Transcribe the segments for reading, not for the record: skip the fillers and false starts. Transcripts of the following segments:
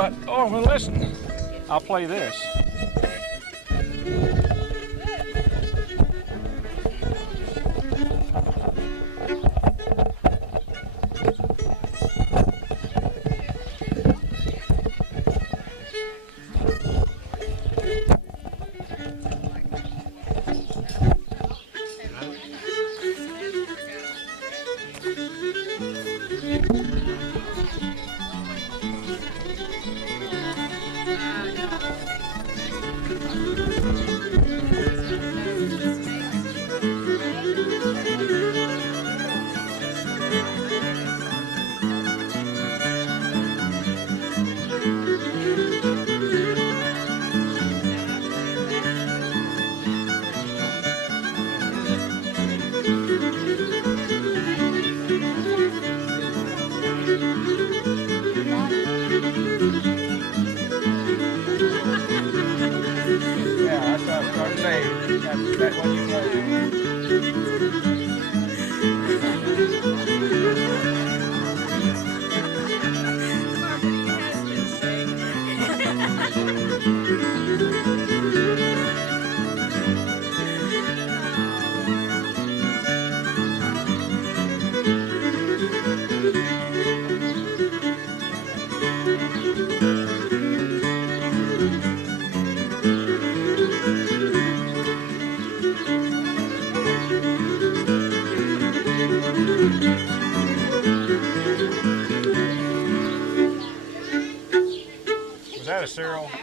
what? Oh, well, listen. I'll play this.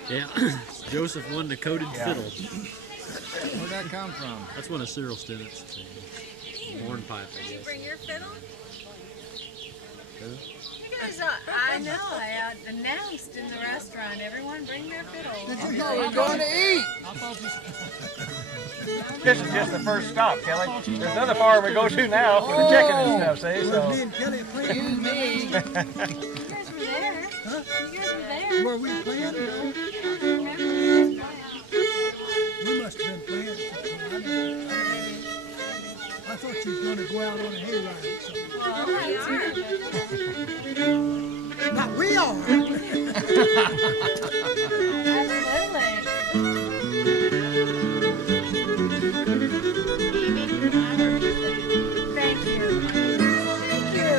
Yeah, Joseph won the coated fiddle. Where'd that come from? That's one of Cyril's students. Hornpipe, I guess. Bring your fiddle? Who? You guys, I know, I announced in the restaurant, everyone bring their fiddle. We're going to eat! This is just the first stop, Kelly. There's another farm we go to now for the chicken and stuff, see? So. Me and Kelly playing. Me. You guys were there. Huh? You guys were there. Were we playing? No. We must have been playing. I thought you was going to go out on a hayride or something. Well, Not we are. Thank you. Thank you.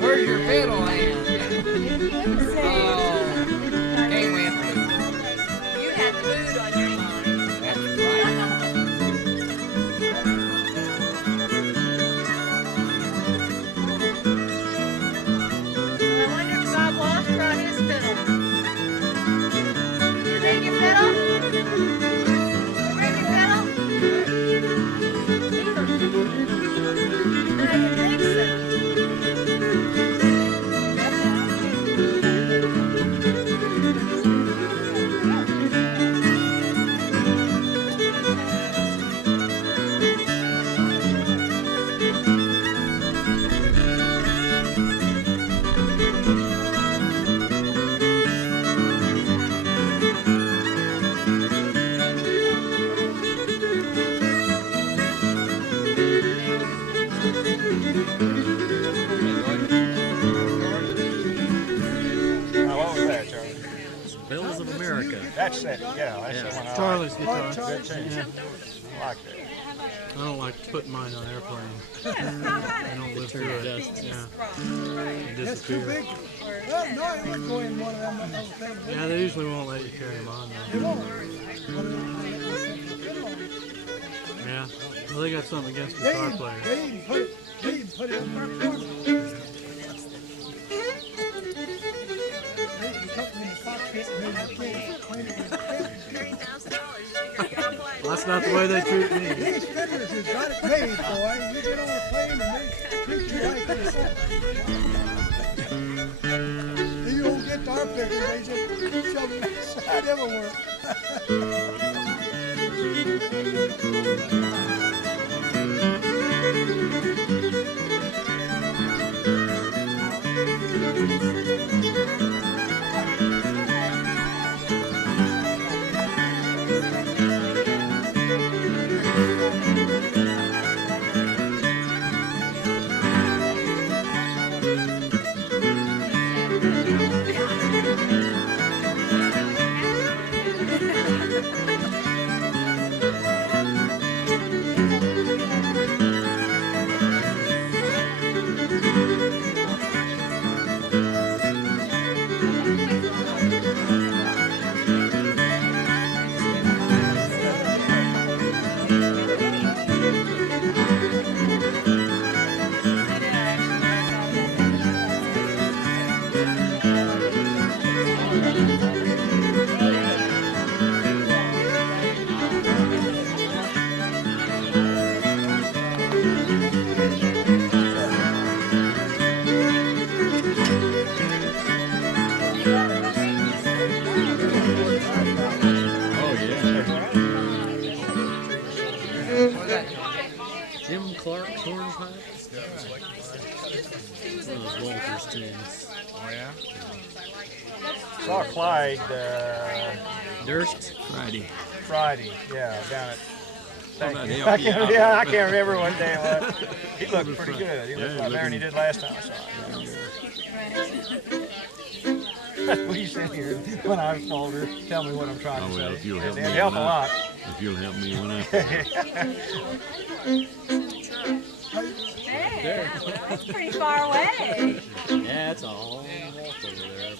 Where's your fiddle, Ann? Oh, can't win. You had food on your mind. That's right. I wonder if Bob Walsh brought his fiddle. You bring your fiddle? You bring your fiddle? I didn't think so. Bells of America. That's it, yeah. That's the one I Charlie's like. guitar. Good tune. Yeah. I like that. I don't like putting mine on airplanes. How about I it? don't live through it. Yeah. They That's too disappear. big. Well, no, it wouldn't go in one of them other things. Yeah, they usually won't let you carry them on They though. won't. Yeah. Well, they got something against They guitar even players. put it. They even put it in their corner. They took me in the cockpit and made me clean it with a pen. Well, that's not the way they treat me. These fiddlers has got it made, boy. You get on a plane and they treat you like this. You don't get to our picture, they just shove it inside everywhere. What's that? Jim Clarks Hornpipe. One of those Walters tunes. Oh yeah. Saw Clyde Durst. Friday, yeah, down at. about I him? can't remember what day it was. He looked pretty good. He looked a lot better than he did last time I saw him. What are you saying here? When I falter, tell me what I'm trying to say. If you'll help It'd me help a when lot. If you'll help me when I Hey, that's pretty far away. Yeah, it's a long walk over there.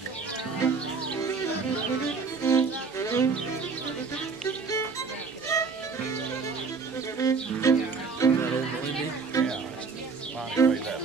That old Malinda. Yeah, Lonnie played that a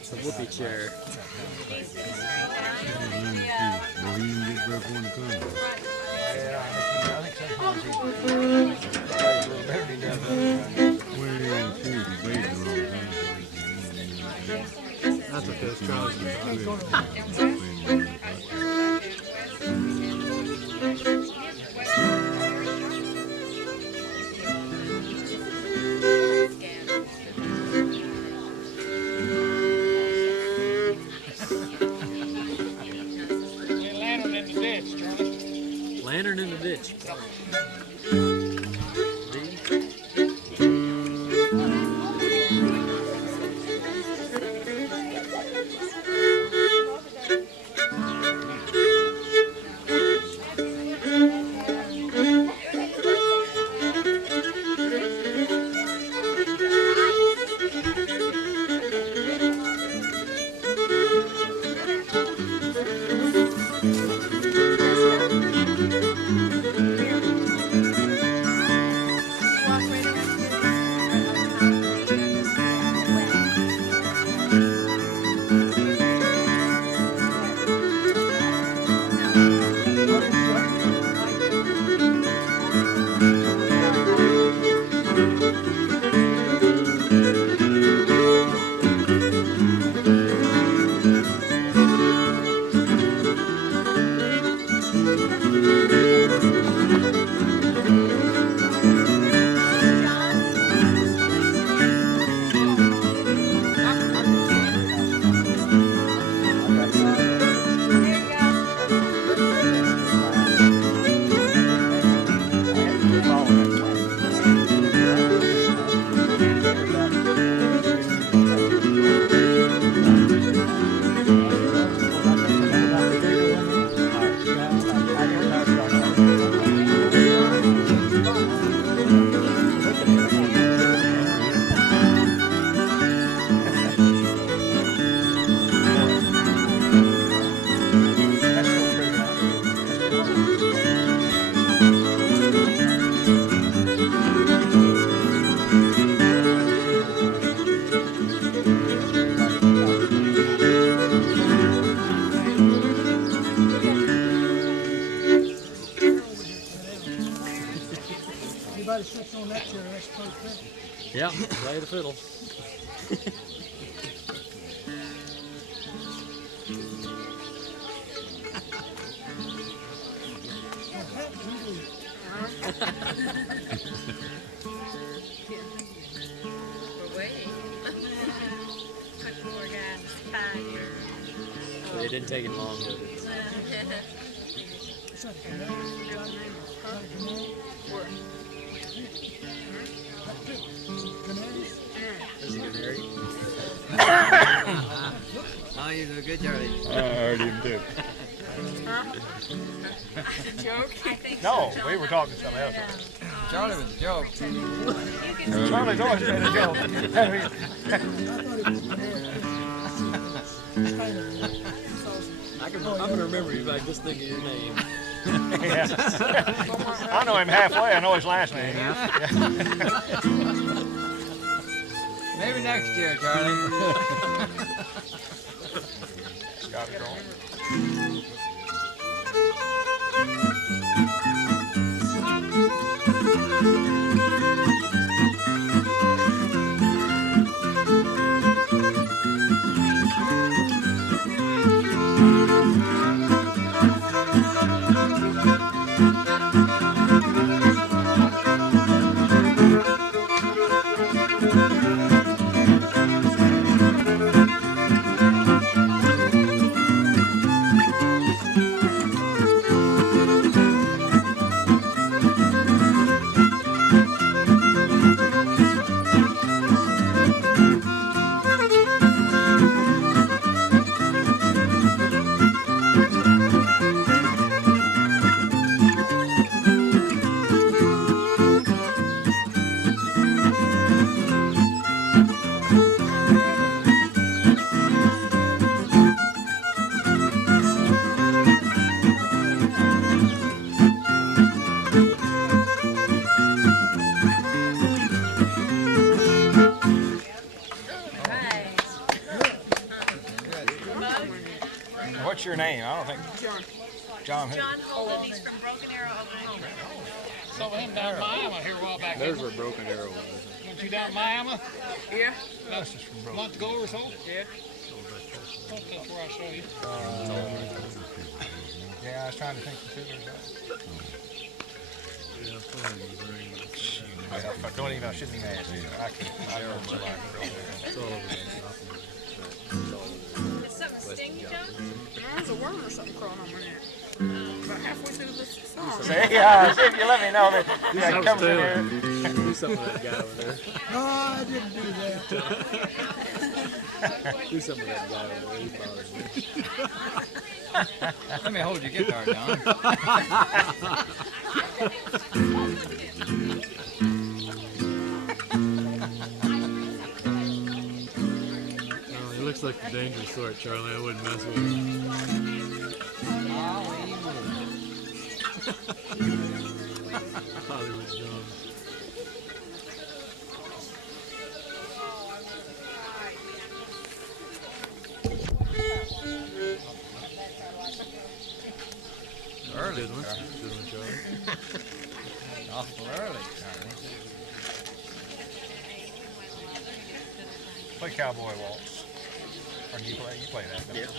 It's a whoopee chair. Well, he can get back on the camera. Yeah, I think sometimes he plays a little better than he does. Well, yeah, too, the baby long time. That's okay. It's Charlie's. Lantern in the ditch, Charlie. Lantern in the ditch. out, play the fiddle. We're waiting. Took the poor guy 5 years. It didn't take him long, did it? Is he married? Oh, you do good, Charlie. I heard him too. Joke? I think No, so, we were talking to somebody else. Charlie was a joke. You can Charlie's always been a joke. I'm gonna remember you if I just think of your name. Yeah. I know him halfway. I know his last name. Maybe next year, Charlie. Got it going. What's your name? I don't think. John who? John Holden, he's from Broken Arrow, Oklahoma. So him down in Miami here a while back. There's where Broken Arrow was. Went you down in Miami? Yeah. That's just from A Broken. month ago or so? Yeah. I thought that's where I saw you. Yeah, I was trying to think the fiddlers. Don't even. I shouldn't even ask you. I can't. I don't know why. It's all over Is something sting you, John? There's a worm or something crawling on my neck. About halfway through the song. See, see if you let me know that it comes in here. Do something with that guy over there. No, I didn't do that. Do something with that guy over there. He's bothering me. Let me hold your guitar, John. Oh, he looks like the dangerous sort, Charlie. I wouldn't mess with him. Hollywood John. Early, Good one. Charlie. Good one, Charlie. Awful early, Charlie. Play Cowboy Waltz. Or you play that. Yeah.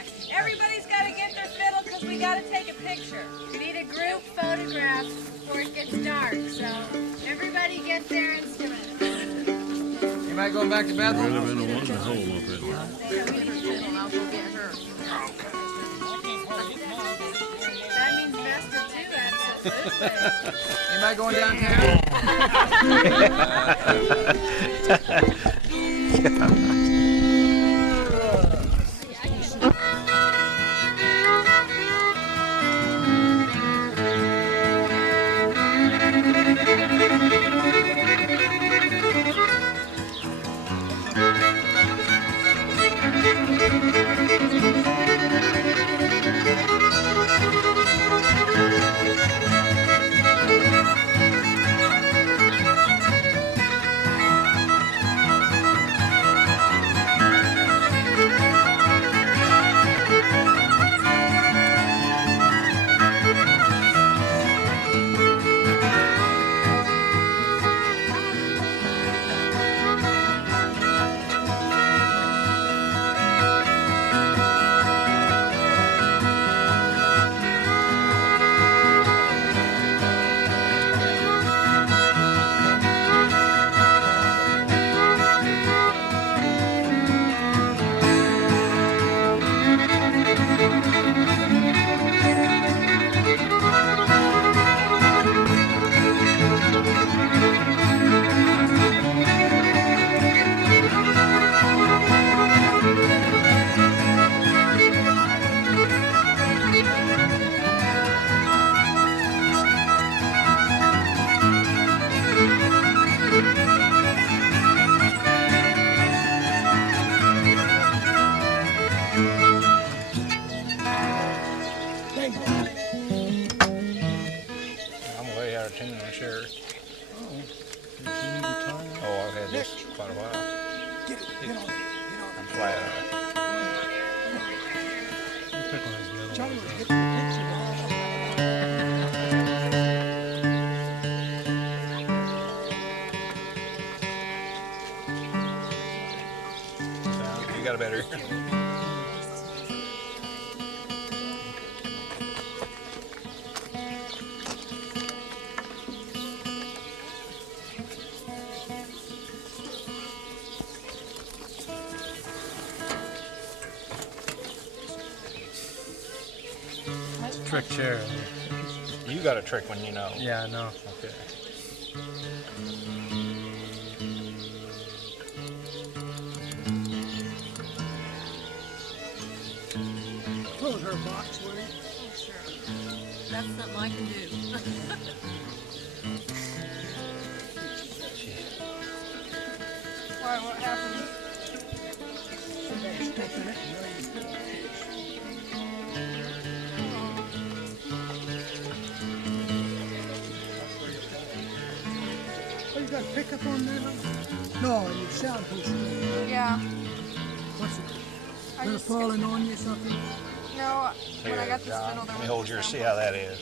right. Everybody's got to get their fiddle because we got to take a picture. We need a group photograph before it gets dark. So everybody get their instruments. Anybody going back to Bethel? Really been a wonder hole up there. I'll go get her. That means Vesta too, absolutely. Anybody going downtown? You got a better. Trick chair. You got a trick when you know. Yeah, I know. Okay. Close her box, will you? Oh, sure. That's something I can do. Why, what happened? Somebody stepped in it and ready to put it. Oh, you got a pickup on there? No, and your soundpiece. Yeah. What's it? I They're just- falling on you or something? No, when I Here, got this John, fiddle, there let me was hold a yours, see sound how that is.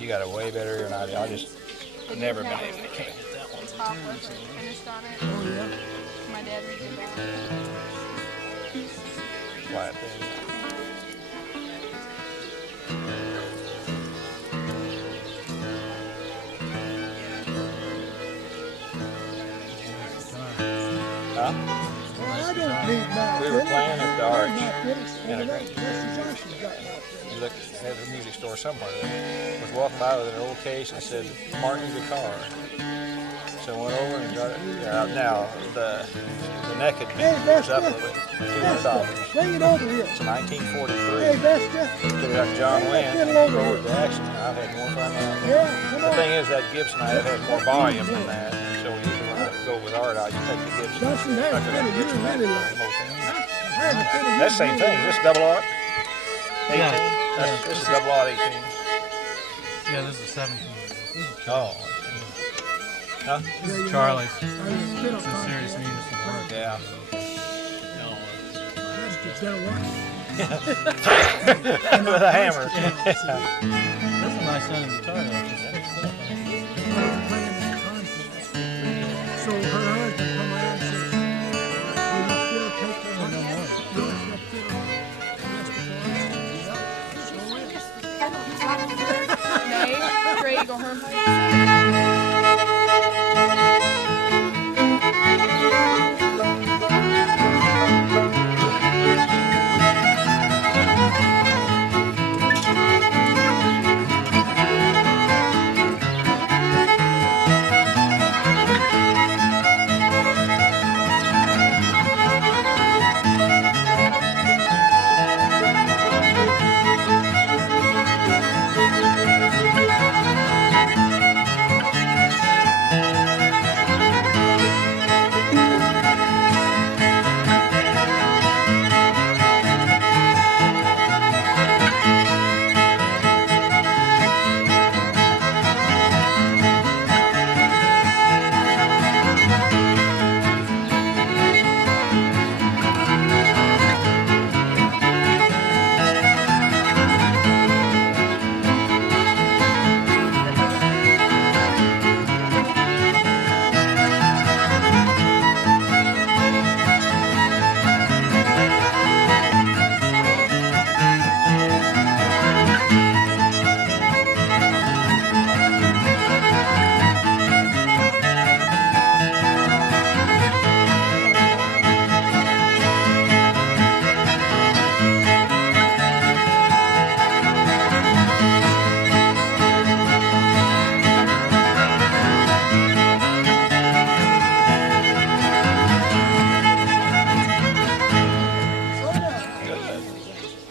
You got it way better than I do. I just It never didn't been have able to get that one. a top with it finished on it. Oh, yeah. My dad redid that. Flat thing. Huh? Well, I don't need my We were fiddle. playing at the I Arch. got my fiddle, so Yeah, that's Johnston got my fiddle. You look at a music store somewhere. I was walking by with an old case and said, Martin guitar. So I went over and got it. Yeah, now, the neck had Hey, been pushed up a Vesta. little bit. Vesta, $200. bring it over here. It's 1943. Hey, Vesta. Took it out to John Wynn and forward the action. I've had more fun now. Yeah, come The on. thing is that Gibson I has more volume than that. So usually when I go with art, I just take the Gibson. Johnston, that's I took the fiddle you Gibson really out. like. I had the fiddle you That's the same really thing. Is this double art? 18? Yeah. This is double art 18. Yeah, this is 17. Oh. Huh? This is Charlie's. I had the fiddle Some serious music work. Yeah. It's gonna work. With a hammer. That's a nice sounding guitar though. Playing that contest. So her husband come around and says, will you still take the I don't know. yours, that fiddle? Yes, Gray Eagle Hornpipe.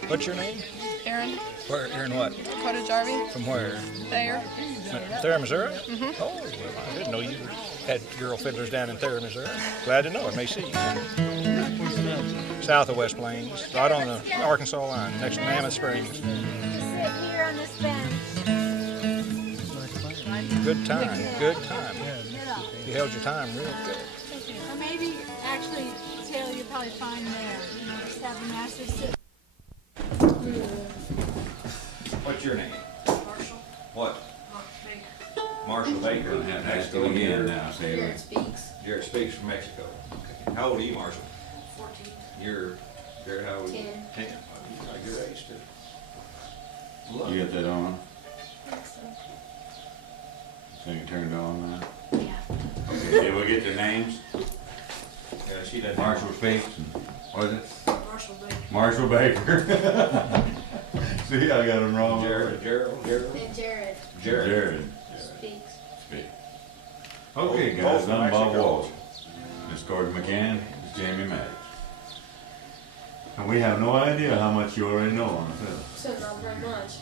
What's your name? Erin. Where? Erin what? Kotajarvic. From where? Thayer. Thayer, Missouri? Mm-hmm. Oh, well, I didn't know you had girl fiddlers down in Thayer, Missouri. Glad to know it. May see you. South of West Plains, right on the Arkansas line, next to Mammoth Springs. Sit here on this bench. Good time, good time. You held your time real good. Or maybe, actually, Taylor, you'll probably find there. You know, just have a master sit. What's your name? Marshall. What? Baker. Marshall Baker. Gonna have to ask him again now, say Jared Speaks. Jared Speaks from Mexico. Okay. How old are you, Marshall? 14. Jared, how old are you? 10. 10. Oh, you're like your age, too. You got that on? I think so. So you turned it on now? Yeah. Okay, did we get the names? Yeah, she doesn't. Marshall Speaks and, what is it? Marshall Baker. Marshall Baker. See, I got them wrong. Gerald. And Jared Jared. Speaks. Speak. Okay, Both guys, from I'm Bob Mexico. Walsh. Miss Gordon McCann, Miss Jamie Maddux. And we have no idea how much you already know on the fiddle. So not very much.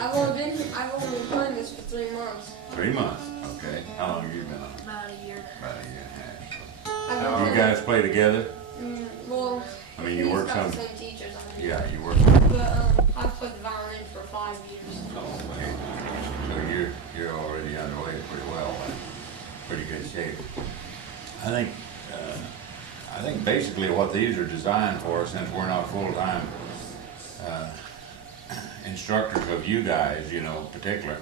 I've only been playing this for 3 months. 3 months, okay. How long have you been on? About a year. About a year and a I've half. been You guys play together? well, I mean, you he's work got some, the same teachers on it. yeah, you work. But I've played the violin for 5 years. Okay. So you're already underway pretty well, pretty good shape. I think basically what these are designed for, since we're not full-time instructors of you guys, you know, particular,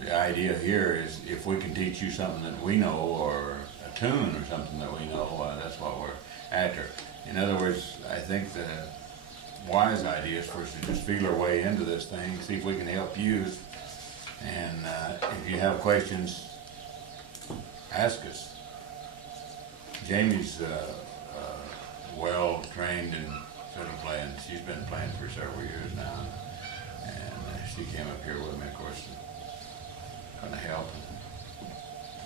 the idea here is if we can teach you something that we know, or a tune or something that we know, that's what we're after. In other words, I think the wise idea is for us to just feel our way into this thing, see if we can help you, and if you have questions, ask us. Jamie's well trained in fiddle playing. She's been playing for several years now, and she came up here with me, of course, going to help.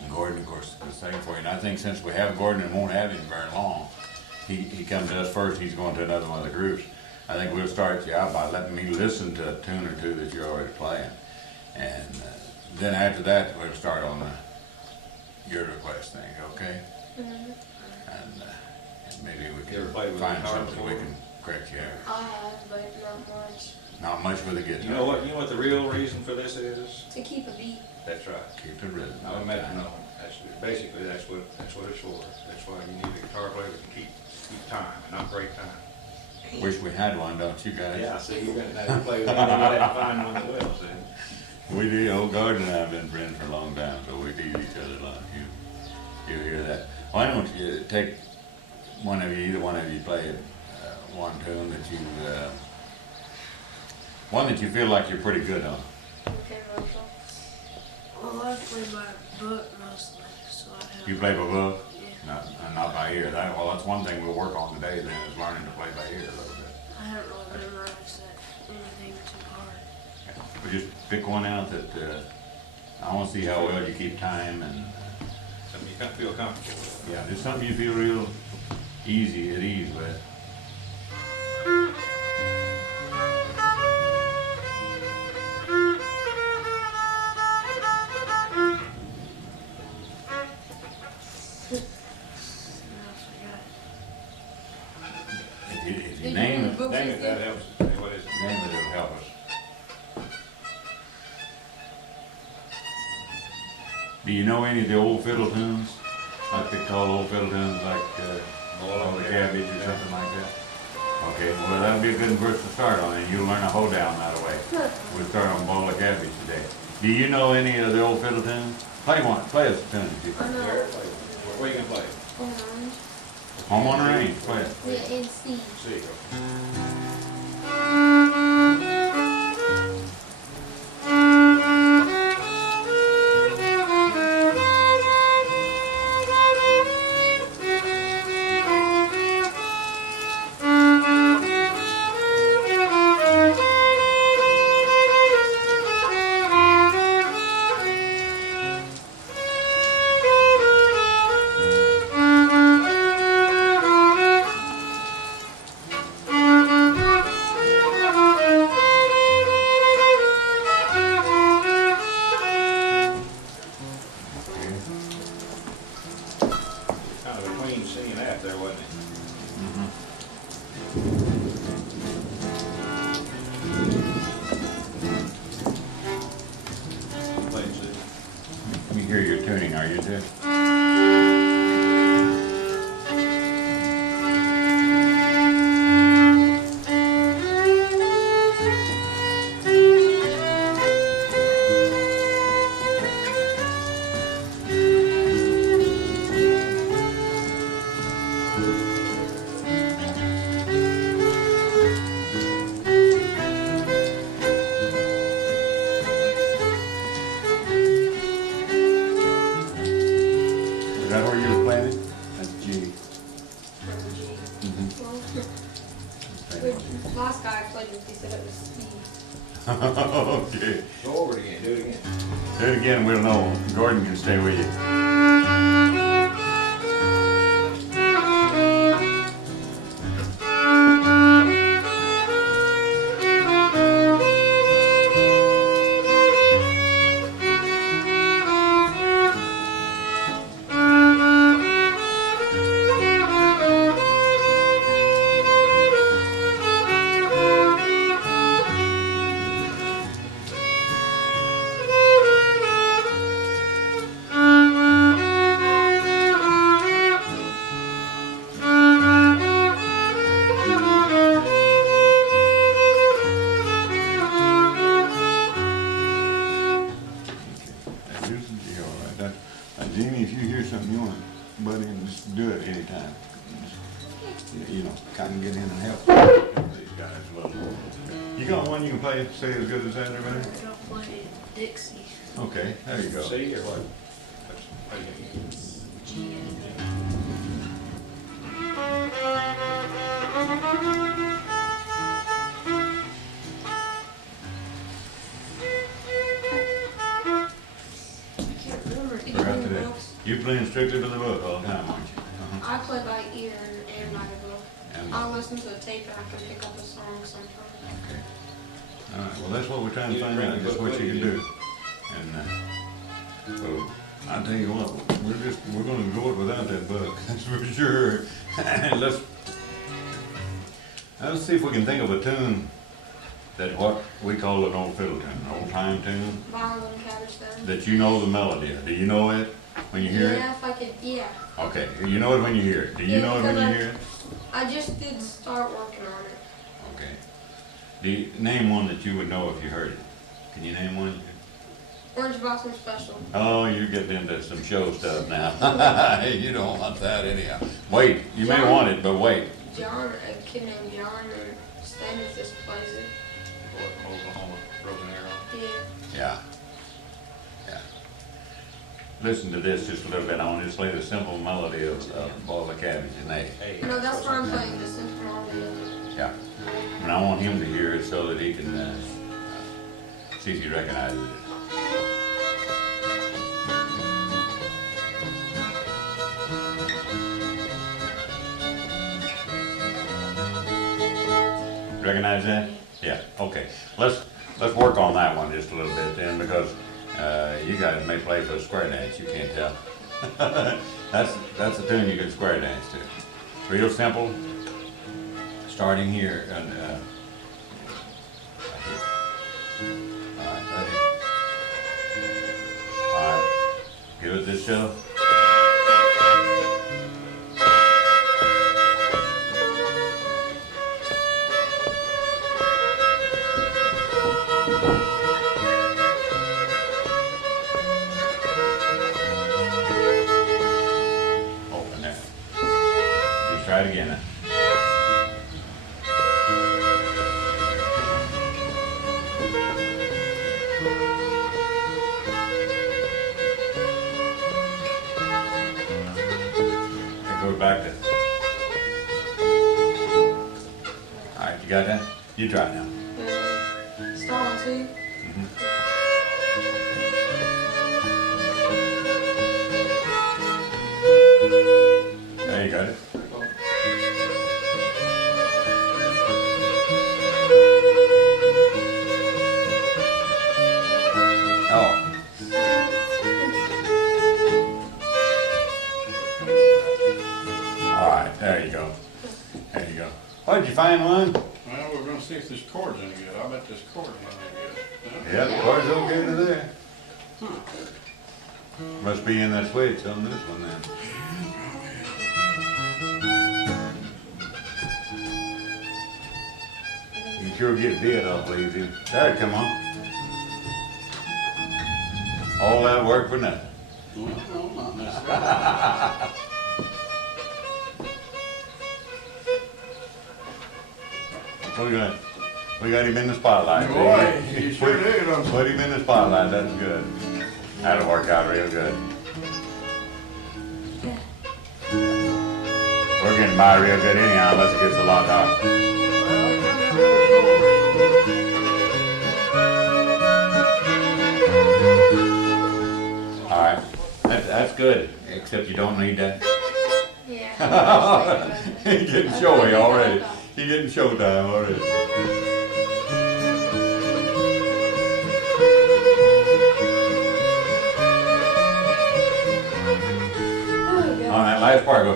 And Gordon, of course, is the same for you. And I think since we have Gordon and won't have him very long, he comes to us first. He's going to another one of the groups. I think we'll start you out by letting me listen to a tune or two that you're already playing, and then after that we'll start on your request thing. Okay? And maybe we can find something we can correct you. I have, but not much. Not much with a guitar. You know what the real reason for this is? To keep a beat. That's right. Keep it rhythm. No, metronome. That's basically that's what it's for. That's why you need a guitar player that can keep time and not break time. Wish we had one, don't you guys? Yeah, see, you're gonna have to play with that. You have to find one that will. See. We do. Old Gordon and I have been friends for a long time, so we tease each other a lot. You hear that? Why don't you take either one of you play one tune that you One that you feel like you're pretty good on. Okay, Rachel. Well, I play by book mostly, so I have. You play by book? Yeah. Not by ear. Well, that's one thing we'll work on today then, is learning to play by ear a little bit. I haven't really memorized anything too hard. But just pick one out that, I want to see how well you keep time and. Something you kind of feel comfortable with. Yeah, just something you feel real at ease with. If you name it, That helps. What is it? name it, it'll help us. Do you know any of the old fiddle tunes? Like they call old fiddle tunes, like All the Cabbage or something like that? Okay, well that'll be a good verse to start on, and you'll learn a hoedown that way. We'll start on Ball of Cabbage today. Do you know any of the old fiddle tunes? Play us a tune if you can. Where you gonna play? Home on the Range, play it. Yeah, and C. See, Last guy I played with, he said it was Steve. Okay. Go over it again, do it again. Do it again, we'll know. Gordon can stay with you. Say as good as that, everybody? I'll play Dixie. Okay, there you go. C or what? G. Forgot today. You playing strictly to the book all the time, aren't you? I play by ear and by the book. I'll listen to a tape and I can pick up a song sometimes. Okay. All right, well, that's what we're trying to find out, just what you can do. And so, I'll tell you what, we're gonna go it without that book, that's for sure. Let's see if we can think of a tune that what we call an old fiddle tune, an old time tune. Violin cabbage then. That you know the melody of. Do you know it when you hear it? Yeah, if I could, yeah. Okay, you know it when you hear it. Do you know it when you hear it? I just did start working on it. Okay. Name one that you would know if you heard it. Can you name one? Orange Blossom Special. Oh, you're getting into some show stuff now. You don't want that anyhow. Wait, you may want it, but wait. John, a kid named John, or Stannis just plays it. Oklahoma broken arrow. Yeah. Yeah. Yeah. Listen to this just a little bit. I want to just play the simple melody of Boil the Cabbage and Egg. No, that's why I'm playing the simple melody. Yeah. And I want him to hear it so that he can see if he recognizes it. Recognize that? Yeah. Okay. Let's work on that one just a little bit then, because you guys may play for a square dance. You can't tell. that's a tune you can square dance to. Real simple. Starting here and all right. Give it this show. Open there. Just try it again now. Back to. All right, you got that? You try it now. Start on 2. There you got it. Oh. There you go. There you go. Oh, did you find one? Well, we're going to see if this chord's any good. I bet this chord's any good. Yeah, the chord's okay to there. Must be in that switch on this one then. You sure get dead awful easy. There, come on. All that work for nothing. Well, no, not necessarily. We got him in the spotlight. Boy, you sure did. Put him in the spotlight, that's good. That'll work out real good. We're getting by real good anyhow, unless it gets a lot dark. All right, that's good, except you don't need that. Yeah. He's getting showy already. He's getting showtime already. On that last part, go.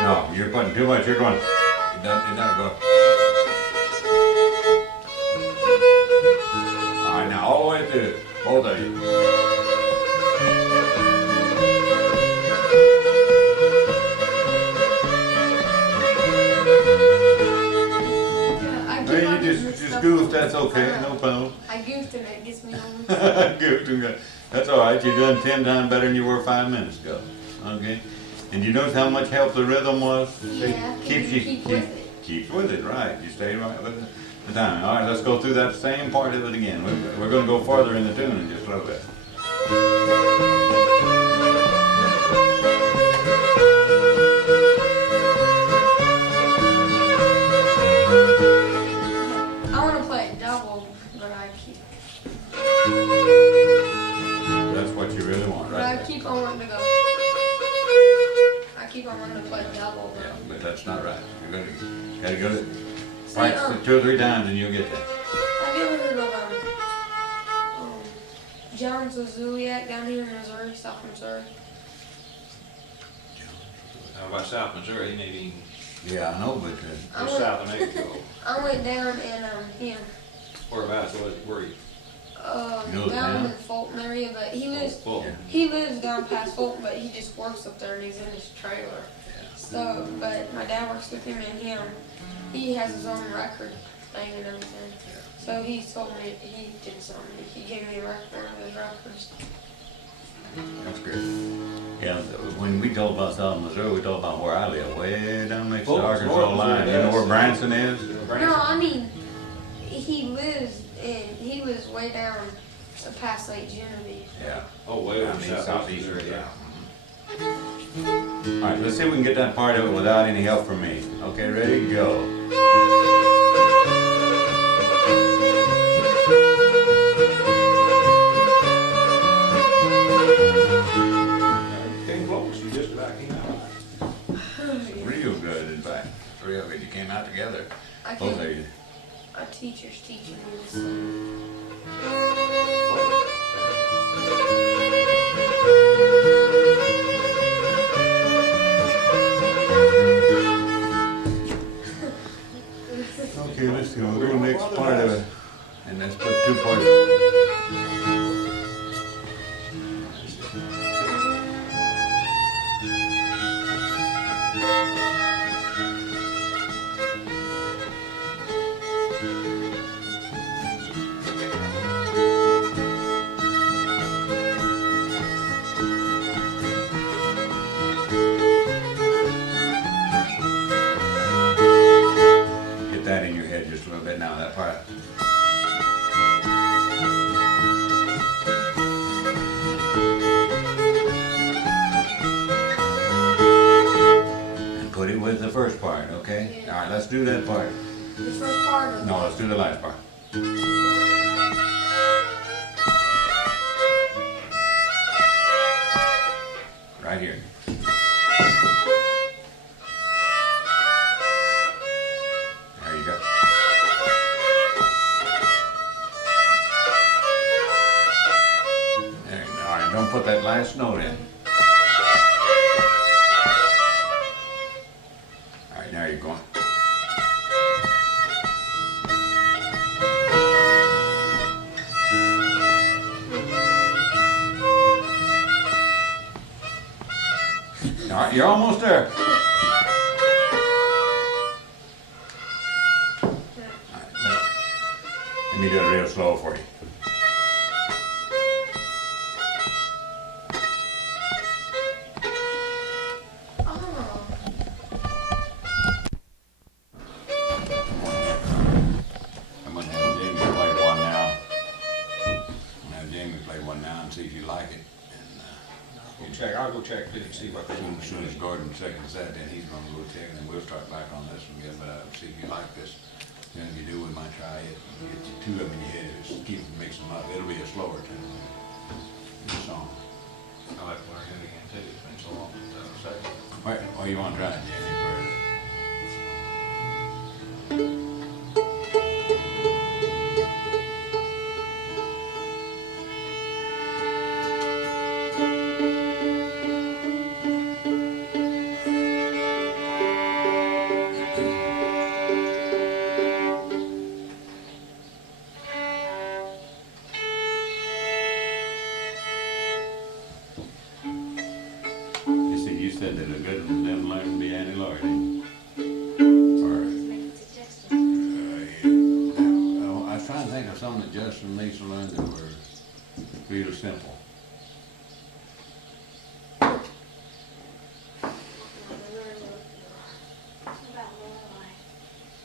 No, you're putting too much. You're going. It doesn't go. All right, now all the way through, both of you. Just goofed, that's okay, no problem. I goofed and it gets me on. Goofed and got, that's all right. You're doing 10 times better than you were 5 minutes ago. Okay. And you notice how much help the rhythm was? Yeah. Keeps with it, right? You stay right with the timing. All right, let's go through that same part of it again. We're going to go farther in the tune in just a little bit. That's what you really want, right? But I keep on wanting to go. I keep on wanting to play double. Yeah, but that's not right. You're gotta go to practice it 2 or 3 times and you'll get that. Have you ever heard of John's Zuliak down here in Missouri, South Missouri? How about South Missouri? He ain't even. Yeah, I know, but Just south of Mexico. I went down and Whereabouts? Where you? Down in the Fulton area, but he lives down past Fulton, but he just works up there and he's in his trailer. Yeah. So, but my dad works with him and he has his own record thing and everything. So he told me, he did something, he gave me a record, one of his records. That's great. Yeah, when we told about South Missouri, we told about where I live, way down next to the Arkansas line. You know where Branson is? No, I mean, he lives way down past Lake Genevieve. Yeah. Oh, way over southeast, there, yeah. All right, let's see if we can get that part of it without any help from me. Okay, ready, go. Came close, you just about came out. Real good, in fact. Real good. You came out together. Both of you. Our teacher's teaching me this song. Okay, let's go. We'll go next part of it. And let's put two parts. Get that in your head just a little bit now, that part. And put it with the first part, okay? All right, let's do that part. The first part of No, let's do the last part. Right here. There you go. There, all right, don't put that last note in. All right, now you're going. All right, you're almost there. Let me do it real slow for you. I'm gonna have Jamie play one now. I'm gonna have Jamie play one now and see if you like it. I'll go check it and see what they do. As soon as Gordon seconds that, then he's gonna go check, and then we'll start back on this one again, but see if you like this. Then if you do, we might try it, and get you two of them in your head, just keep mix them up. It'll be a slower tune. Good song. I'll have to learn it again too, it's been so long since I was second. Wait, oh, you wanna try it, Jamie, first? You said that a good one doesn't learn to be Annie Laurie. I was trying to think of something that Justin and Lisa learned that were real simple. That's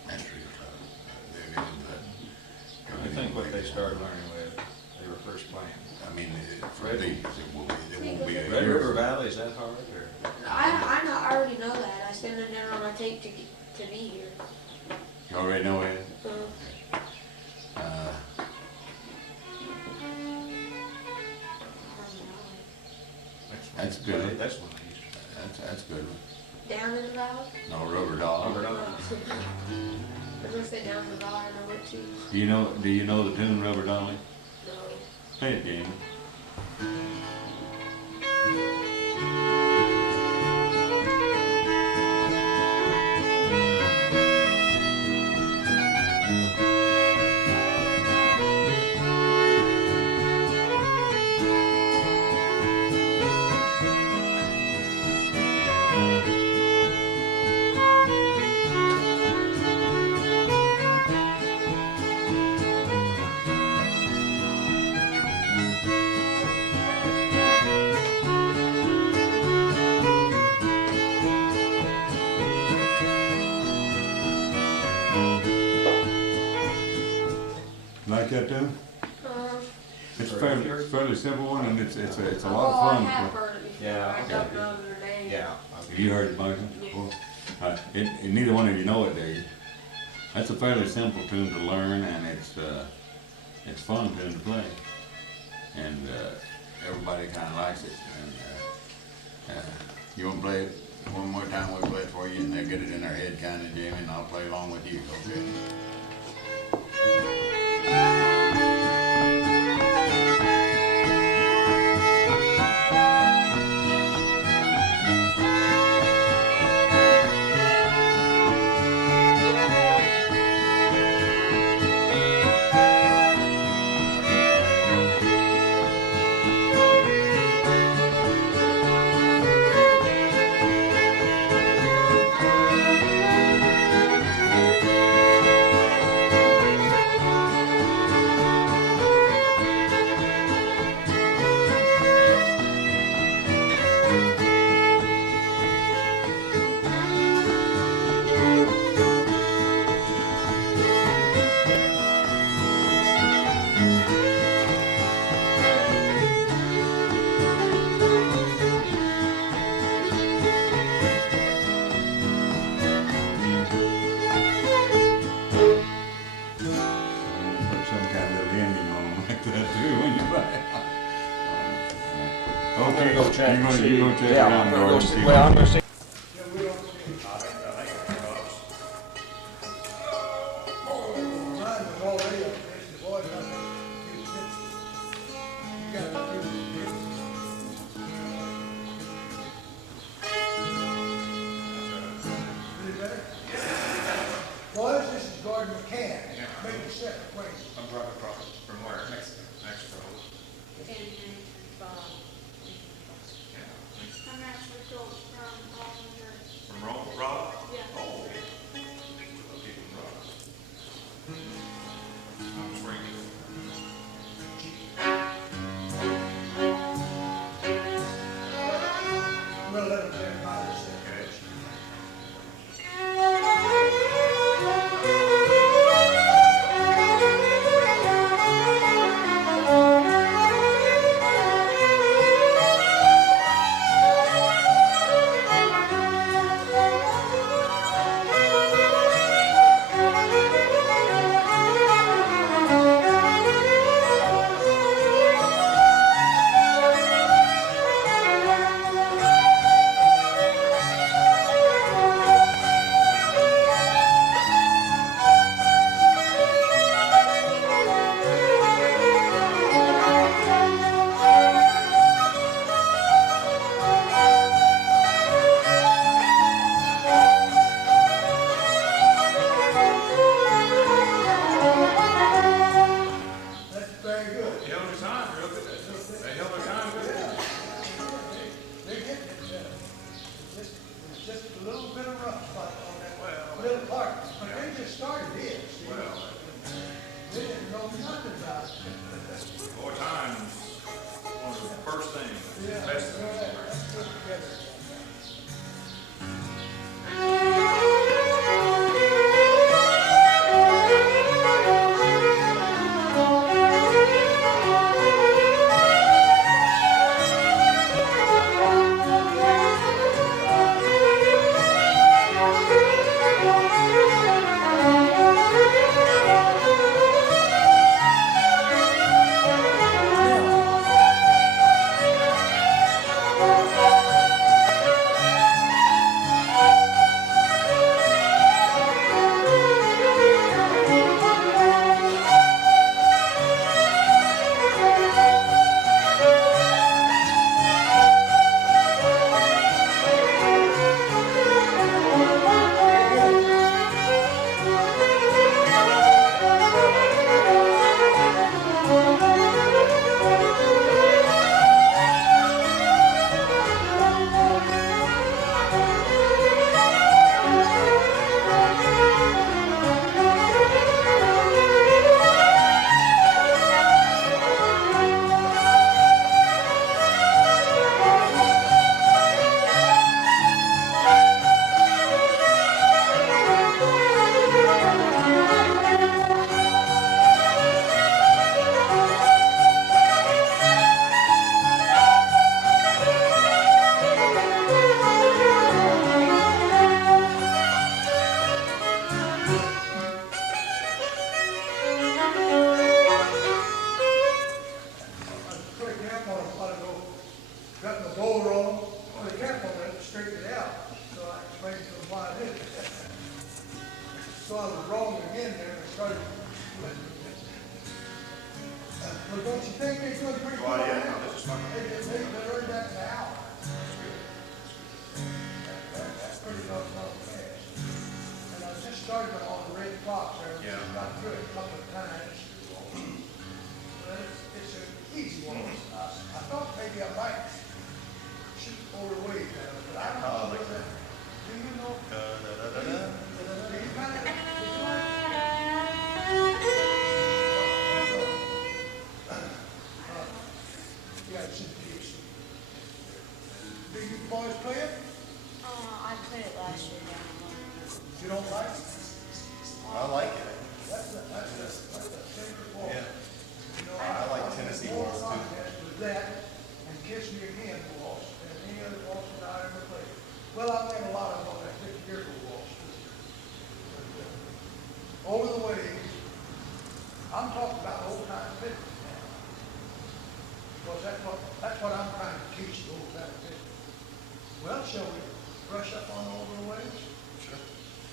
real tough. They're getting that. I think what they started learning with, they were first playing. I mean, for these, it won't be a Red year. River Valley, is that hard, or? I already know that. I sent it down on my tape to be here. You already know it? That's good. That's one I used to. That's good one. Down in the valley? No, Rubber Doll. I was gonna say down in the valley, I know it too. Do you know the tune Rubber Dolly? No. Play it, Jamie. like that too? It's a fairly simple one, and it's a lot Oh, I of have fun. heard it before. Yeah, I don't know their name. Yeah. Have you heard it, Michael? Well, neither one of you know it, do you? That's a fairly simple tune to learn, and it's fun tune to play, and everybody kind of likes it. And you want to play it one more time? We'll play it for you, and they'll get it in their head, kind of, Jamie, and I'll play along with you. Okay. check. You gonna check Yeah, around I'm the gonna garden go and see. see Well, I'm what- gonna see. Boys, this is Gordon McCann. Make a second, wait. I'm driving across from where? Mexico. I'm actually from Holden. From Rob? Yeah. Oh, okay. Okay, from Rob. I'm springing. We'll let them everybody say. Okay. started. But don't you think they're doing pretty good? Well, yeah, no, this is fine. They earned that an hour. That's pretty much not fast. And I just started on the red fox there, which is not good a couple of times. But it's an easy one. I thought maybe I might shoot overweight, but I don't know. Do you know? Do you kind of? Yeah, it's in peace. Do you boys play it? I played it last year down in London. You don't like it? I like it. That's the favorite ball. Yeah. You know, I like Tennessee waltz, too. With that and Kiss Me Again waltz and any other waltz that I ever played. Well, I played a lot of them on that 50-year waltz too. Over the waves. I'm talking about old time fiddle now. Because that's what I'm trying to teach the old time fiddle. Well, shall we brush up on over the waves? Sure.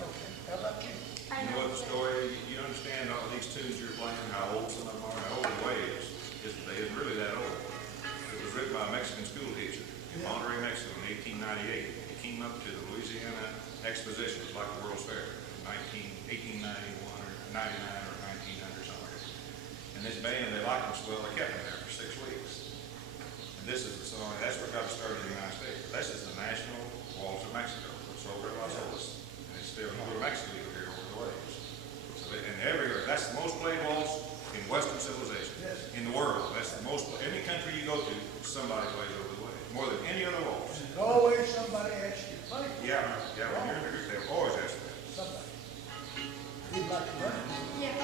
Okay. How about you? You know what the story, you understand all these tunes you're playing, how old some of them are, how old the way is they isn't really that old. It was written by a Mexican school teacher in Monterey, Mexico in 1898. He came up to the Louisiana Exposition, it was like the World's Fair, in 1891 or 99 or 1900 somewhere. And this band, they liked him so well, they kept him there for 6 weeks. And this is the song, that's what got started in the United States. This is the national waltz of Mexico, it's over Las Olas. And it's still, you go to Mexico, you hear over the waves. So and everywhere, that's the most played waltz in Western civilization. In the world, that's the most, any country you go to, somebody plays over the waves, more than any other waltz. There's always somebody asks you to play. Yeah, when you're in the group, they'll always ask you. Somebody. You'd like to learn? Yeah.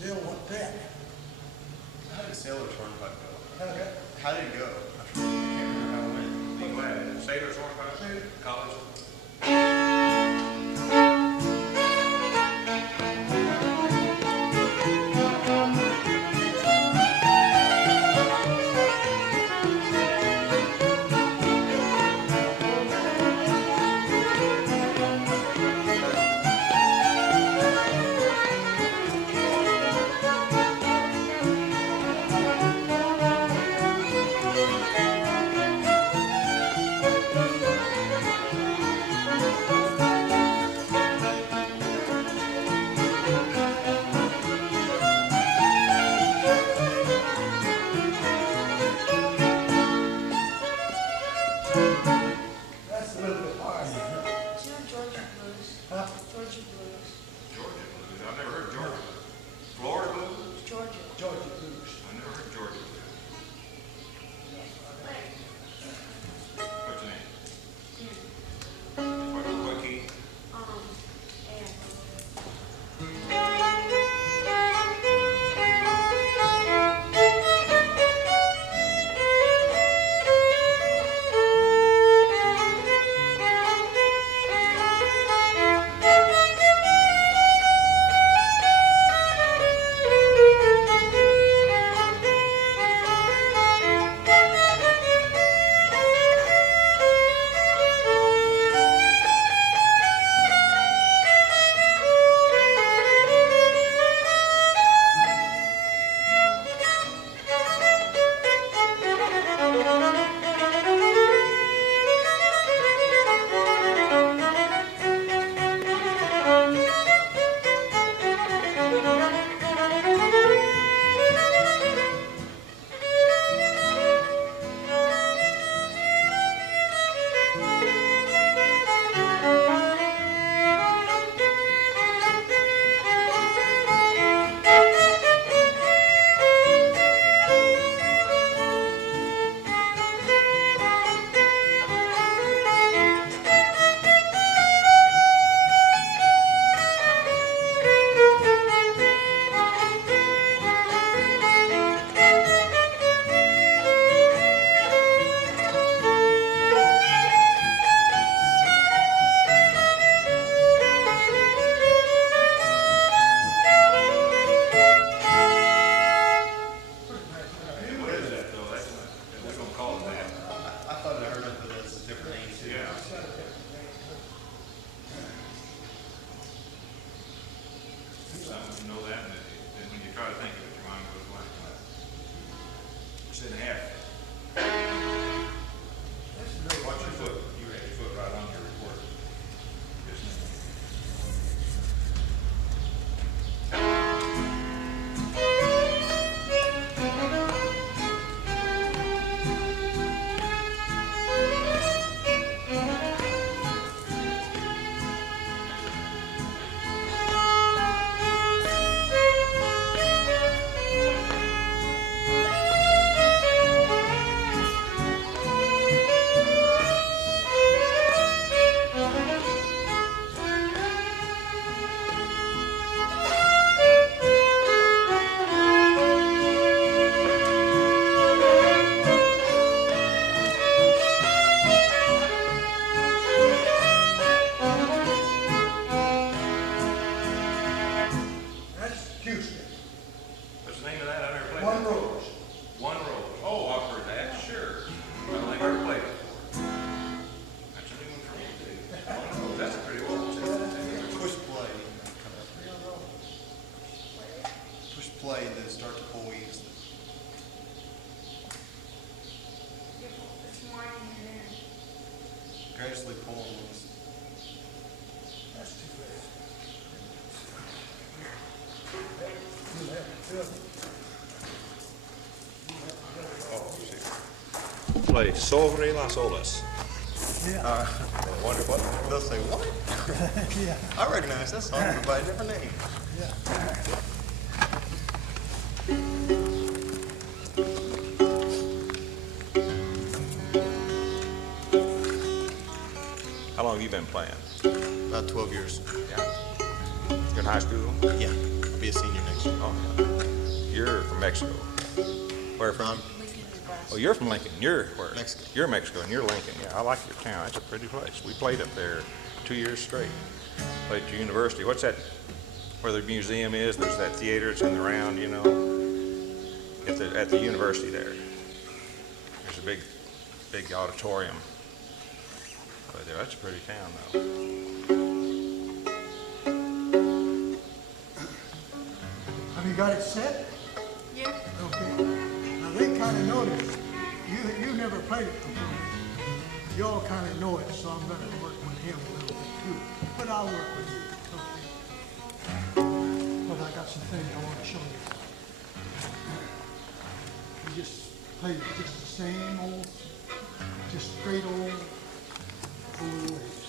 was ill with that. How did Sailor's Hornpipe go? Okay. How did it go? I can't remember how it went. Be glad. Sailor's Hornpipe, college. That's a little bit hard. Georgia blues. Huh? Georgia blues. Georgia blues. I've never heard Georgia blues. Florida blues? Georgia. Georgia blues. I never heard Georgia blues. What's your name? What key? gracefully pulling this. That's too fast. Play Sobre las Olas. Yeah. I wonder what they'll say. What? Yeah. I recognize that song, but by a different name. Yeah. How long have you been playing? About 12 years. Yeah. You're in high school? Yeah. I'll be a senior next Oh, you're from Mexico. Where from? Oh, you're from Lincoln. You're where? Mexico. You're Mexico, and you're Lincoln. Yeah, I like your town. It's a pretty place. We played up there 2 years straight. Played at your university. What's that? Where the museum is? There's that theater. It's in the round, you know. At the university there. There's a big auditorium. But that's a pretty town, though. Have you got it set? Yeah. Okay. Now they kind of noticed. You never played it before. You all kind of know it, so I'm going to work with him a little bit too. But I'll work with you. Okay. But I got some things I want to show you. You just play just the same old, just straight old ways.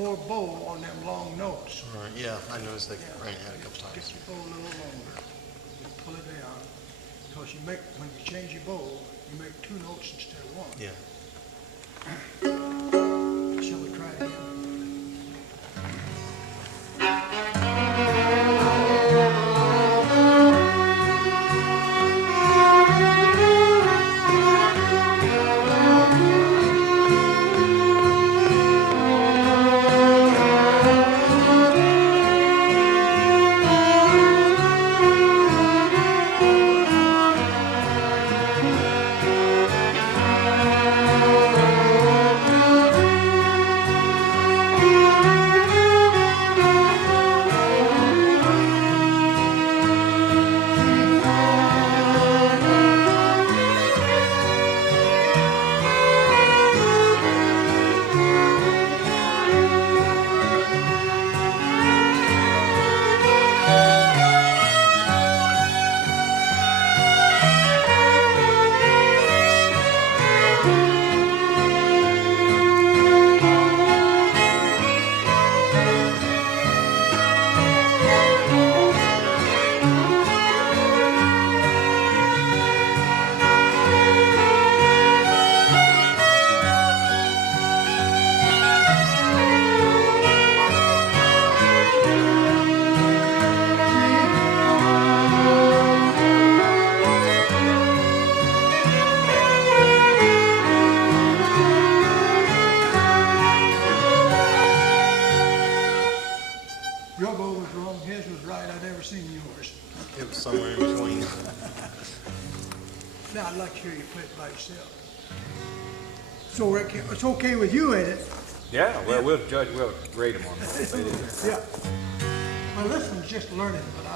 more bow on them long notes. All right, yeah, I noticed they ran out a couple times. Get your bow a little longer. Just pull it down. Because you make, when you change your bow, you make two notes instead of one. Yeah. Shall we try it again? Your bow was wrong, his was right, I never seen yours. It was somewhere in between. Now, I'd like to hear you play it by yourself. So it's okay with you, ain't it? Yeah, well, we'll grade them on that. Yeah. Well, this one's just learning, but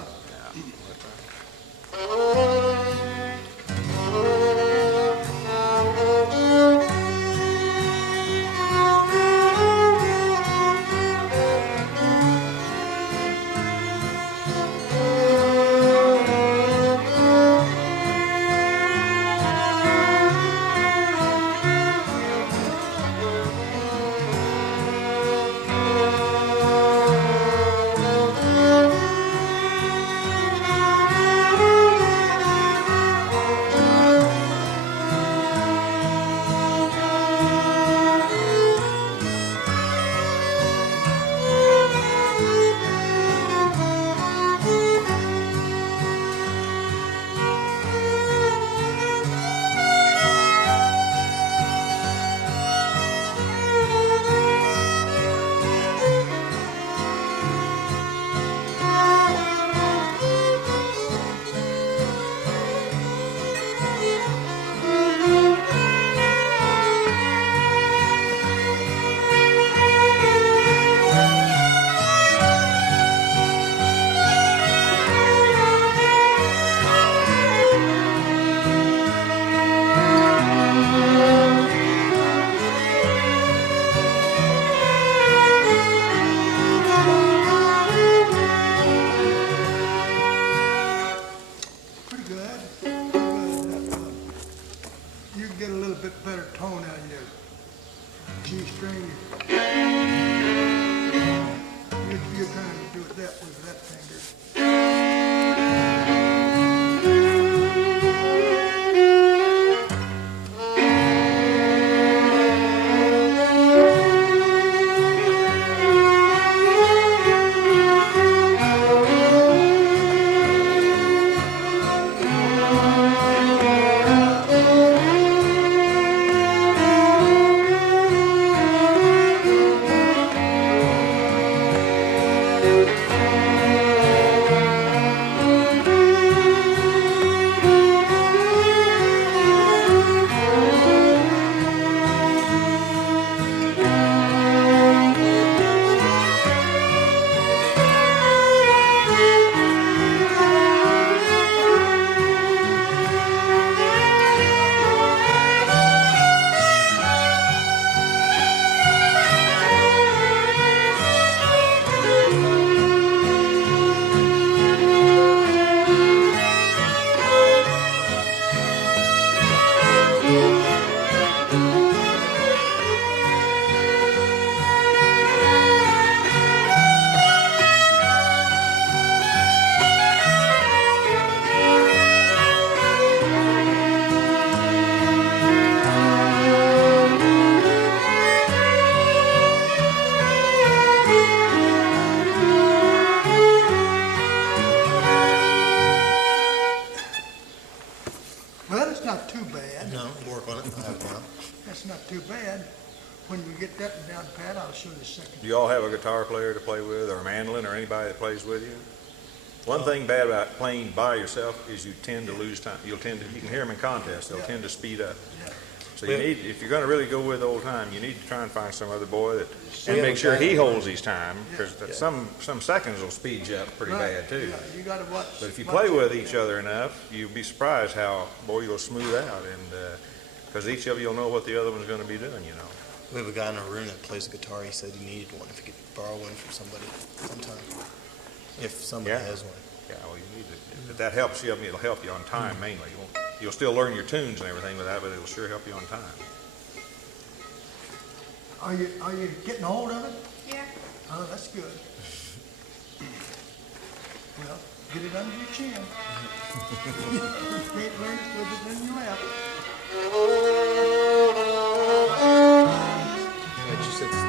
do you all have a guitar player to play with, or a mandolin, or anybody that plays with you? One thing bad about playing by yourself is you tend to lose time. You can hear them in contests, they'll tend to speed up. So you need, if you're going to really go with old time, you need to try and find some other boy that, and make sure he holds his time, because some seconds will speed you up pretty bad too. You gotta watch. But if you play with each other enough, you'll be surprised how, boy, you'll smooth out, and because each of you will know what the other one's going to be doing, you know. We have a guy in our room that plays a guitar. He said he needed one, if he could borrow one from somebody sometime, if somebody has one. Yeah, well, you need to. If that helps you, I mean, it'll help you on time mainly. You'll still learn your tunes and everything with that, but it'll sure help you on time. Are you getting a hold of it? Yeah. Oh, that's good. Well, get it under your chin. You can't learn it with it in your lap. It just sits slow.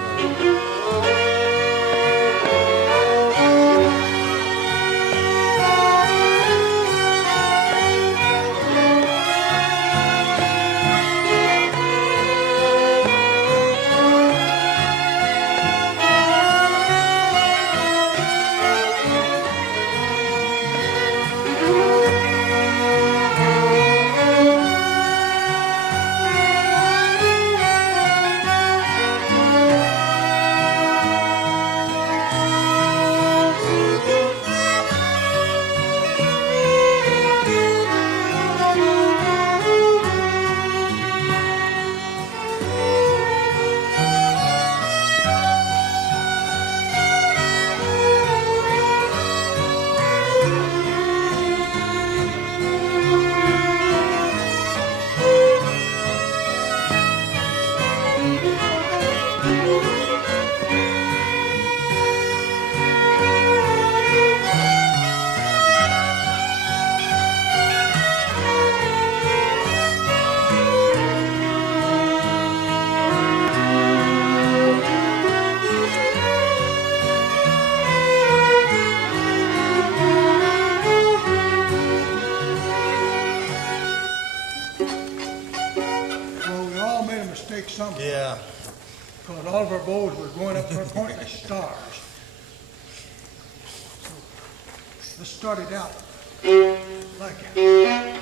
bows were going up and pointing at stars. So let's start it out like that.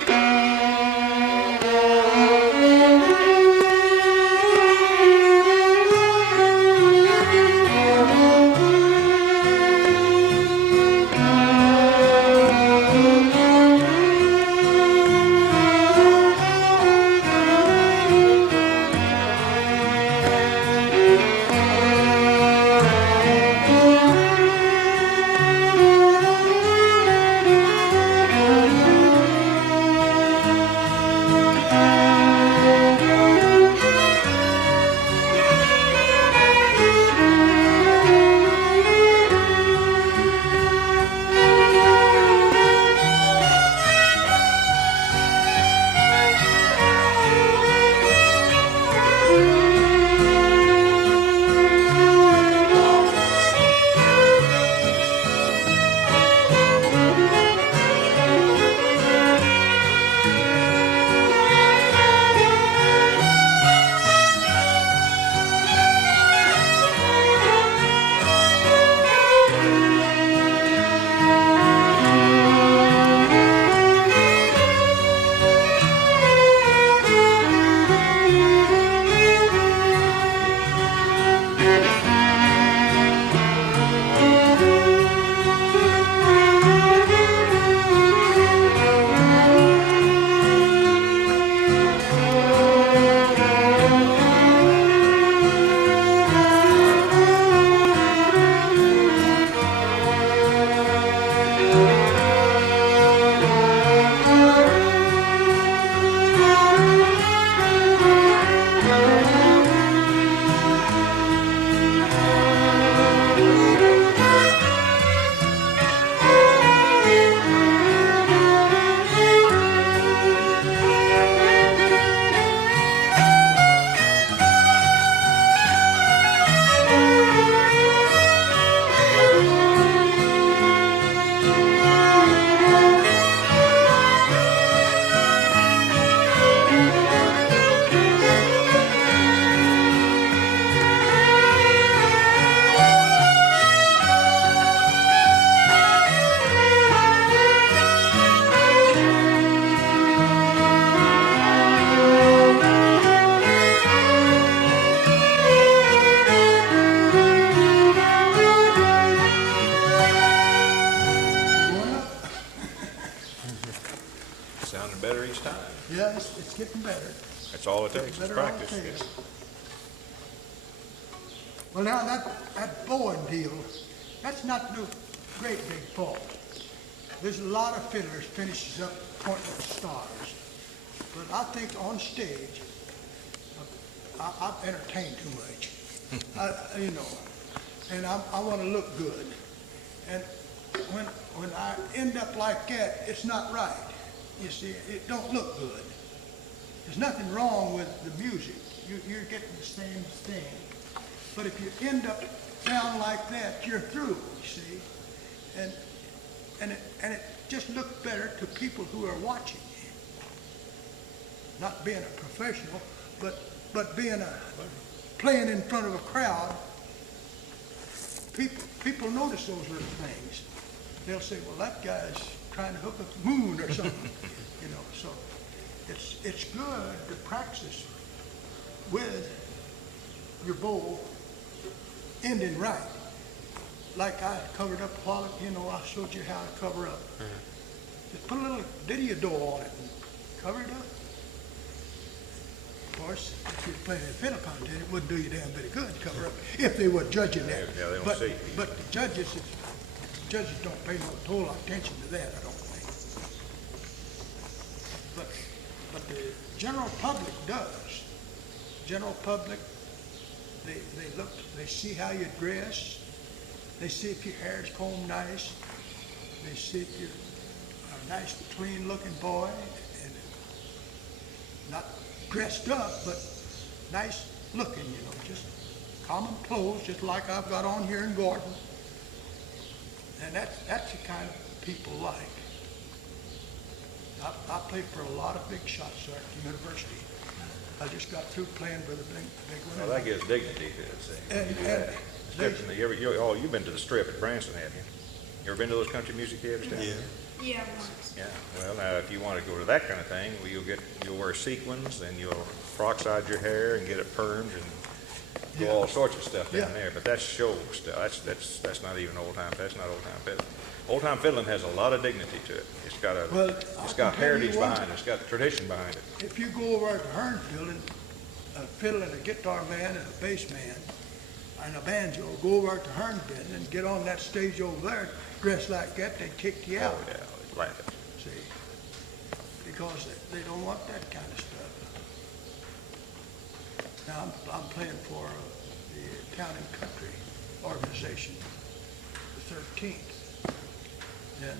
Yeah, it's getting better. That's all it takes is Better all it practice. takes. Yes. Well, now that bowing deal, that's not no great big fault. There's a lot of fiddlers finishes up pointing at stars. But I think on stage, I've entertained too much. And I want to look good. And when I end up like that, it's not right. You see, it don't look good. There's nothing wrong with the music. You're getting the same thing. But if you end up down like that, you're through, you see. And it just looks better to people who are watching you. Not being a professional, but being playing in front of a crowd. People notice those little things. They'll say, well, that guy's trying to hook a moon or something, So it's good to practice with your bow ending right. Like I covered up a while, I showed you how to cover up. Just put a little dialog on it and cover it up. Of course, if you're playing a fiddle contest, it wouldn't do you damn bit of good to cover up if they were judging that. Yeah, they don't see. But the judges don't pay no total attention to that, I don't think. But the general public does. General public, they look, they see how you dress. They see if your hair's combed nice. They see if you're a nice, clean-looking boy, and not dressed up, but nice looking, just common clothes, just like I've got on here in Gordon. And that's the kind of people like. I played for a lot of big shots there at the university. I just got through playing with a big one. Well, that gives dignity to it, see. And- You do and that. It's different than you've been to the Strip at Branson, haven't you? You ever been to those country music theaters down there? Yeah, once. Yeah, well, now, if you want to go to that kind of thing, well, you'll wear sequins, and you'll peroxide your hair and get it permed, and do all sorts of stuff down there, but that's show stuff. That's not even that's not old-time fiddling. Old-time fiddling has a lot of dignity to it. It's got heritage behind it. It's got tradition behind it. If you go over to Hernfield and a fiddle and a guitar man and a bass man and a banjo, go over to Hernfield and get on that stage over there, dressed like that, they kick you out. Oh, yeah, they laugh at you. See, because they don't want that kind of stuff. Now, I'm playing for the Town and Country organization, the 13th. And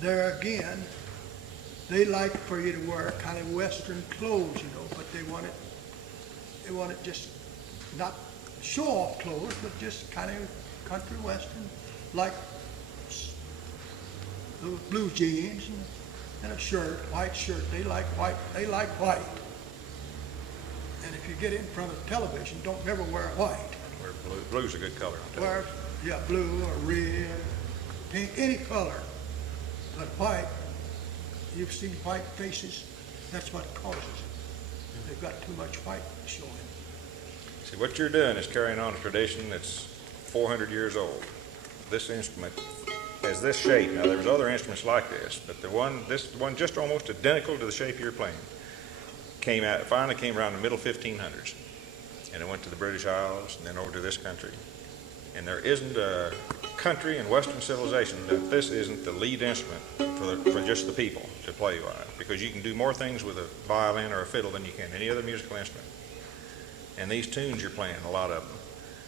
there again, they like for you to wear kind of Western clothes, you know, but they want it just not show-off clothes, but just kind of country Western, like blue jeans and a shirt, white shirt. They like white. They like white. And if you get in front of television, don't never wear white. Wear blue. Blue's a good color. Wear, blue or red, pink, any color. But white, you've seen white faces, that's what causes it. They've got too much white showing. See, what you're doing is carrying on a tradition that's 400 years old. This instrument has this shape. Now, there's other instruments like this, but this one just almost identical to the shape you're playing, finally came around the middle 1500s, and it went to the British Isles and then over to this country. And there isn't a country in Western civilization that this isn't the lead instrument for just the people to play by, because you can do more things with a violin or a fiddle than you can any other musical instrument. And these tunes you're playing, a lot of them.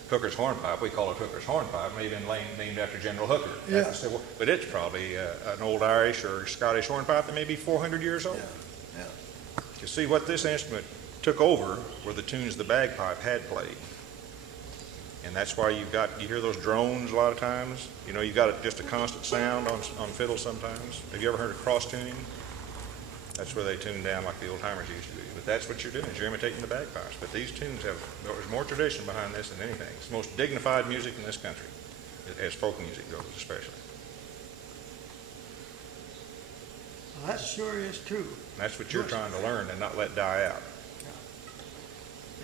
Hooker's Hornpipe, we call it Hooker's Hornpipe, maybe named after General Hooker. Yeah. But it's probably an old Irish or Scottish hornpipe that may be 400 years old. Yeah. You see, what this instrument took over were the tunes the bagpipe had played. And that's why you hear those drones a lot of times. You know, you got just a constant sound on fiddle sometimes. Have you ever heard of cross tuning? That's where they tune down like the old timers used to do. But that's what you're doing, is you're imitating the bagpipes. But these tunes there's more tradition behind this than anything. It's the most dignified music in this country, as folk music goes especially. Well, that sure is true. And that's what you're trying to learn and not let die out.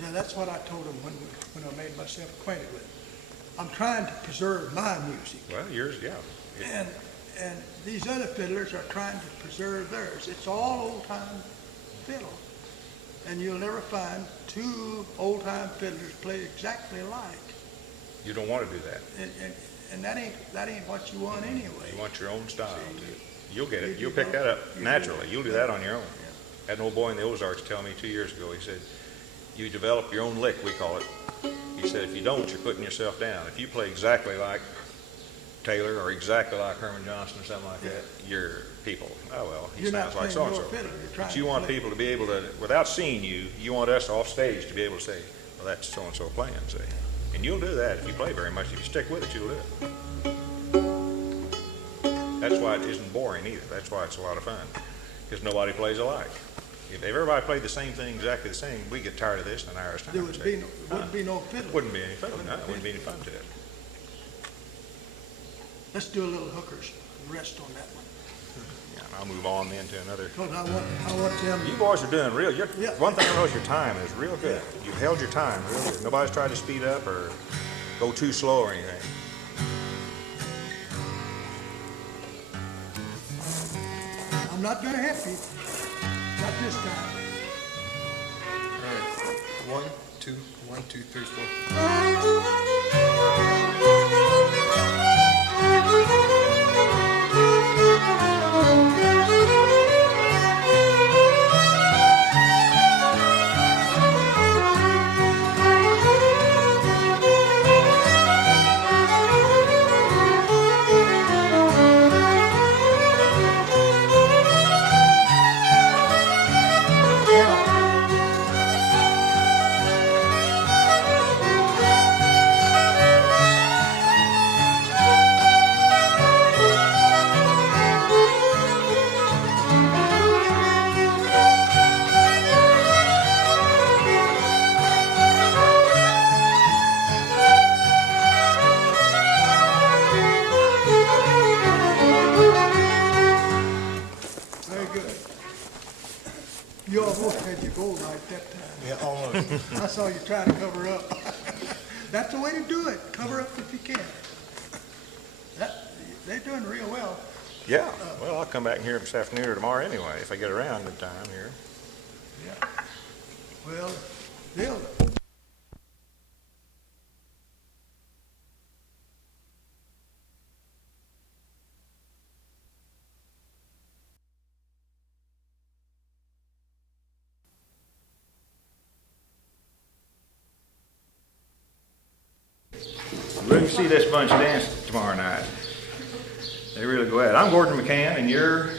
Yeah, that's what I told them when I made myself acquainted with it. I'm trying to preserve my music. Well, yours, yeah. And these other fiddlers are trying to preserve theirs. It's all old-time fiddle. And you'll never find two old-time fiddlers play exactly alike. You don't want to do that. And that ain't what you want anyway. You want your own style. You'll get it. You'll pick that up naturally. You'll do that on your own. I had an old boy in the Ozarks tell me 2 years ago, he said, you develop your own lick, we call it. He said, if you don't, you're putting yourself down. If you play exactly like Taylor or exactly like Herman Johnston or something like that, you're people. Oh, well, he sounds like so-and-so. But you want people to be able to, without seeing you want us off stage to be able to say, well, that's so-and-so playing, say. And you'll do that if you play very much. If you stick with it, you'll do it. That's why it isn't boring either. That's why it's a lot of fun, because nobody plays alike. If everybody played the same thing exactly the same, we get tired of this in an hour's time. There wouldn't be no fiddle. Wouldn't be any fun. No, it wouldn't be any fun to it. Let's do a little hookers, rest on that one. Yeah, I'll move on then to another. Because I want them. You boys are doing real. One thing I know is your time is real good. You've held your time real good. Nobody's tried to speed up or go too slow or anything. I'm not going to help you. Not this time. All right. 1, 2, 1, 2, 3, 4. go right that time. Yeah, almost. I saw you try to cover up. That's the way to do it. Cover up if you can. They're doing real well. Yeah, well, I'll come back and hear them this afternoon or tomorrow anyway, if I get around in time here. Yeah. Well, they'll. We're going to see this bunch dance tomorrow night. They really go at it. I'm Gordon McCann, and you're?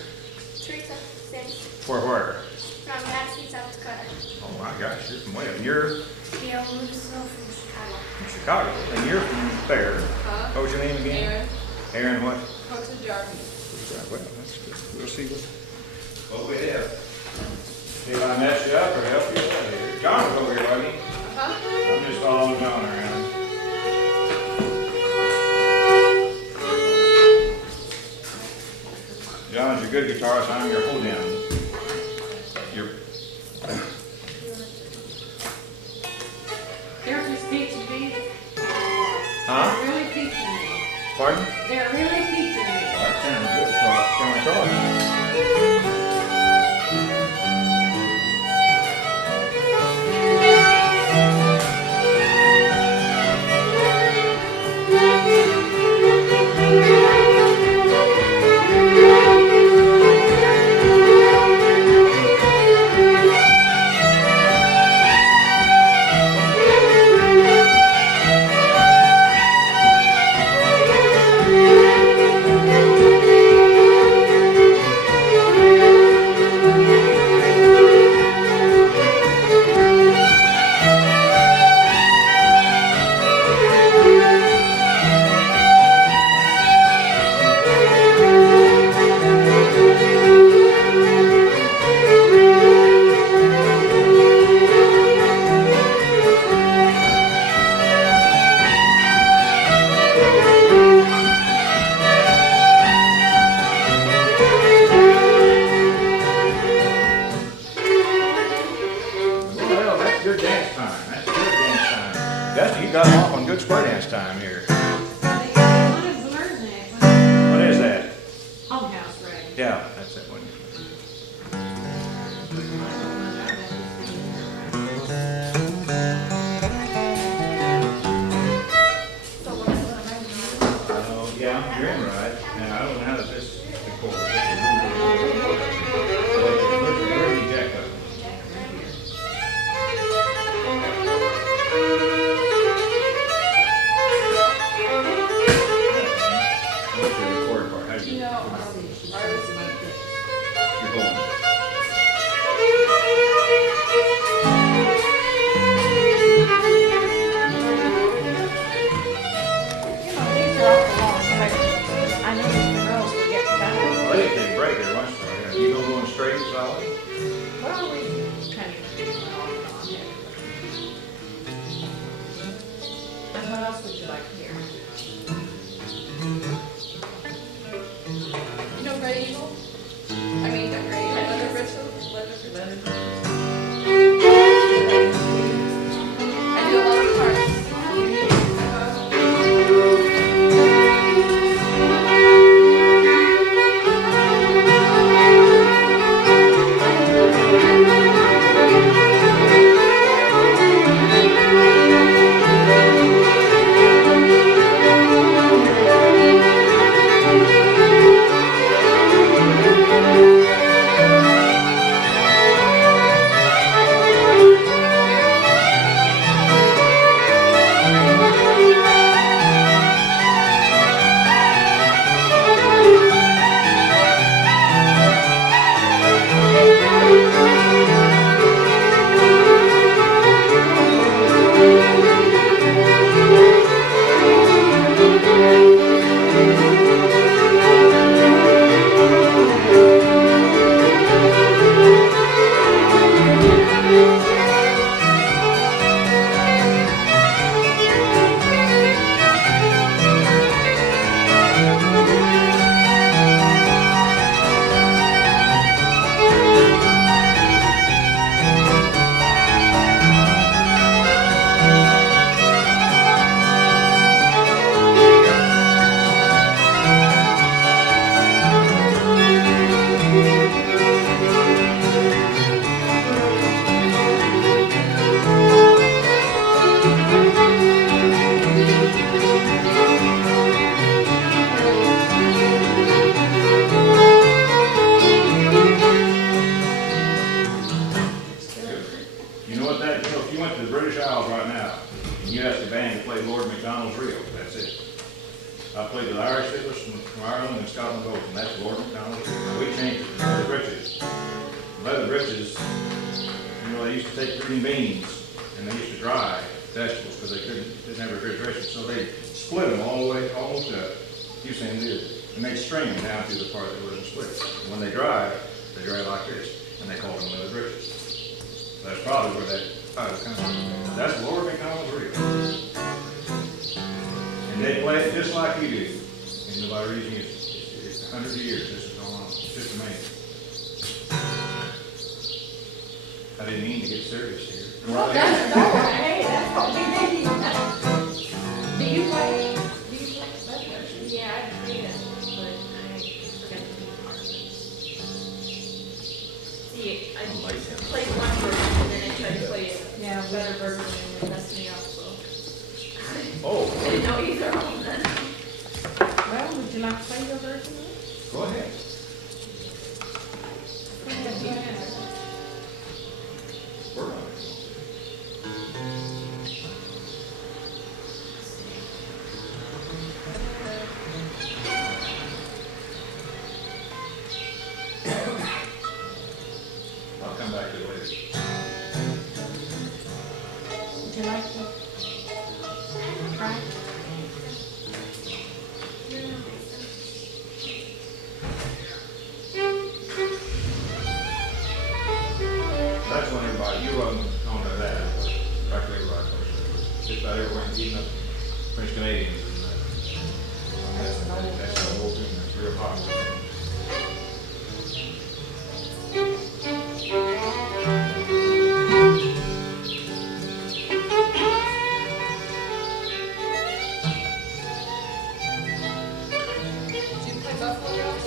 Teresa Sims Where? from Maddux, South Dakota. Oh my gosh, you're from where? And you're? Neil Lucille from Chicago. From Chicago. And you're from Thayer. What was your name again? Erin. Erin what? Kotajarvic. Well, that's good. We'll see what we have. See if I mess you up or help you out here. John was over here, wasn't he? I'm just following John around. John's your good guitarist, I'm your Holden. They're just teaching me. Huh? They're really teaching me. Pardon? They're really teaching me. That sounds good. Coming across. Break it. I played with Irish fiddlers from Ireland and Scotland Gold, and that's Lord McDonald. We changed it to leather breeches. Leather breeches, you know, they used to take green beans and they used to dry vegetables because didn't have refrigeration. So they split them all the way, almost up. You seen this. And they string them down to the part that wasn't split. And when they dry like this, and they call them leather breeches. That's probably where that title comes from. That's Lord McDonald's reel. And they play it just like you do. And nobody reason it's 100 years this is going on. It's just amazing. I didn't mean to get serious here. Well, that's no, hey, that's what we need. Do you play? Yeah, I played it, but I forgot to be part of it. See, I played one version and then I tried to play a better version and it messed me up, so. I didn't know either of them. Well, would you like to play your version? Go ahead. Work on it. I'll come back to it later. Would you like to try? That's when everybody, you run onto that, right there, right there. Just about everywhere, even up French Canadians and that's the whole thing, that's real popular. Did you play Buffalo Girls?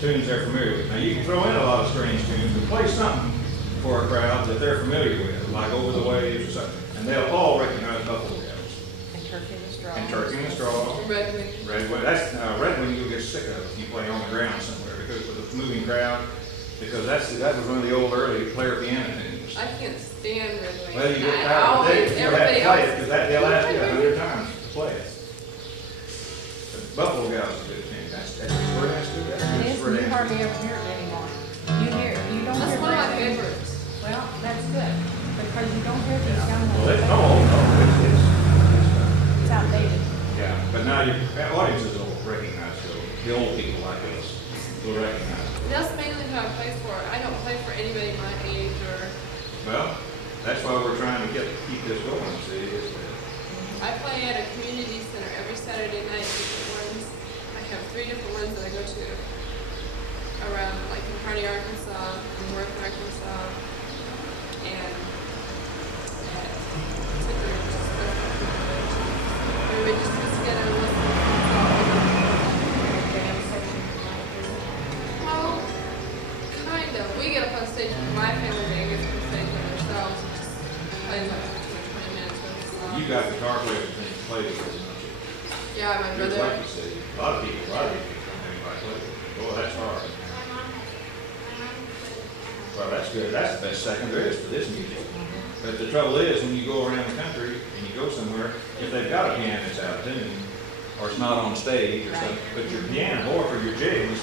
Tunes they're familiar with. Now you can throw in a lot of strange tunes, but play something for a crowd that they're familiar with, like Over the Waves or something, and they'll all recognize Buffalo Gals. And Turkey and Straw. And Turkey and Straw. Red Wing. Red Wing. That's Red Wing. You'll get sick of if you play on the ground somewhere because with a moving crowd. Because that was one of the old early player piano tunes. I can't stand Red Wing. Well, you get tired of it. You have to play it because they'll ask you 100 times to play it. But Buffalo Gals is a good tune. That's where that's good. You hardly ever hear it anymore. You don't That's hear one of my Red Wing. favorites. Well, that's good, because you don't hear these young ones. Well, It's outdated. yeah, but now your audiences will recognize the old people like us. Will recognize it. That's mainly who I play for. I don't play for anybody my age or. Well, that's why we're trying to keep this going. See, is that I play at a community center every Saturday night. Different ones. I have 3 different ones that I go to around, like in Kearney, Arkansas, in North Arkansas, and we just get together and listen to well, kind of. We get up on stage with my family, they get up on stage with themselves, and just spends like 15 or 20 minutes with his song. You got guitar players and things to play with, don't you? Yeah, my Just brother. like you said, a lot of people don't have anybody to play with. Boy, that's hard. Well, that's good. That's the best second there is for this music. But the trouble is, when you go around the country and you go somewhere, if they've got a piano that's out of tune, or it's not on stage or something, but your piano, or for your jigs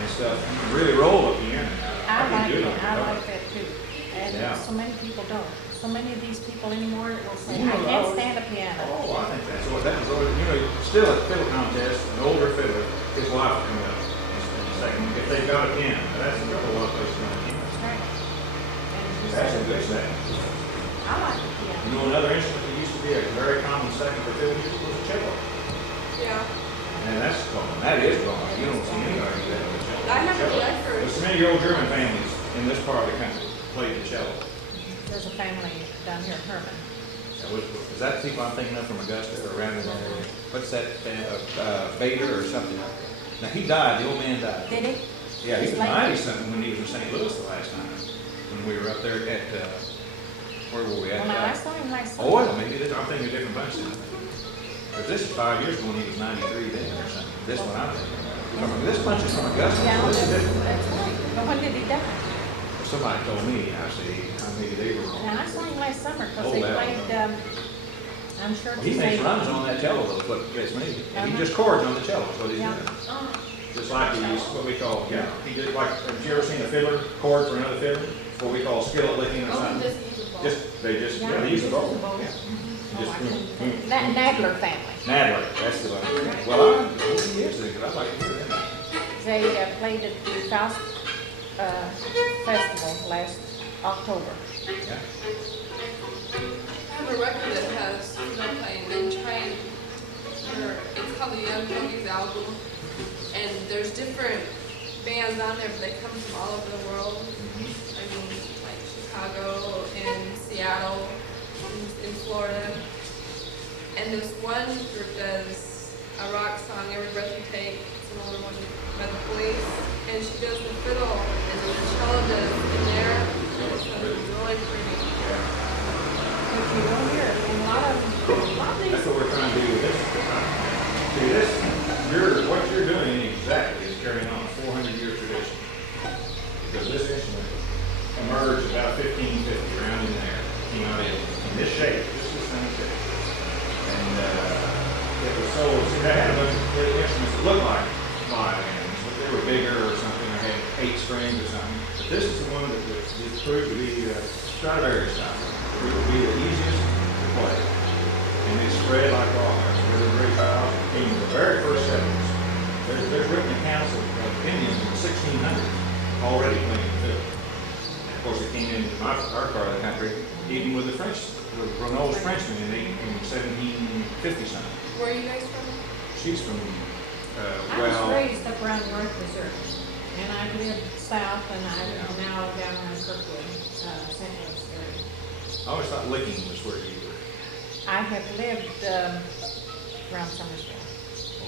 and stuff, you can really roll a piano. I like do it. on I guitar. like that too. And Yeah. so many people don't. So many of these people anymore will say, You know, I can't stand a piano. Oh, I think that's what that was always, you know, still at the fiddle contest, an older fiddler, his wife will come up and second, if they've got a piano. Now, that's a couple of lot of places on the piano. That's right. And you That's a said- good second. I like the piano. You know, another instrument that used to be a very common second for fiddle music was a cello. Yeah. And that's gone. That is gone. You don't see anybody do that with a cello. I have Cello. a record. There's many old German families in this part of the country played the cello. There's a family down here, Herman. Is that the people I'm thinking of from Augusta or around in that area? What's that, Bader or something like that? Now, he died, the old man died. Did he? Yeah, he was Like- 90-something when he was in St. Louis the last time, when we were up there at, where were we at? Well, now I saw him last summer. Oh, well, maybe I'm thinking a different bunch then. Because this is 5 years ago when he was 93 then or something. This one I'm thinking of. This bunch is from Augusta, Yeah, so this is that's different. right. But when did he die? Somebody told me, I see, maybe they were wrong. Now, I saw him last summer because Oh, they well. played, I'm sure He to makes say. runs on that cello, though, is what gets me. And he Uh-huh. just chords on the cello, is what he's Yeah. doing. Just like he used, what we call, yeah, he did like, have you ever seen a fiddler chord for another fiddler? What we call skillet licking or Oh, something? he just uses both. Yeah, they use the bow. Yeah. Just, Nadler family. Nadler, that's the one. Well, he is, because I'd like to hear that. They played at the Faust Festival last October. Yeah. I have a record that has fiddle playing and trying. It's called the Young Fogies album, and there's different bands on there, but they come from all over the world. I mean, like Chicago and Seattle, in Florida. And this one group does a rock song, Every Breath You Take. It's an older one by the Police, and she does the fiddle, and then the cello does in there, and it sounds really pretty. If you don't hear it, and a lot of these. That's what we're trying to do with this. See, this, what you're doing exactly is carrying on a 400-year tradition. Because this instrument emerged about 1550, around in there, came out in this shape, this kind of shape. And it was so, see, they had a bunch of instruments that looked like violins, but they were bigger or something, or had 8 strings or something. But this is the one that is proved to be Stradivarius style. It would be the easiest to play. And they spread like wildfire. They're very powerful. Came in the very first settings. There's written accounts of Indians in the 1600s already playing the fiddle. And of course, it came into our part of the country, even with the French, with Renault's Frenchman in 1750-something. Where are you guys from? She's from, I was raised up around North Missouri, and I lived south, and I'm now down in Kirkwood, St. Louis area. I always thought Licking was where you were. I have lived around Summersville.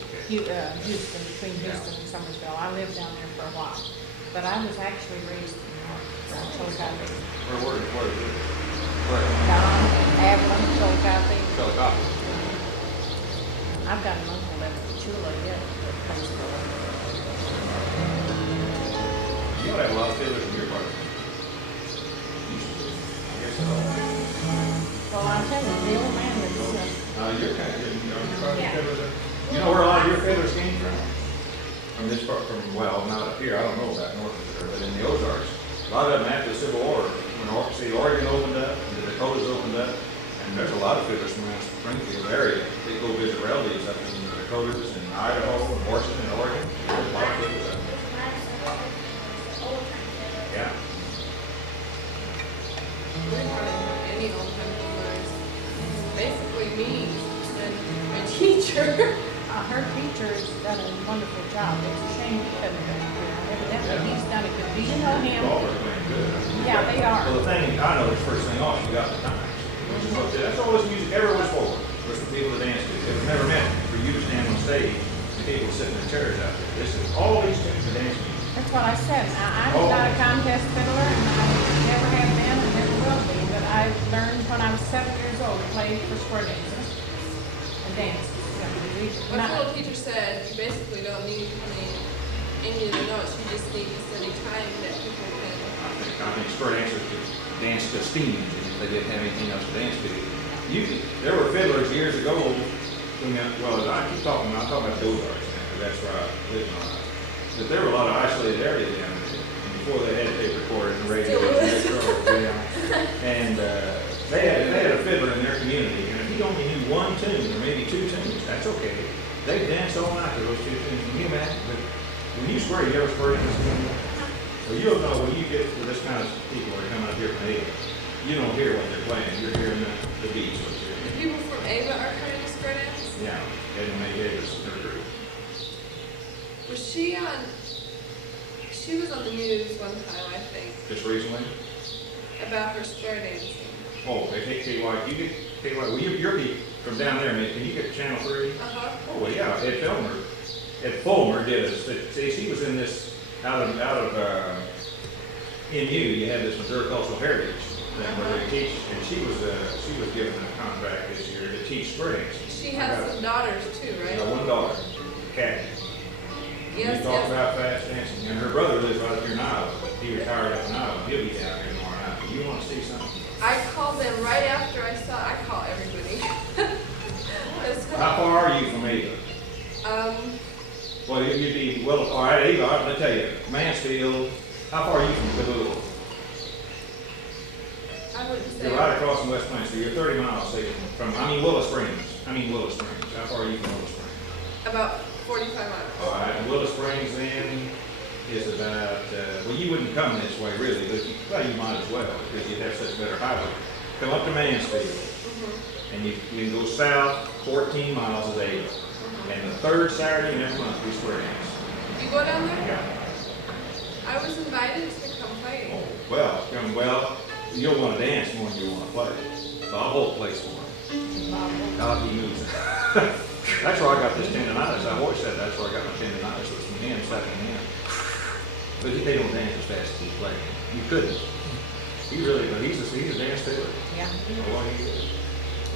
Okay. Houston, between Houston and Summersville. I lived down there for a while, but I was actually raised in North, around Kotajarvic. Where is it? Down, Avalon, Kotajarvic. Philadelphia. I've got an uncle left in Chula yet that plays fiddle. You don't have a lot of fiddlers in your part. I guess so. Well, I'll tell you, the old man that's, You're kind of, Yeah. you know where a lot of your fiddlers came from? From this part, well, not up here, I don't know about North Missouri, but in the Ozarks. A lot of them after the Civil War, when Oregon opened up, and the Dakotas opened up, and there's a lot of fiddlers from around Springfield area. They go visit relatives up in the Dakotas and Idaho and Washington and Oregon. There's a lot of fiddlers up there. Yeah. We hardly have any old-time fiddlers. Basically me and my teacher. her teacher's done a wonderful job. It's a shame he couldn't have been here. Evidently, he's done it good. Do you know him? All are playing good. Yeah, they are. Well, the thing I noticed first thing off, you got the times. That's all this music ever was for for people to dance to. It was never meant for you to stand on stage and people sitting in chairs out there. This is all these tunes are dance music. That's what I said. I'm not a contest fiddler, and I never have been and never will be, but I've learned learned when I was 7 years old to play for square dancer. A dance. My fiddle teacher said you basically don't need any of the notes, you just need to study time that people can. I think square dancers could dance to steam if they didn't have anything else to dance to. There were fiddlers years ago, well, I keep talking, I'm talking about the Ozarks now, because that's where I live in Ohio. But there were a lot of isolated areas down there, and before they had tape recorders and radios and metro, and they had a fiddler in their community, and if he only knew one tune, or maybe two tunes, that's okay. They'd dance all night to those two tunes. Can you imagine? But when you swear, you ever swear in this community? Well, you'll know when you get to this kind of people that are coming up here from Ava, you don't hear what they're playing, you're hearing the beats. The people from Ava are playing the square dance? Yeah, Ed and May Davis, their group. Was she on, she was on the news one time, I think, Just recently? about her square dancing. Oh, they take KY, you get KY, well, you're from down there, man, can you get Channel 3? Uh-huh. Oh, well, yeah, Ed Fulmer did a, see, she was in this, out of NU, you had this Missouri Cultural Heritage thing where they teach, and she was given a contract this year to teach square dancing. She has some daughters too, right? One daughter, Kathy. Yes, We talk about fast dancing, and her brother lives right up here in Iowa. He retired up in Iowa. He'll be down here tomorrow night. You want to see something? I called them right after I saw, I call everybody. How far are you from Ava? Well, you'd be well, all right, Ava, I'm going to tell you, Mansfield, how far are you from Fiddle? I wouldn't say. You're right across from West Mansfield. You're 30 miles from, Willow Springs. Willow Springs. How far are you from Willow Springs? About 45 miles. All right, and Willow Springs then is about, well, you wouldn't come this way really, but you might as well, because you'd have such better highway. Come up to Mansfield, and you can go south 14 miles is Ava. And the third Saturday in every month, we square dance. You go down there? Yeah. I was invited to come play. Well, you'll want to dance more than you want to play. Bob Holt plays for him. God, he moves. That's where I got this tendonitis. I've always said that's where I got my tendonitis. It was from him, second him. But they don't dance as fast as he played. You couldn't. He really, but he's a dance fiddler. Yeah. Boy, he is.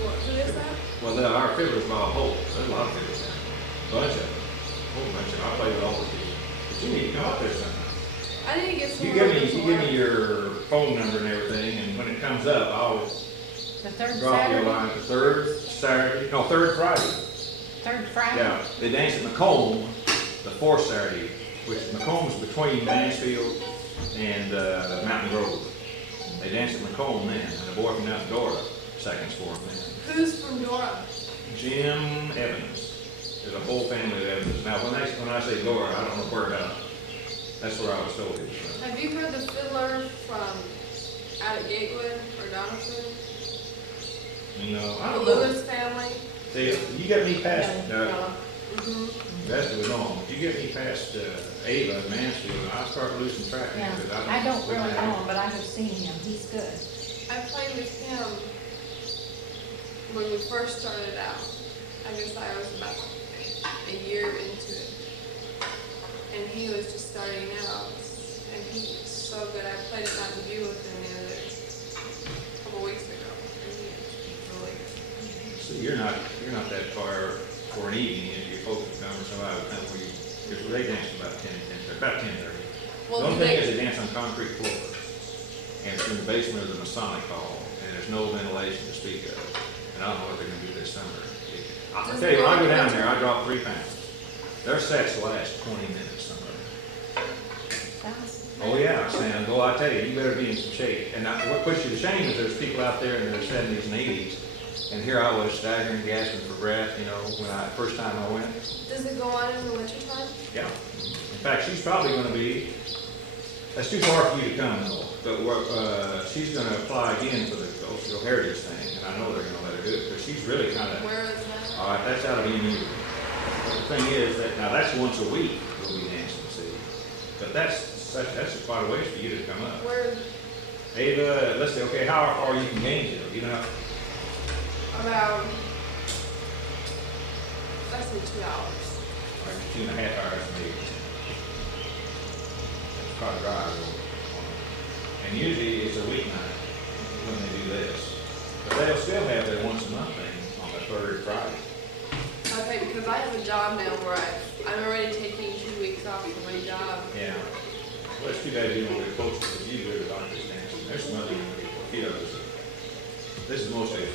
Who is that? Well, our fiddler's Bob Holt. There's a lot of fiddlers down there. Bunch of them. A whole bunch of them. I play with all the kids. But you need to come up there sometime. I need to get some You give me your phone number and everything, and when it comes up, I'll The third drop you a Saturday? line. The third Friday. Third Friday? Yeah, they dance at McComb the fourth Saturday, which McComb's between Mansfield and Mountain Grove. They dance at McComb then, and the boy from out Dora seconds for them then. Who's from Dora? Jim Evans. There's a whole family of Evans. Now, when I say Dora, I don't know where about. That's where I was told it was from. Have you heard the fiddler from out at Gatewood or Donaldson? No, I The don't know. Lewis family? See, you get me past, Mm-hmm. Vesta was on. You get me past Ava and Mansfield, I start losing track. Yeah. Because I don't really know him, but I have seen him. He's good. I played with him when we first started out. I guess I was about a year into it. And he was just starting out. And he was so good. I played at Mountain View with him the other couple weeks ago. And he was really good. So you're not that far for an evening if your folks would come or somebody would come where you, because they dance about 10:30. Well, the only thing is they dance on concrete floors. And it's in the basement of the Masonic Hall, and there's no ventilation to speak of. And I don't know what they're gonna do this summer. I'll tell you, when I go down there, I drop 3 pounds. Their sets last 20 minutes, some of them. Oh yeah, Sam, well, I tell you, you better be in some shape. And what puts you to shame is there's people out there in their 70s and 80s, and here I was staggering, gasping for breath, you know, first time I went. Does it go on in the wintertime? Yeah. In fact, she's probably going to be, that's too far for you to come though, but she's going to apply again for the Cultural Heritage thing, and I know they're going to let her do it, because she's really kind of. Where is that? All right, that's out of NU. The thing is that, now that's once a week we'll be dancing, see. But that's quite a ways for you to come up. Where? Ava, let's see, okay, how far you from Gainesville, you know? About less than 2 hours. Like 2.5 hours maybe. That's quite a drive. And usually it's a weeknight when they do this. they'll still have their once a month thing on the third Friday. Okay, because I have a job now where I'm already taking 2 weeks off from my job. Yeah. Well, it's too bad you don't get close to you do about this dancing. There's some other kiddos. This is mostly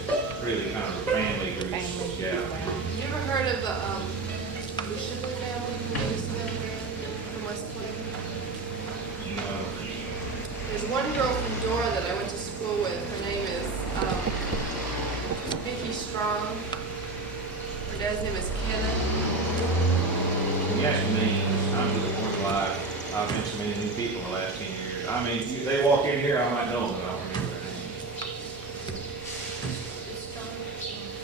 really kind of a family group. Yeah. You ever heard of the Fiddle family who lives down there from West Point? No. There's one girl from Dora that I went to school with. Her name is Vicky Strong. Her dad's name is Kenneth. When you ask me, I'm to the point where I've met so many new people in the last 10 years. I mean, if they walk in here, I might know them, but I don't remember their names.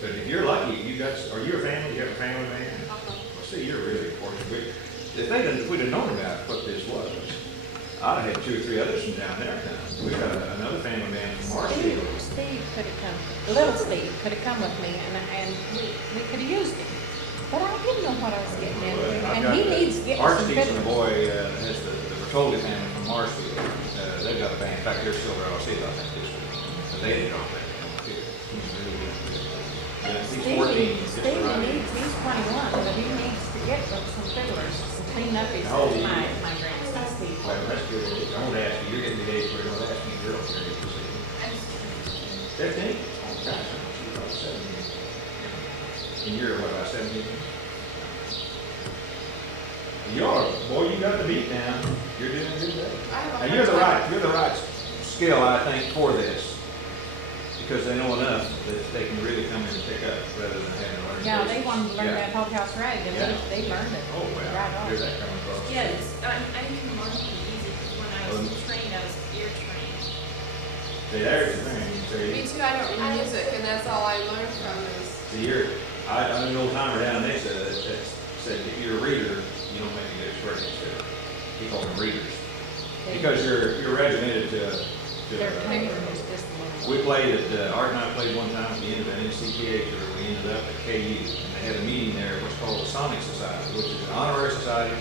But if you're lucky, are you a family? You have a family man? Well, see, you're really fortunate. If we'd have known about what this was, I'd have had 2 or 3 others from down there. We've got another family man from Marshfield. Steve could have come, little Steve could have come with me, and we could have used him. But I didn't know what I was getting into, and he needs to get Art some Steve's fiddlers. boy has the Bertoldi family from Marshfield. They've got a band. In fact, they're still there. I'll see about that this week. But they didn't know that. He's really good. He's 14. Steve needs, he's 21, but he needs to get some fiddlers to clean up his, How old are you? my grandson Steve. Well, that's good. I won't ask you. You're getting the age where you don't ask me girls here. 15? Gosh, she's about 17. And you're what, about 17? Boy, you got the beat down. You're doing a good day. And you're the right skill, I think, for this. Because they know enough that they can really come in and pick up rather than having to learn. Yeah, they wanted to learn that whole house rag, and they learned it. Oh, wow. Right on. Here's that coming across. Yes, I can learn it easy because when I was trained, I was ear trained. See, there's the thing. Me too, I don't read music, and that's all I learned from is. See, I knew an old timer down there that said if you're a reader, you don't make a good expression. He called them readers. Because you're regimented to we played at, Art and I played one time at the end of an NCPA tour. We ended up at KU, and they had a meeting there, what's called the Sonic Society, which is an honorary society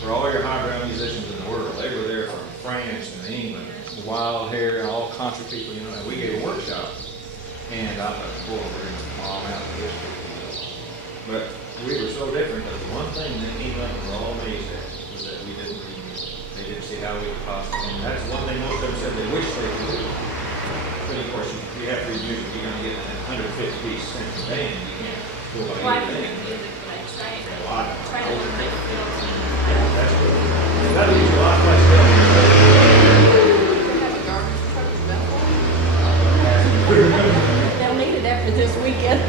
for all your highbrow musicians in the world. They were there from France and England, wild hair, and all concert people, you know, and we gave a workshop. And I thought, boy, we're going to mom out of this. But we were so different that the one thing that England were all amazed at was that we didn't read music. They didn't see how we could possibly, and that's one thing most of them said they wish they could do. But of course, you have to read music, you're going to get a 150-piece symphony band, you can't go by anything. I try to learn my fiddle. That's good. That'll use a lot of less stuff. They'll need it after this weekend.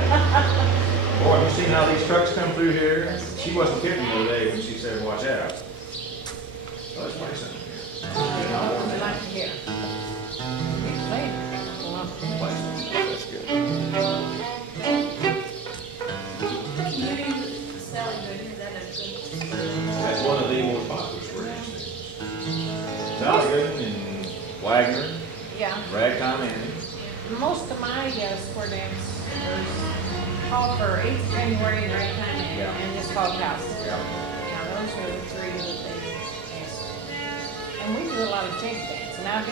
Boy, have you seen how these trucks come through here? She wasn't kidding the other day when she said, watch out. So let's play something here. What would you like to hear? You play. That's good. That's one of the most popular square dance tunes. Dialog and Wagner. Yeah. Ragtime Annie. Most of my square dance called for 8th January and Ragtime and this called house. Yeah. Now those are the 3 that they asked. And we do a lot of jig dance. Now do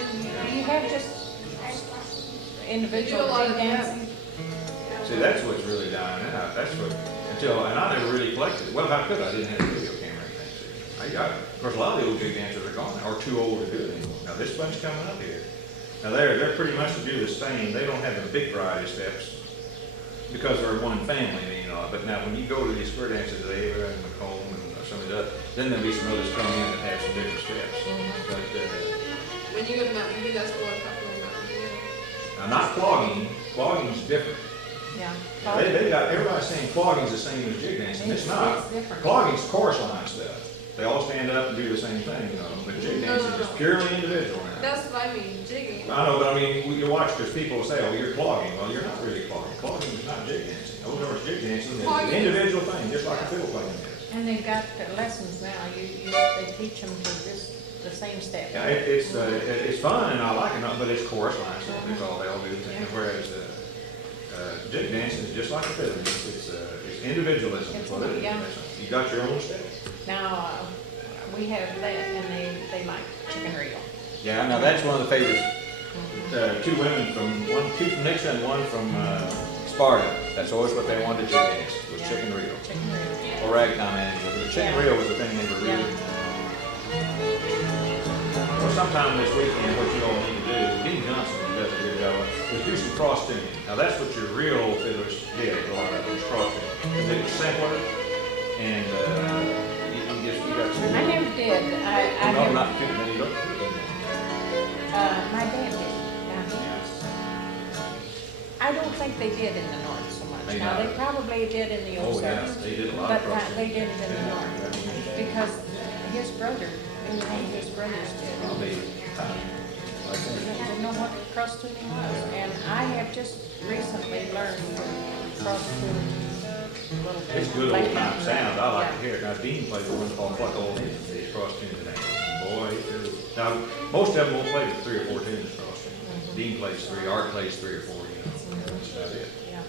you have just individual jig dance? See, that's what's really dying out. That's what, and I never really collected. Well, if I could, I didn't have a video camera or anything. Of course, a lot of the old jig dancers are gone now, or too old to do it anymore. Now, this bunch coming up here. Now, they're pretty much to do the same. They don't have the big variety of steps because they're one family, you know. But now, when you go to these square dances, Thayer and McCann and some of the others, then there'll be some others coming in that have some different steps. But, when you go to Mountain View, that's more popular in Mountain View. now, not clogging. Clogging's different. Yeah. They got everybody saying clogging's the same as jig dancing. It's not. It's different. Clogging's chorus line stuff. They all stand up and do the same thing, you know. But jig dancing is purely individual now. That's what I mean, jigging. I know, but I mean, you watch, because people will say, "Oh, you're clogging." Well, you're not really clogging. Clogging is not jig dancing. Ozarks jig dancing is an individual thing, just like a fiddle playing is. And they've got lessons now. They teach them to just the same step. Yeah, it's fun and I like it, but it's chorus line stuff. That's all they all do. Whereas jig dancing is just like a fiddle. It's individualism. It's what it is. Yeah. You got your own step. Now we have that, and they like chicken reel. Yeah, now that's one of the favorites. two women two from Nixon and one from Sparta. That's always what they wanted to dance, was chicken reel. Or ragtime angel. But the chicken reel was the thing they were really. Well, sometime this weekend, what you all need to do, Dean Johnston does a good job, is do some cross tuning. Now that's what your real fiddlers did, a lot of it was cross tuning. Because it was simpler, and you got some. I never did. I No, never. not too many. Look. My dad did. Yeah. I don't think they did in the north so much. They Now, not. they probably did in the Oh, yeah, Ozarks. they did a lot But of cross they did it in the Yeah. north. Because his brother, one of his brothers did. Probably, I didn't know what cross tuning was. And I have just recently learned cross tuning. it's good old time sound. I like to hear it. Now, Dean plays one called Pluck Old Hens. It's cross tuned today. Boy, now, most of them won't play but 3 or 4 tunes cross tuned. Dean plays 3, Art plays 3 or 4, you know. That's about it. Yeah.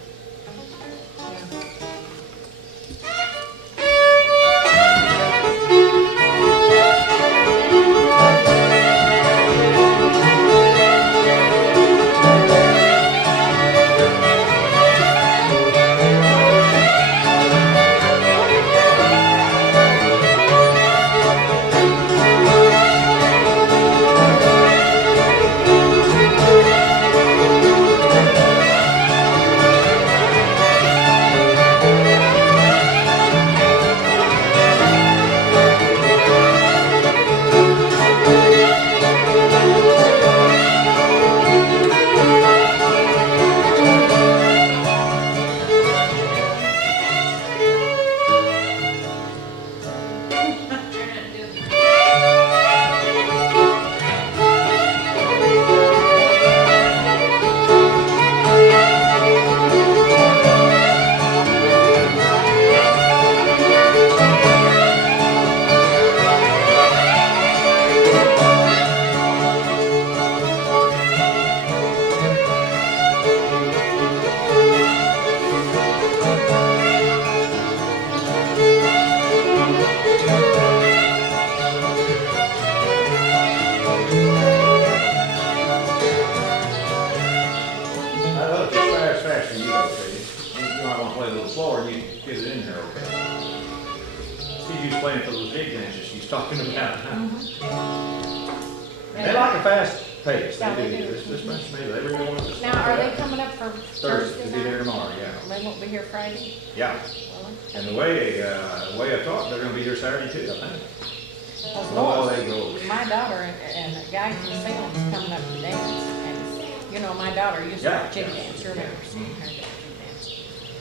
playing for those big dances she's talking about. They like a fast pace. Yeah, They they do. do. This must be every one of us. Now, are they coming up for Thursday? Thursday They'll be there night? tomorrow, yeah. They won't be here Friday? Yeah. Well, And the way I talked, they're gonna be here Saturday too, I think. Because Oh, Lord, they go. my daughter and a guy from Salem's coming up to dance, and, you know, my daughter used to Yeah. jig dance, you remember seeing her jig dance?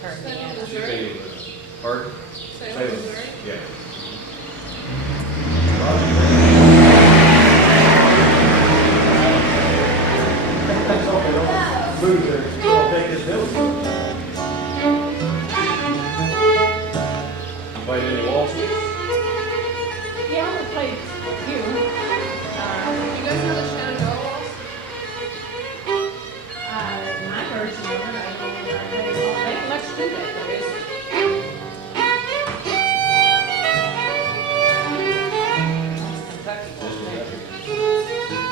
Her and Deanna. Should be, pardon? Salem, Missouri? Yeah. That's all they don't move there, they'll take this building. Played any waltzes? Yeah, we played a few. You guys know the Shenandoah Waltz? My version of it, I don't know. They let's do that, though, is it? That's Kentucky, wasn't it?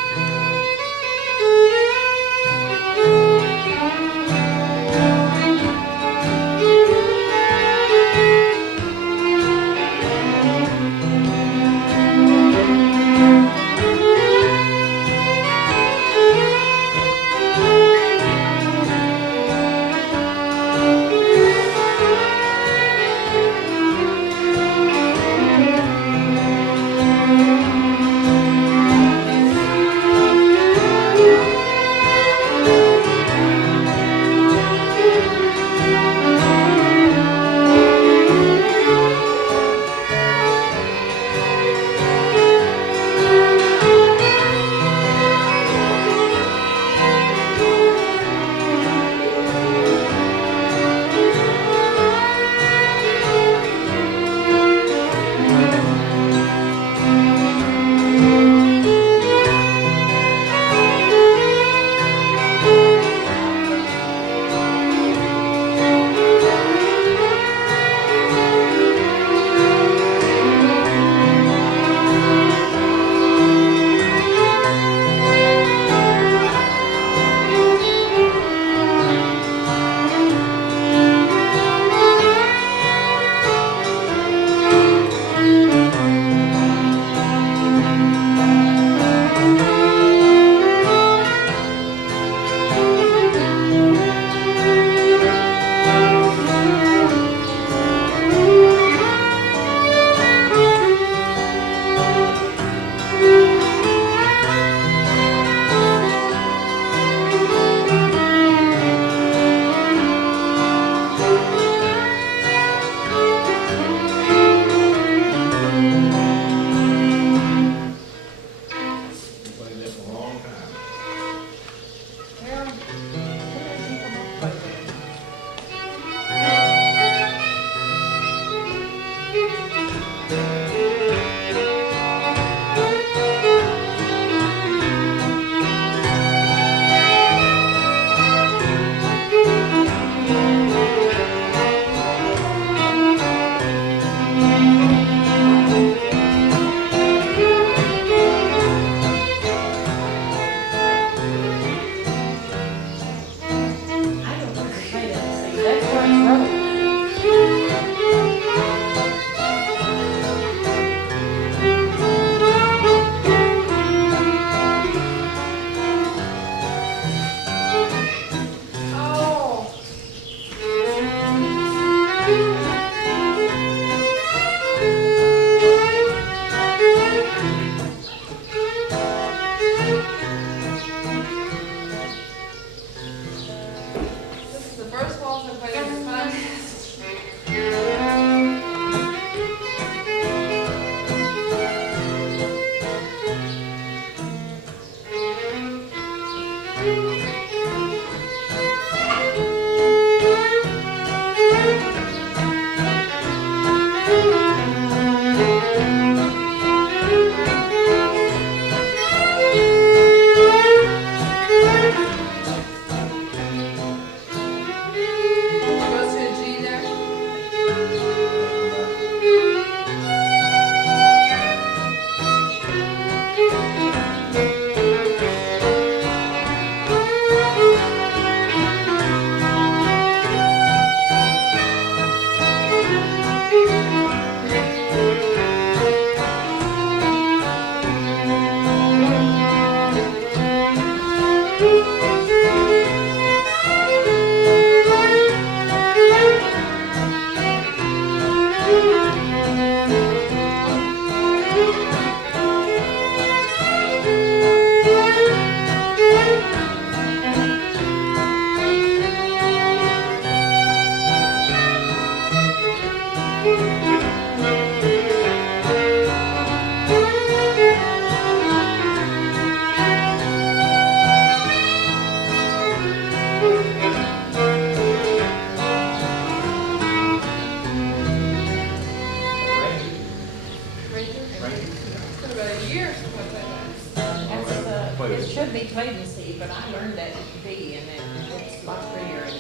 he played in C, but I learned that in B, and it's a lot prettier in C.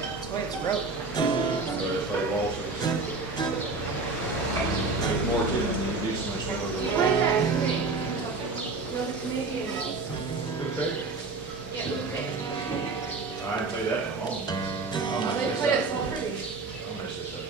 That's the way it's wrote. So they play Walsh. There's more to them than you do so much more. Play that for me. No, the Canadian ones. Okay. Yeah, okay. I didn't play that in a moment. I'll mess They this play up. it so pretty. I'll mess this up.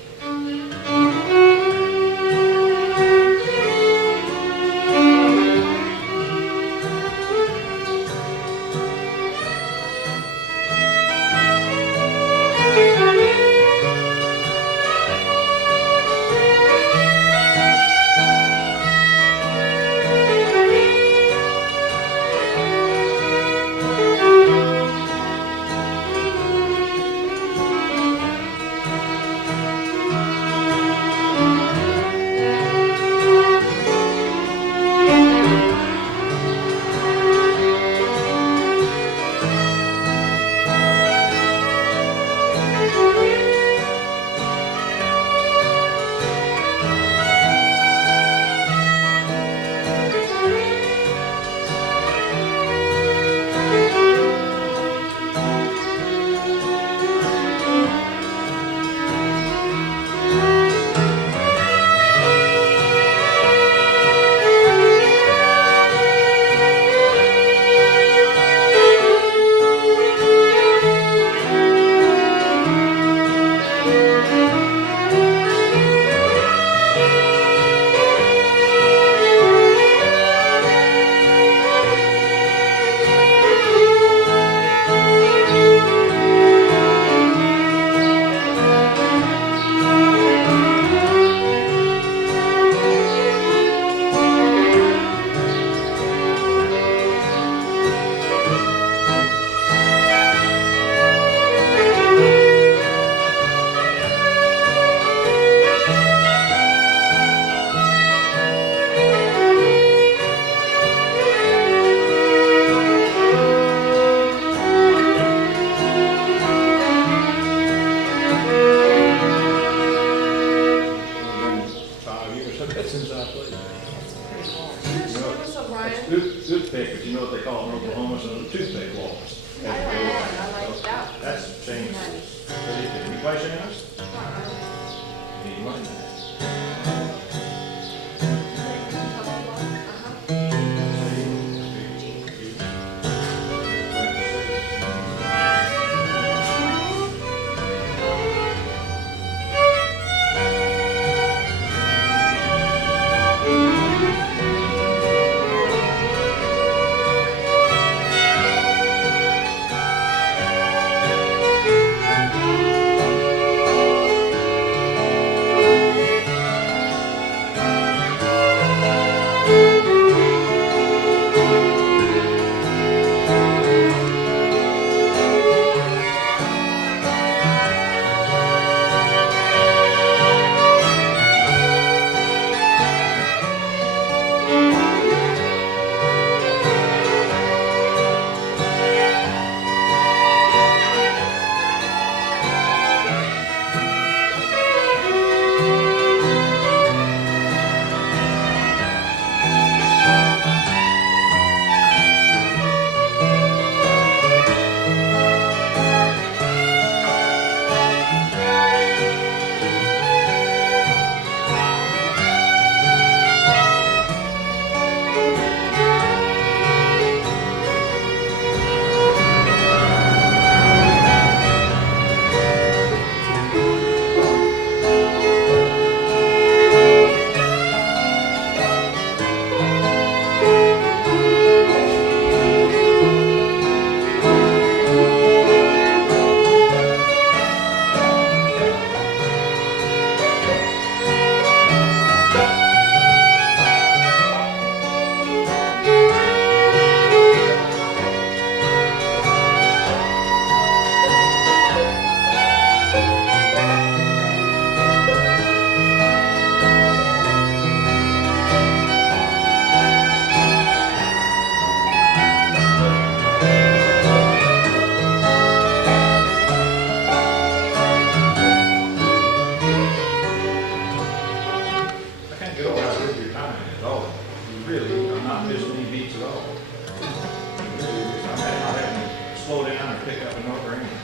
down or pick up a note or anything.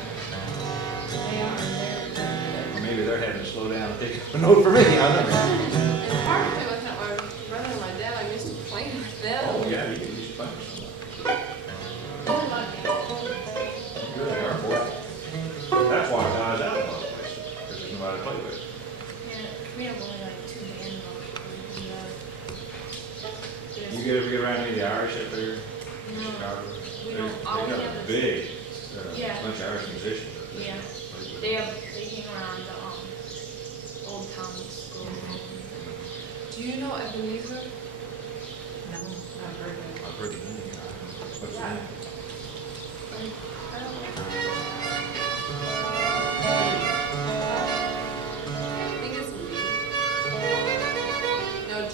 They are, they're Or maybe they're having to slow down and pick up a note for me, I don't know. It's hard to play with my brother and my dad. I'm used to playing with them. Oh, yeah, you can just play with somebody. Good, they are for it. That's why it dies out in a lot of places, because there's nobody to play with. Yeah, we have only like 2 bands. You ever get around any of the Irish up there? No. Chicago? We They don't. All we got have a is. big, Yeah. bunch of Irish musicians up there. Yeah. They hang around the old town school. Do you know Ebenezer? No, I've heard of it. I've heard the name. What's the Yeah. name? I don't know. I think it's Lee. No, G.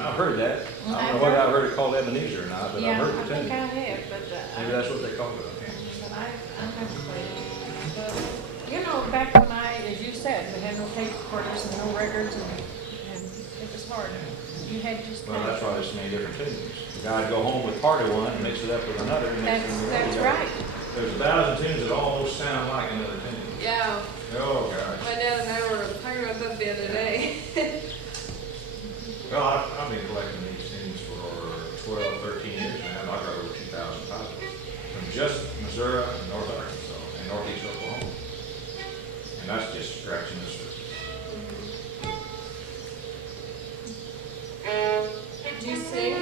I've heard that. I don't know whether I've heard it called Ebenezer or not, but I've Yeah, heard I the think tune. I have, but. Maybe that's what they call it. But I've never played it. But, you know, back when as you said, we had no tape recorders and no records and it was hard. You had just. Well, that's why there's so many different tunes. The guy'd go home with part of one and mix it up with another. And next thing you know, That's you got- right. There's 1,000 tunes that almost sound like another tune. Yeah. Oh, God. My dad and I were talking about that the other day. Well, I've been collecting these tunes for 12, 13 years now. I've got over 2,000 titles from just Missouri and North Arkansas and Northeast Oklahoma. And that's just scratching the surface. Do you sing?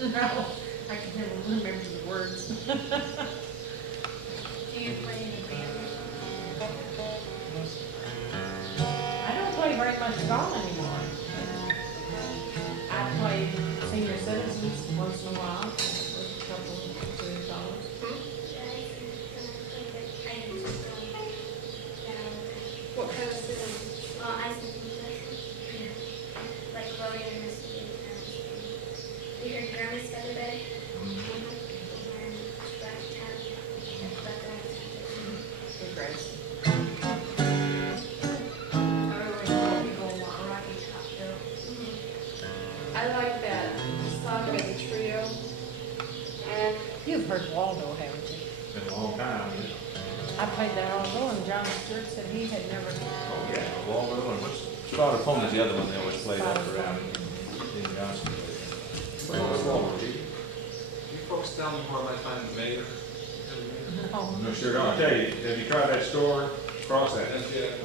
No, I can never remember the words. Do you play in a band? I don't play very much at all anymore. I play senior citizens once in a while, with a couple of $2. What kind of sing? Well, I sing like Chloe and Missy and we heard Grammy's feather bed. And Black Cat. Good grace. I like that song as a trio. You've heard Waldo, haven't you? Been a long time. Yeah. I played that although, and John Stewart said he had never. Oh, yeah. Waldo and what's Spotted Phone is the other one they always play that around in Johnston. What's Waldo? You folks down where I find the mayor? No, sure don't. I tell you, have you tried that store across that?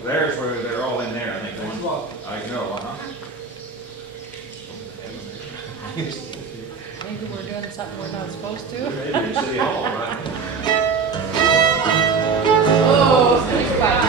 There's where they're all in there, I think. The one, I know, Maybe we're doing something we're not supposed to. Maybe in City Hall, right? Oh, it's back.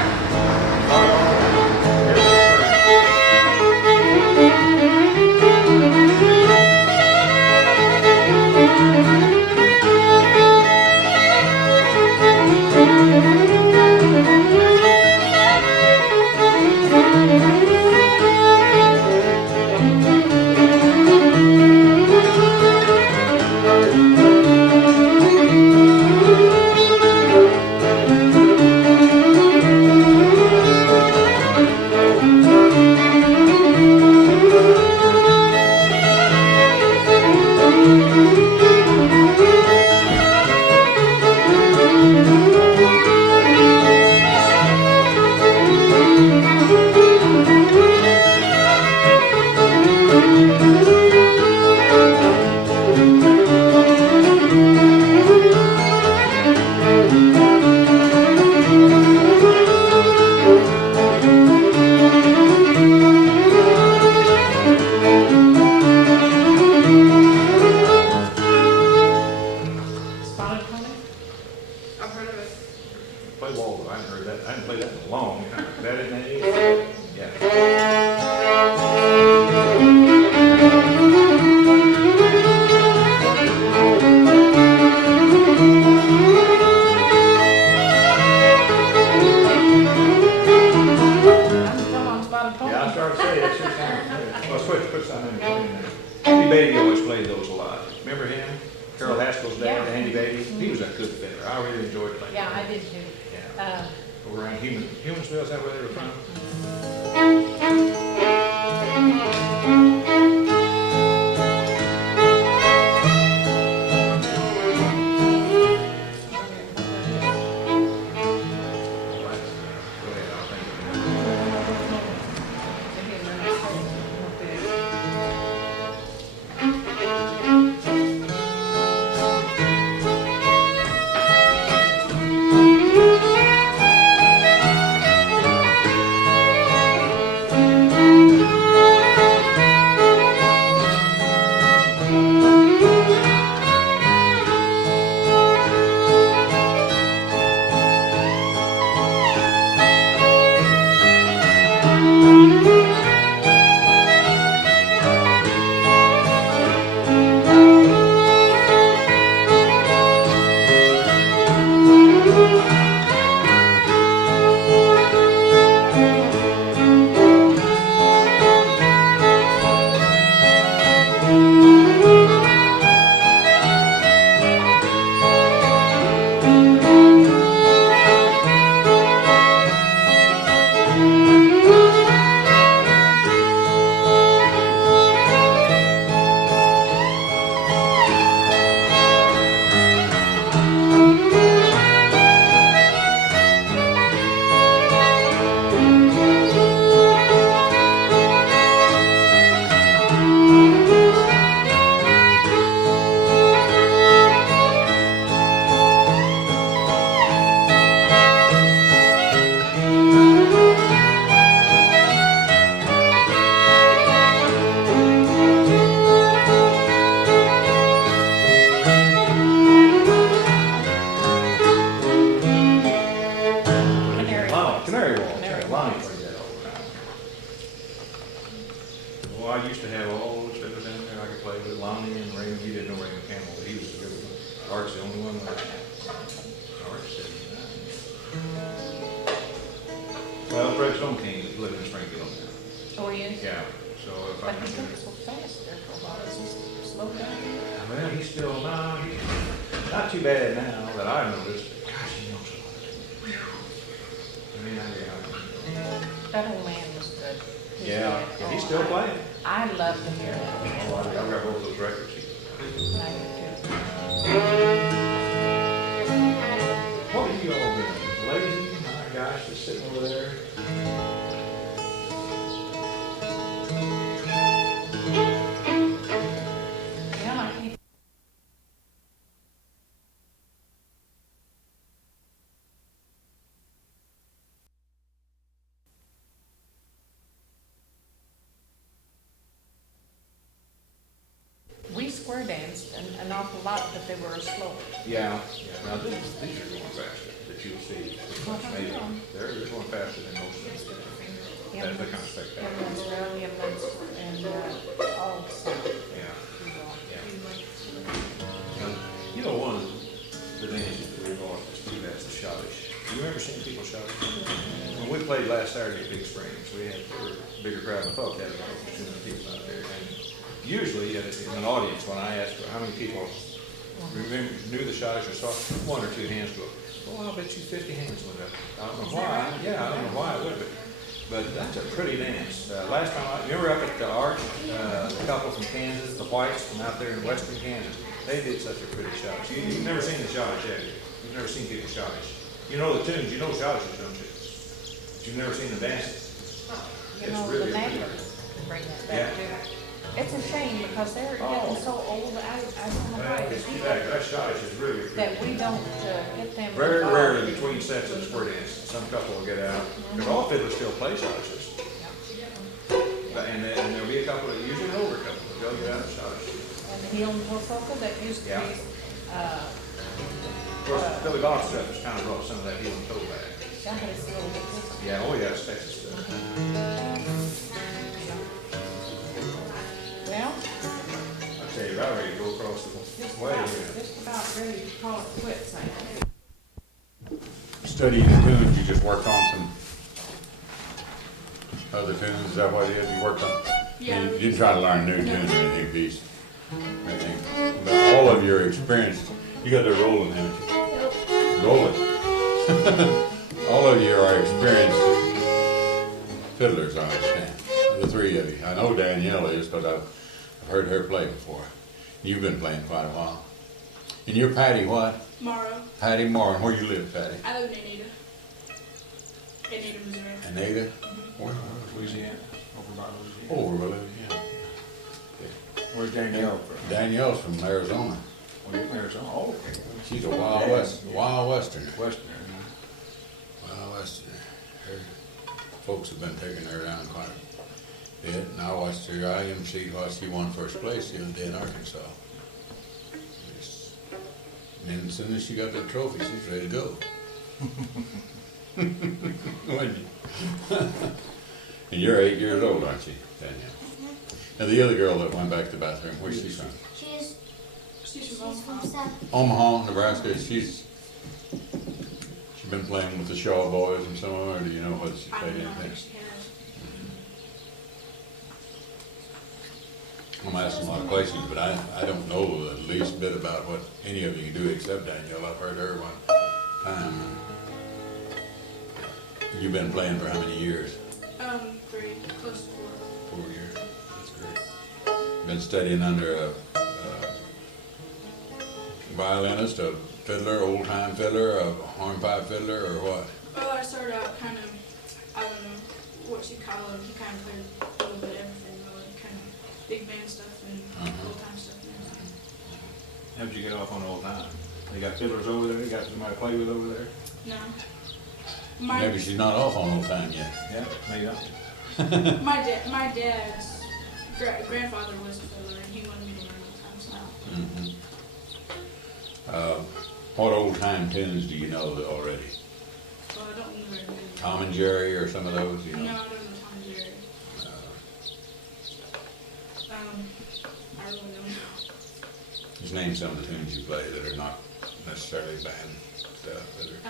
course, I remember playing that. Handy Beatty always played those a lot. Remember him? Carol Haskell's dad, Yeah. Handy Beatty? He was a good fiddler. I really enjoyed playing. Yeah, I did too. Yeah. Over around Humansville, is that where they were from? We square danced an awful lot, but they were slow. Yeah, yeah. Now these are going faster that you'll see. They're going faster than most of them. That's the kind of spectacle. And all sound. Yeah. Yeah. You know, one of the dances that we've lost is too bad, the schottish. You remember seeing people schottish? When we played last Saturday at Big Springs, we had a bigger crowd than I thought. Had about 200 people out there. And usually, in an audience, when I asked how many people knew the schottish or saw, one or two hands go up. Oh, I'll bet you 50 hands went up. I don't know why. Yeah, I don't know why it would, but that's a pretty dance. Last time, remember up at the Arch, the couple from Kansas, the Whites from out there in western Kansas, they did such a pretty schottish. You've never seen the schottish, have you? You've never seen people schottish. You know the tunes, you know schottishes, don't you? But you've never seen them dancing. You know, really the neighbors bring that back too. It's a shame because they're getting so old. I don't know why. That schottish is really that we don't get them. Very rarely between sets of square dance, some couple will get out. Because all fiddlers still play schottishes. And there'll be a couple, usually an older couple, they'll get out of schottish. And the heel and toe circle that used to be. Of course, Billy Bob's stuff has kind of brought some of that heel and toe back. Yeah, but it's a little bit different. Yeah, oh yeah, it's Texas stuff. Well, I tell you, right ready to go across the way here. Just about ready to call it quits, I think. Studying the tunes, you just worked on some other tunes, is that what it is you worked on? Yeah. You didn't try to learn new tunes or anything, Peace. I think. But all of your experience, you got the rolling, haven't you? Rolling. All of you are experienced fiddlers, I understand. The three of you. I know Danielle is, but I've heard her play before. You've been playing quite a while. And you're Patty what? Morrow. Patty Moore. Where you live, Patty? I live in Anita. Anita, Missouri. Anita? Where? Louisiana. Over by Louisiana. Over by Louisiana. Where's Danielle from? Danielle's from Arizona. Well, you're from Arizona. Oh, okay. She's a Wild Westerner. Westerner. Wild Westerner. Her folks have been taking her around quite a bit, and I watched her IMC while she won first place the other day in Arkansas. And then as soon as she got that trophy, she's ready to go. Wasn't you? And you're 8 years old, aren't you, Danielle? Now the other girl that went back to the bathroom, where's she from? She's from South. Omaha, Nebraska. She's been playing with the Shaw boys and some of them, or do you know what she played anything? I'm asking a lot of questions, but I don't know the least bit about what any of you can do except Danielle. I've heard her one time. You've been playing for how many years? 3, close to 4. 4 years. That's great. Been studying under a violinist, a fiddler, old-time fiddler, a hornpipe fiddler, or what? Well, I started out kind of, I don't know what you call it. You kind of played a little bit of everything, really. Kind of big band stuff and old-time stuff and everything. How'd you get off on old time? They got fiddlers over there? You got somebody to play with over there? No. Maybe she's not off on old time yet. Yeah, maybe not. My dad's grandfather was a fiddler, and he wanted me to learn old-time style. What old-time tunes do you know already? Well, I don't know very many. Tom and Jerry or some of those? You know? No, I don't know Tom and Jerry. I really don't know. Just name some of the tunes you play that are not necessarily band stuff. That are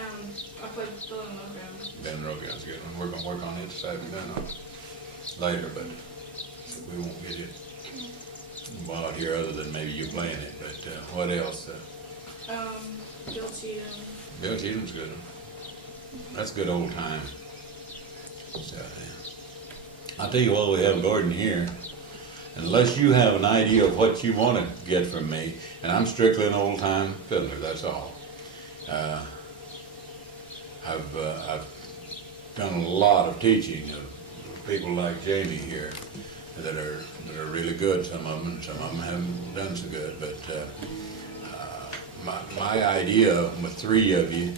I played Bill and Low band Rogan's a good one. We're going to work on it this afternoon later, but we won't get it out here other than maybe you playing it. But what else? Bill Cheatham. Bill Cheatham's good. That's good old time stuff. Yeah. I'll tell you what, we have Gordon here. Unless you have an idea of what you want to get from me, and I'm strictly an old-time fiddler, that's all. I've done a lot of teaching of people like Jamie here that are really good, some of them, and some of them haven't done so good, but my idea with 3 of you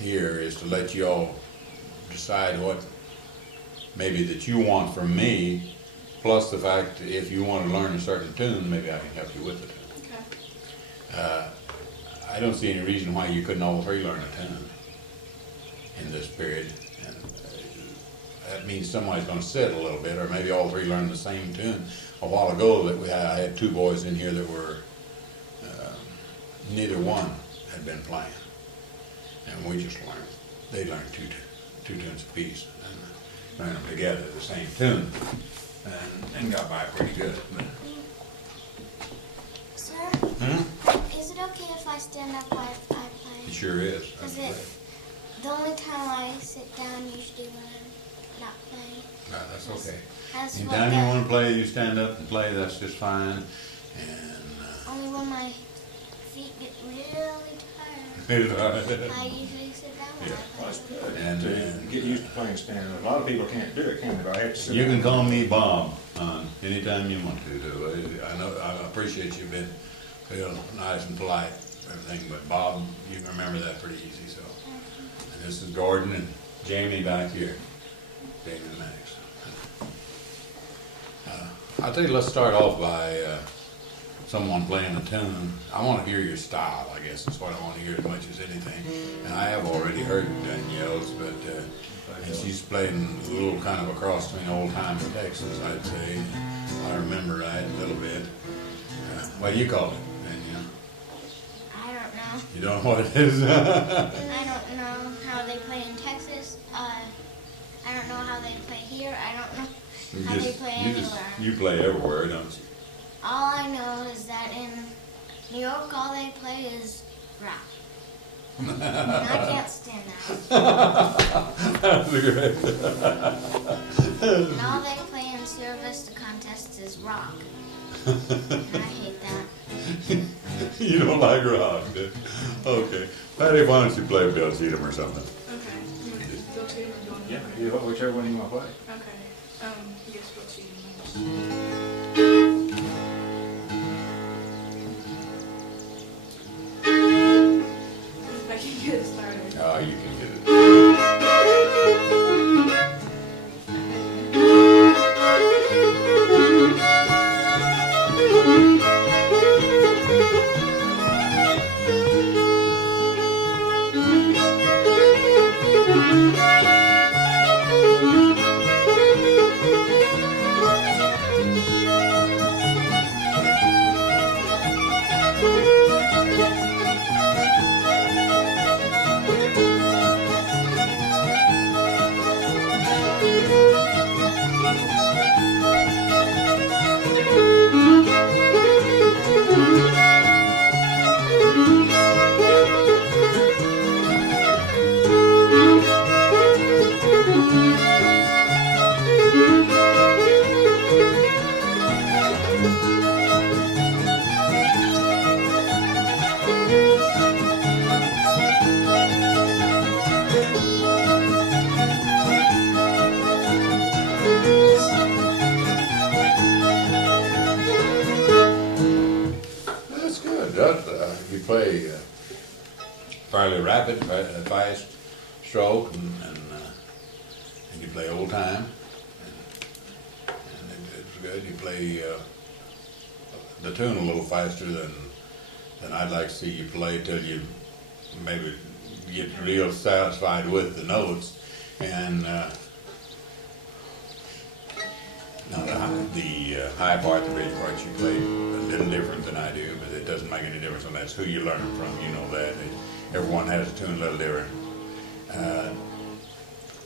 here is to let you all decide what maybe that you want from me, plus the fact that if you want to learn a certain tune, maybe I can help you with it. Okay. I don't see any reason why you couldn't all 3 learn a tune in this period. And that means somebody's going to sit a little bit, or maybe all 3 learn the same tune. A while ago, I had 2 boys in here that were neither one had been playing, and we just learned. They learned two tunes apiece, and learned them together, the same tune, and got by pretty good. But. Sir, Hmm? is it okay if I stand up while I play? It sure is. Is it the only time I sit down usually when I'm not playing? No, that's okay. That's Anytime you want to play, you stand up and play. That's just fine. And only when my feet get really tired. I usually sit down when I play. Well, that's good. And to get used to playing standing. A lot of people can't do it, can they? I have to sit you down. can call me Bob anytime you want to. I know I appreciate you being feel nice and polite, everything. But Bob, you can remember that pretty easy. So, and this is Gordon and Jamie back here, Jamie and Max. I'll tell you, let's start off by someone playing a tune. I want to hear your style, I guess, is what I want to hear as much as anything. And I have already heard Danielle's, but and she's playing a little kind of a cross between old time and Texas, I'd say. I remember right a little bit. What do you call it, Danielle? I don't know. You don't know what it is? I don't know how they play in Texas. I don't know how they play here. I don't know How they play anywhere. You play everywhere, don't you? All I know is that in New York, all they play is rap. And I can't stand that. That's great. And all they play in Sierra Vista contests is rock. And I hate that. You don't like rock, do you? Okay. Patty, why don't you play Bill Cheatham or something? Okay. You want to Bill Cheatham or Yeah, whichever one you want to play. Okay. I guess Bill Cheatham. If I can get it started. Oh, you can get it. That's good. You play fairly rapid, fast stroke, and you play old time, and it's good. You play the tune a little faster than I'd like to see you play till you maybe get real satisfied with the notes. And now the high part, the bridge part, you play a little different than I do, but it doesn't make any difference, and that's who you learn from. You know that. Everyone has a tune a little different.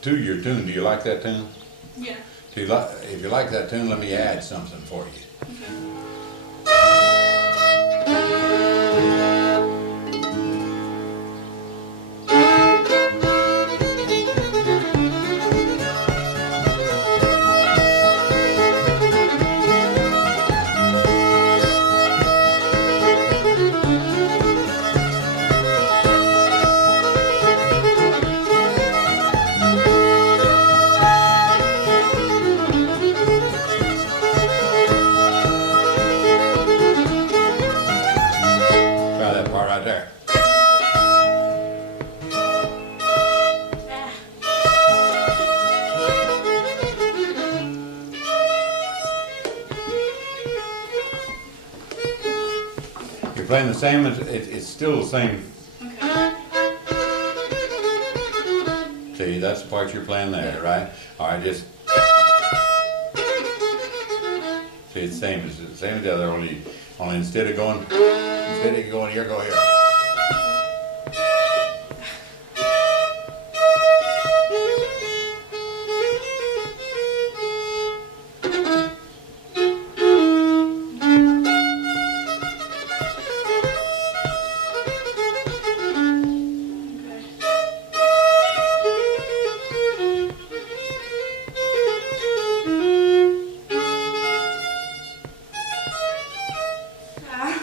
To your tune, do you like that tune? Yeah. If you like that tune, let me add something for you. Okay. Playing the same, it's still the same. Okay. See, that's the part you're playing there, right? All right, just see, it's the same as the other. Only instead of going here, go here.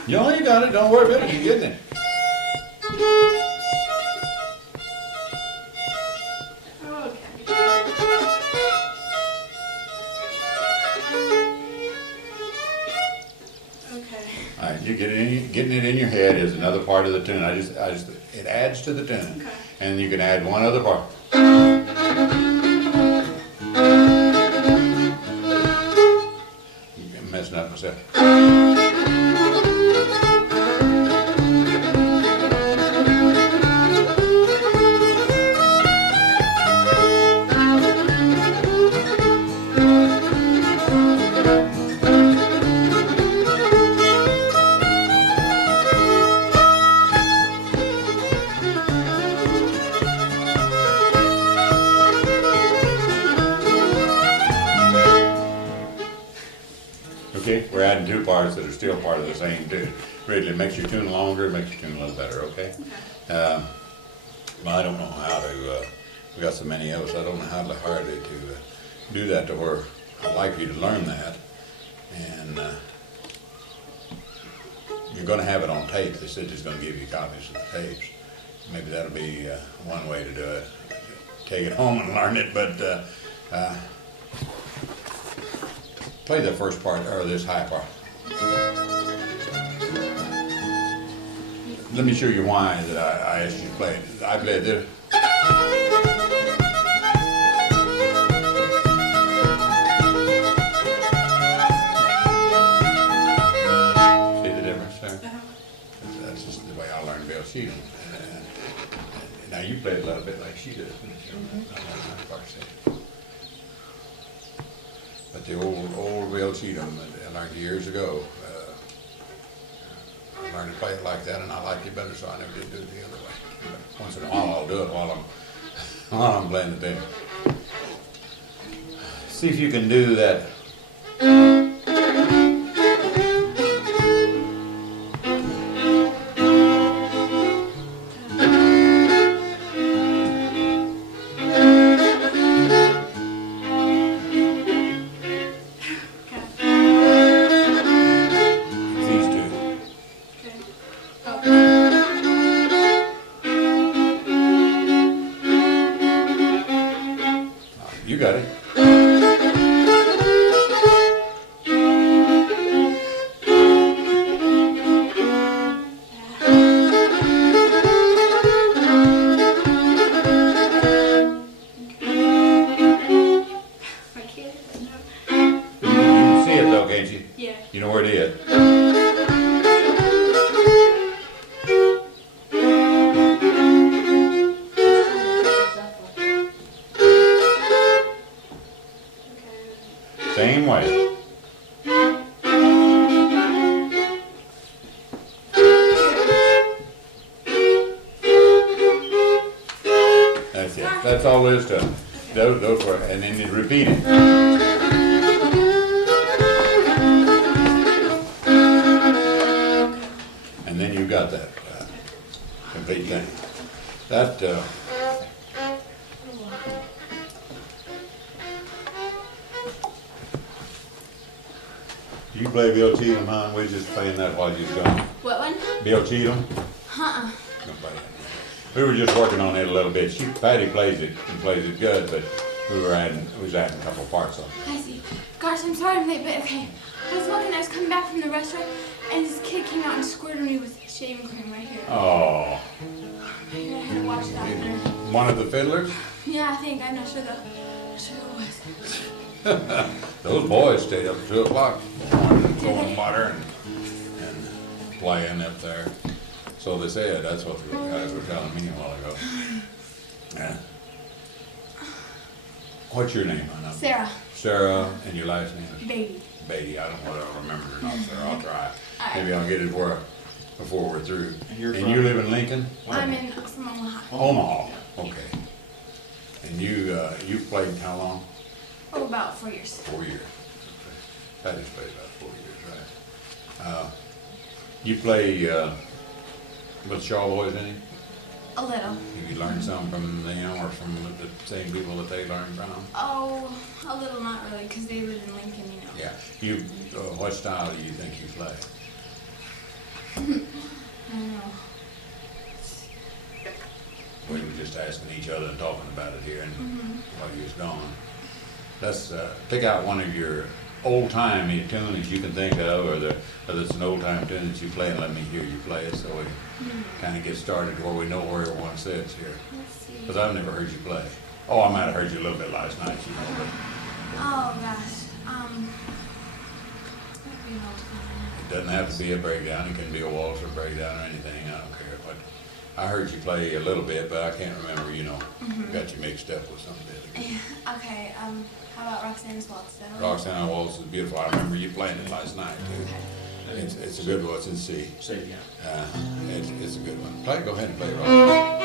You got it. Don't worry about it. You're getting it. Okay. All right, you getting it in your head is another part of the tune. It adds to the tune, okay. And you can add one other part. I'm messing up myself. Okay, we're adding two parts that are still part of the same tune. Really, it makes your tune longer, it makes your tune a little better, okay? Well, I don't know how to, we got so many of us, I don't know how hard to do that to where I'd like you to learn that. And you're going to have it on tape. The city's going to give you copies of the tapes. Maybe that'll be one way to do it. Take it home and learn it, but play the first part, or this high part. Let me show you why that I asked you to play it. I played this. See the difference there? That's just the way I learned Bill Cheatham. Now you played a little bit like she does. But the old Bill Cheatham I learned years ago. I learned to play it like that, and I liked it better, so I never did do it the other way. But once in a while, I'll do it while I'm playing the baby. See if you can do that. You got it. You see it though, can't you? Yeah. You know where it is. Same way. That's it. That's all there is to it. Those were, and then you repeat it. And then you got that complete thing. That. You play Bill Cheatham, huh? We're just playing that while you're gone. What one? Bill Cheatham? Uh-uh. We were just working on it a little bit. Patty plays it and plays it good, but we was adding a couple parts on it. I see. Gosh, I'm sorry I'm late, but okay. I was walking, I was coming back from the restaurant, and this kid came out and squirted me with shaving cream right here. Oh. Here, I had to wash it out there. One of the fiddlers? Yeah, I think. I'm not sure though. I'm sure it was. Those boys stayed up till 2 o'clock, throwing water and playing up there. So they said, that's what the guys were telling me a while ago. Yeah. What's your name? Sarah. Sarah, and your last name is? Beatty. Beatty. I don't know whether I'll remember it or not, Sarah. I'll try. Right. Maybe I'll get it before we're through. And you live in Lincoln? I'm from Omaha. Omaha. Okay. And you've played how long? Oh, about 4 years. 4 years. Patty's played about 4 years, right? You play with Shaw Boys any? A little. Have you learned some from them or from the same people that they learned from? Oh, a little, not really, because they live in Lincoln, you know. Yeah. What style do you think you play? I don't know. We were just asking each other and talking about it here and while you was gone. Let's pick out one of your old-timey tunes you can think of, or whether it's an old-time tune that you play, and let me hear you play it so we kind of get started where we know where everyone sits here. Because I've never heard you play. Oh, I might have heard you a little bit last night, you know. But oh, gosh. it doesn't have to be a breakdown. It can be a waltz or breakdown or anything. I don't care. But I heard you play a little bit, but I can't remember, you know. Got you mixed up with something. Okay, how about Roxanne's Waltz, though? Roxanne's Waltz is beautiful. I remember you playing it last night, too. It's a good one. It's in C. C, yeah. It's a good one. Go ahead and play it, Roxanne.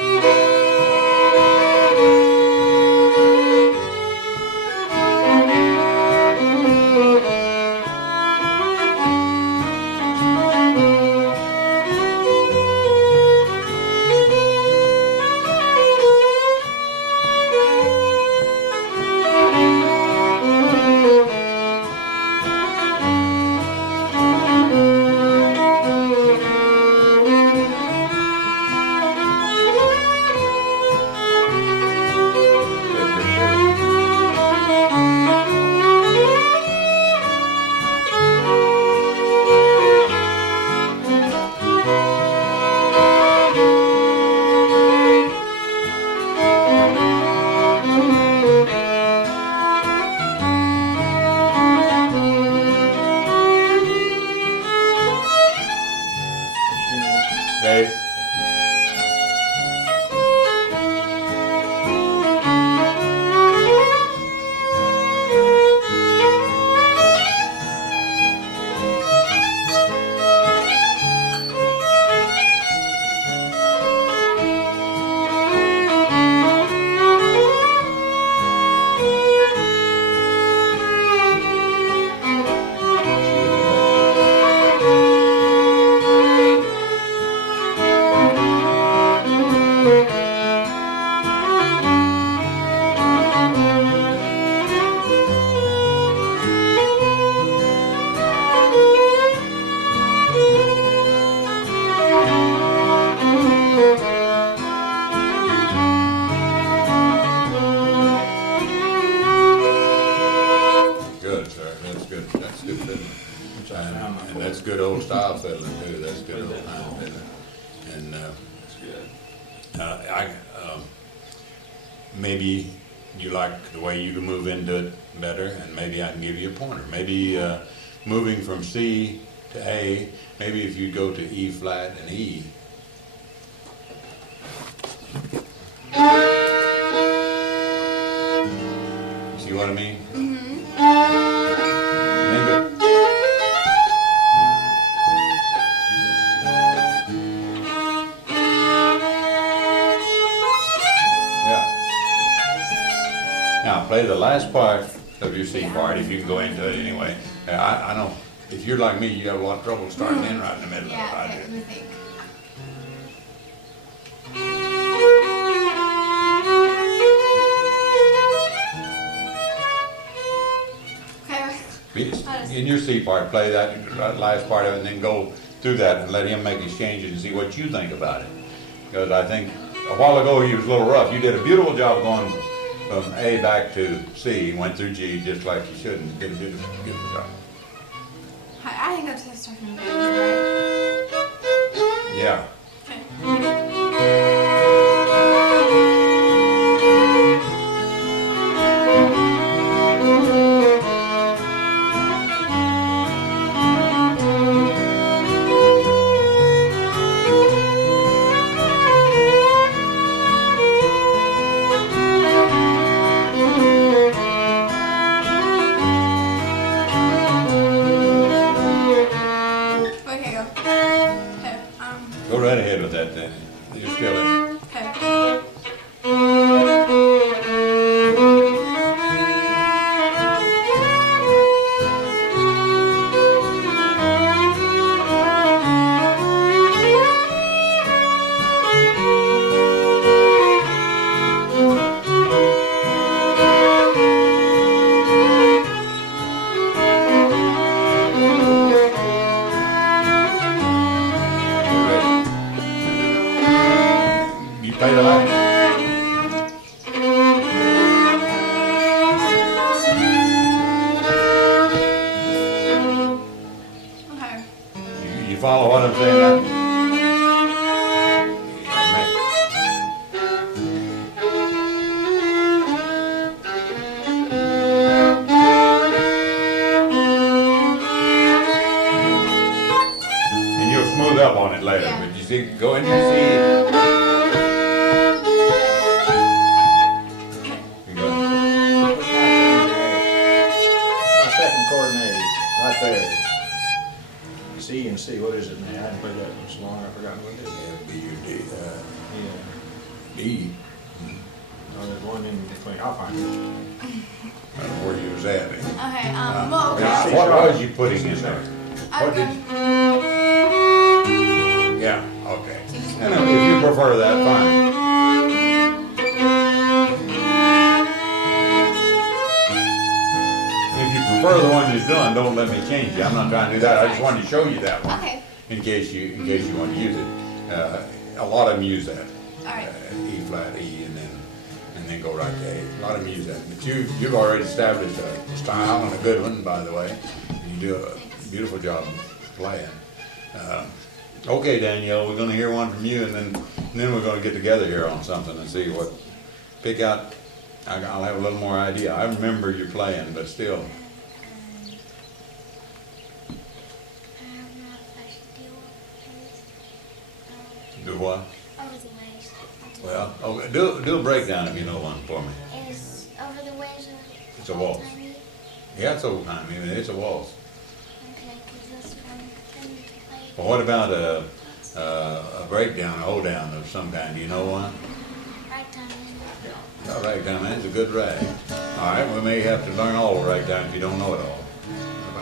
And that's good old style fiddling too. That's good old time fiddling. And maybe you like the way you can move into it better, and maybe I can give you a pointer. Maybe moving from C to A, maybe if you go to E flat and E. See what I mean? Now play the last part of your C part if you can go into it anyway. I know if you're like me, you have a lot of trouble starting in right in the middle of it. I do. In your C part, play that last part of it and then go through that and let him make his changes and see what you think about it. Because I think a while ago he was a little rough. You did a beautiful job going from A back to C, went through G just like you should, and did a beautiful job. I think I'm supposed to start from there, right? Yeah. Go right ahead with that then. You're still in. Okay. Play the line. Okay. You follow what I'm saying now? And you'll smooth up on it later, but you see, go in and see. C and C, what is it now? I haven't played that much longer, I've forgotten what it is. B or D, Yeah. B. Oh, there's one in between, I'll find it. I don't know where you was at. Okay, well, okay. Now, what was you putting in there? What did you? Yeah, okay. And if you prefer that, fine. Prefer the one you're doing, don't let me change it. I'm not trying to do that. I just wanted to show you that one. Okay. In case you want to use it. A lot of them use that. All right. E flat, E, and then go right to A. A lot of them use that. But you've already established a style and a good one, by the way. You do a beautiful job playing. Okay, Danielle, we're going to hear one from you, and then we're going to get together here on something and see what. Pick out. I'll have a little more idea. I remember you playing, but still. Do what? Over the waves. Well, okay, do a breakdown if you know one for me. Is over the waves It's a waltz. Yeah, it's old time. I mean, it's a waltz. Okay, because that's what I'm going to play. Well, what about a breakdown, a hold down of some kind? Do you know one? Ragtime. Oh, ragtime, that's a good rag. All right, we may have to learn all the ragtime if you don't know it all.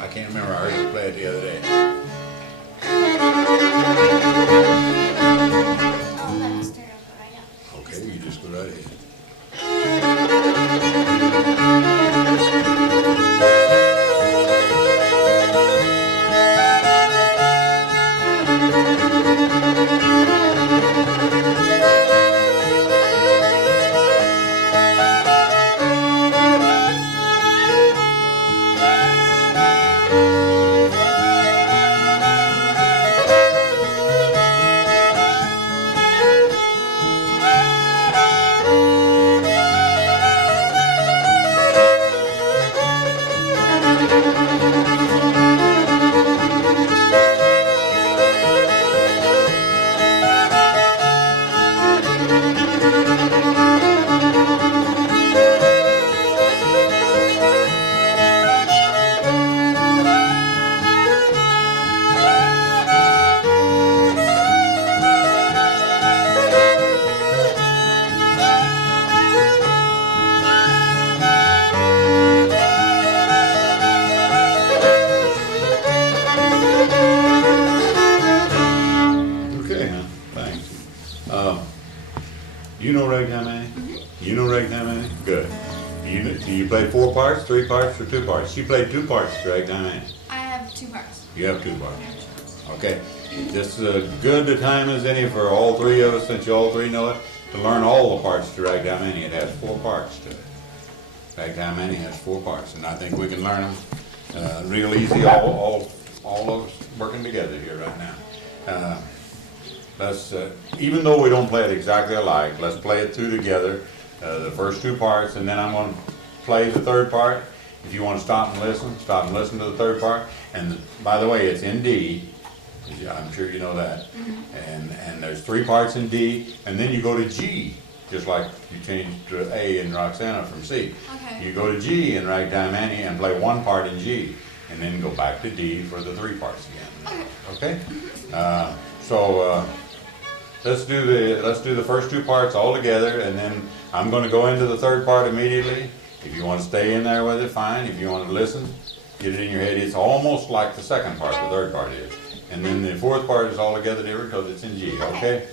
I can't remember. I heard you play it the other day. Oh, let me start over right now. Okay, you just go right ahead. parts, 3 parts, or 2 parts? She played 2 parts, correct, Diane? I have 2 parts. You have 2 parts. Okay. This is as good a time as any for all 3 of us, since you all 3 know it, to learn all the parts to Ragtime. It has 4 parts to it. Ragtime has 4 parts, and I think we can learn them real easy, all of us working together here right now. Let's, even though we don't play it exactly alike, let's play it through together, the first 2 parts, and then I'm going to play the 3rd part. If you want to stop and listen to the 3rd part. And by the way, it's in D. I'm sure you know that. And there's 3 parts in D, and then you go to G, just like you changed to A in Roxana from C. Okay. You go to G in Ragtime Annie and play 1 part in G, and then go back to D for the 3 parts again. Okay? Let's do the first 2 parts all together, and then I'm going to go into the 3rd part immediately. If you want to stay in there with it, fine. If you want to listen, get it in your head. It's almost like the 2nd part, the 3rd part is. And then the 4th part is altogether different because it's in G, okay?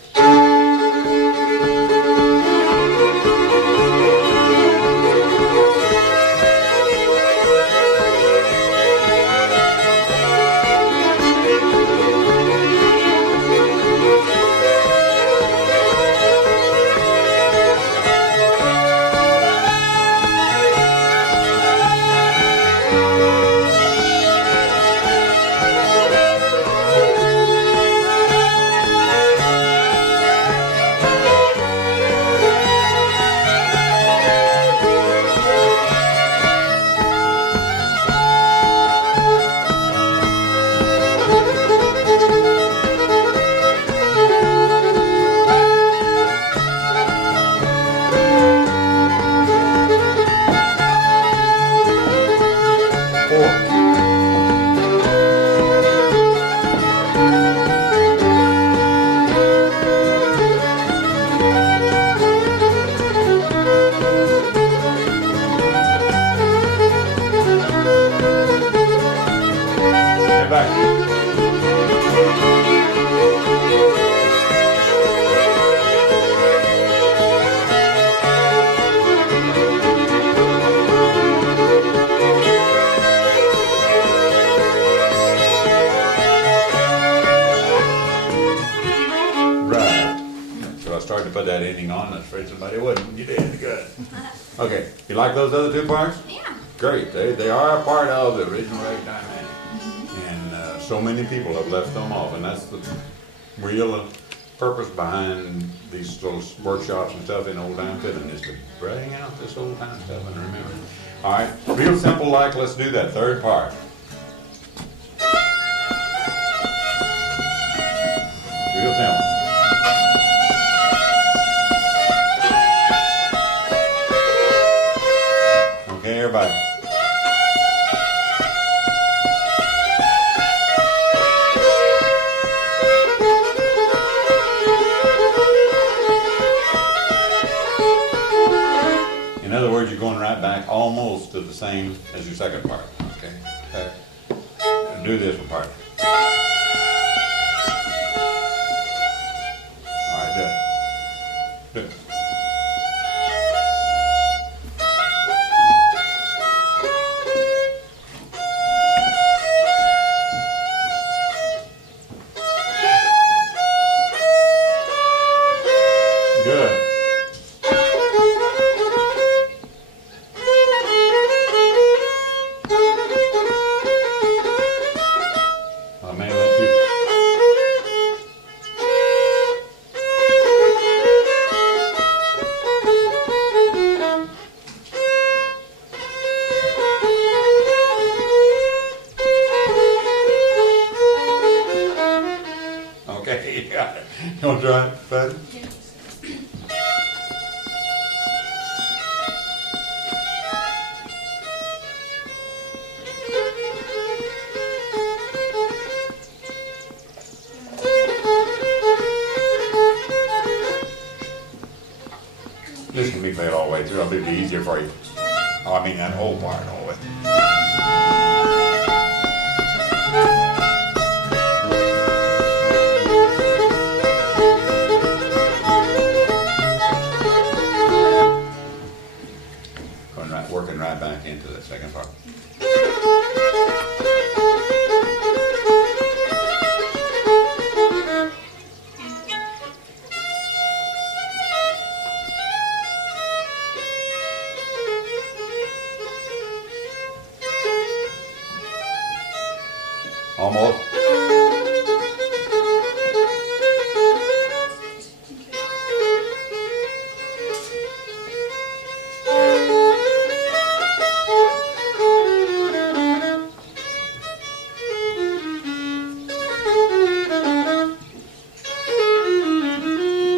Put that ending on. I was afraid somebody wouldn't. You did good. Okay, you like those other 2 parts? Yeah. Great. They are a part of the original Ragtime Annie. And so many people have left them off, and that's the real purpose behind these little workshops and stuff in old time fiddling, is to bring out this old time stuff and remember it. All right, real simple. Like, let's do that 3rd part. Real simple. Okay, everybody. In other words, you're going right back almost to the same as your 2nd part. Okay. Do this one part. All right, do it. Do it. Don't try it, bud. Listen to me play it all the way through. It'll be easier for you. Oh, I mean that whole part all the way. Working right back into it. Almost.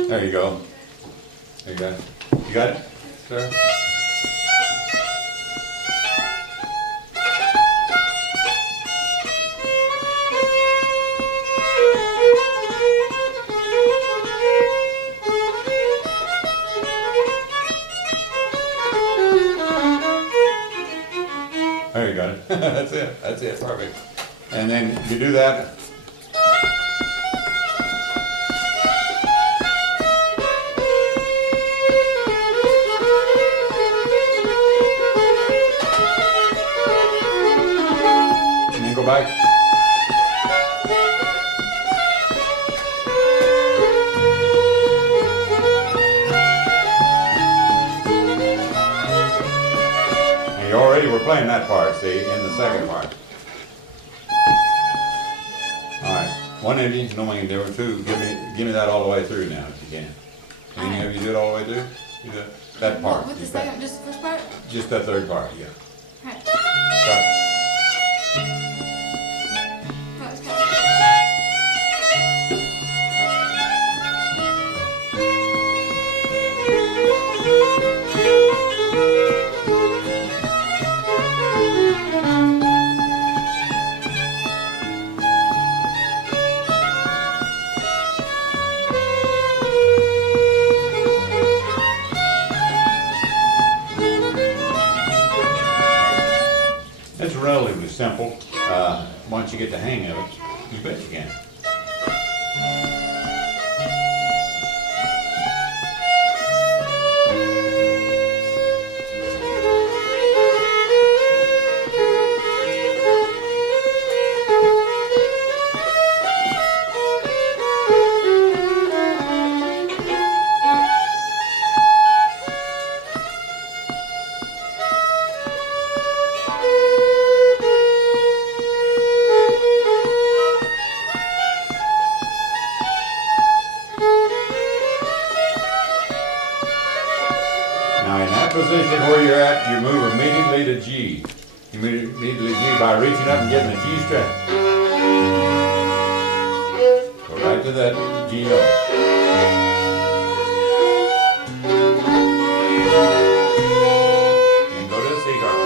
There you go. There you go. You got it, sir? There you got it. That's it. That's it. Perfect. And then you do that. And then go back. And you already were playing that part, see, in the second part. Alright, one of you, no man, there were two, give me that all the way through now, if you can. Any of you do it all the way through? Do that part. What's the second, just the first part? Just that third part, yeah. Right. Start. It's relatively simple. Once you get the hang of it, you bet you can. Position where you're at, you move immediately to G. You move immediately to G by reaching up and getting the G string. Go right to that G note. And go to the C sharp.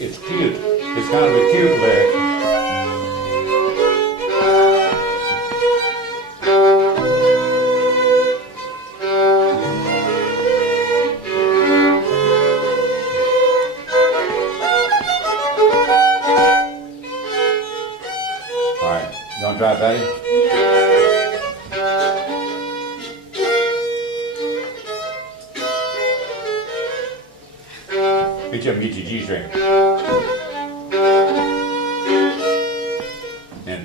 It's cute. It's kind of a cute lyric. Try, Patty? Reach up and get your G string. And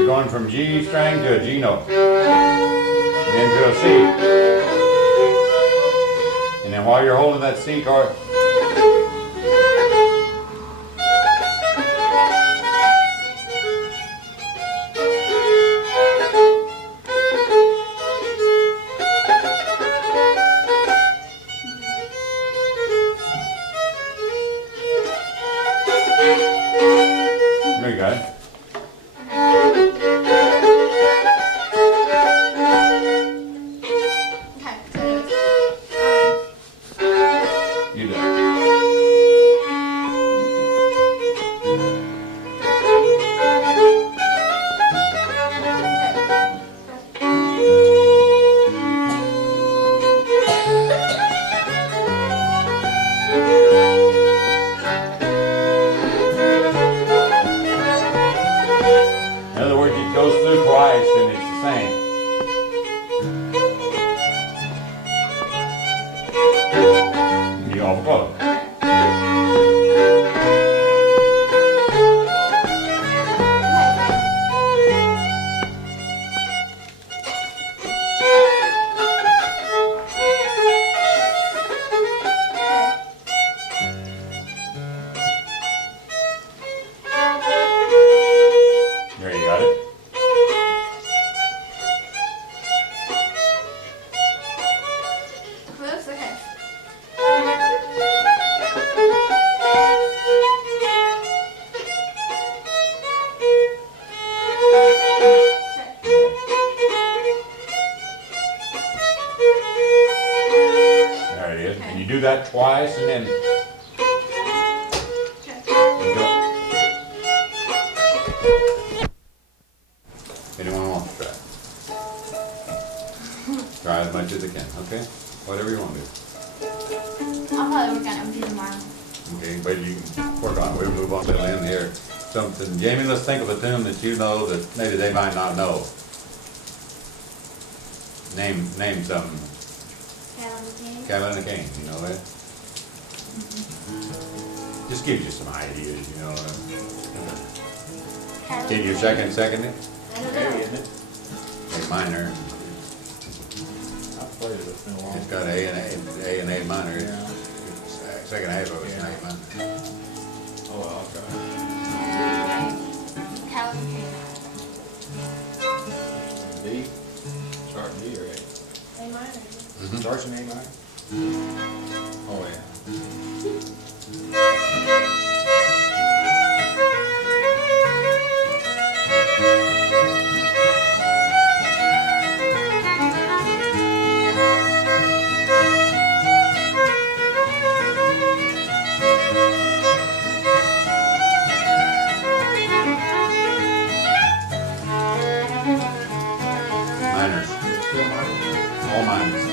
You're going from G string to a G note, then to a C, and then while you're holding that C chord, there you go. You do. In other words, it goes through twice and it's the same. You awful close. There you got it. That's okay. There it is. And you do that twice and then you go. Anyone wants to try? Try as much as they can, okay? Whatever you want to do. I'll probably work on it with you tomorrow. Okay, but you can work on it. We'll move on to the end here. Something, Jamie, let's think of a tune that you know that maybe they might not know. Name something. Cattle and a Cane, you know that? Just gives you some ideas, you know. Can you second it? Maybe, isn't it? A minor. I've played it, it's been a long It's got A and A minor. Yeah. Second half of it's Yeah. an A minor. Oh, well, I'll try. D? Start D or A? A minor. Starts in A minor? Oh, yeah. Minors. Still minor? All minors.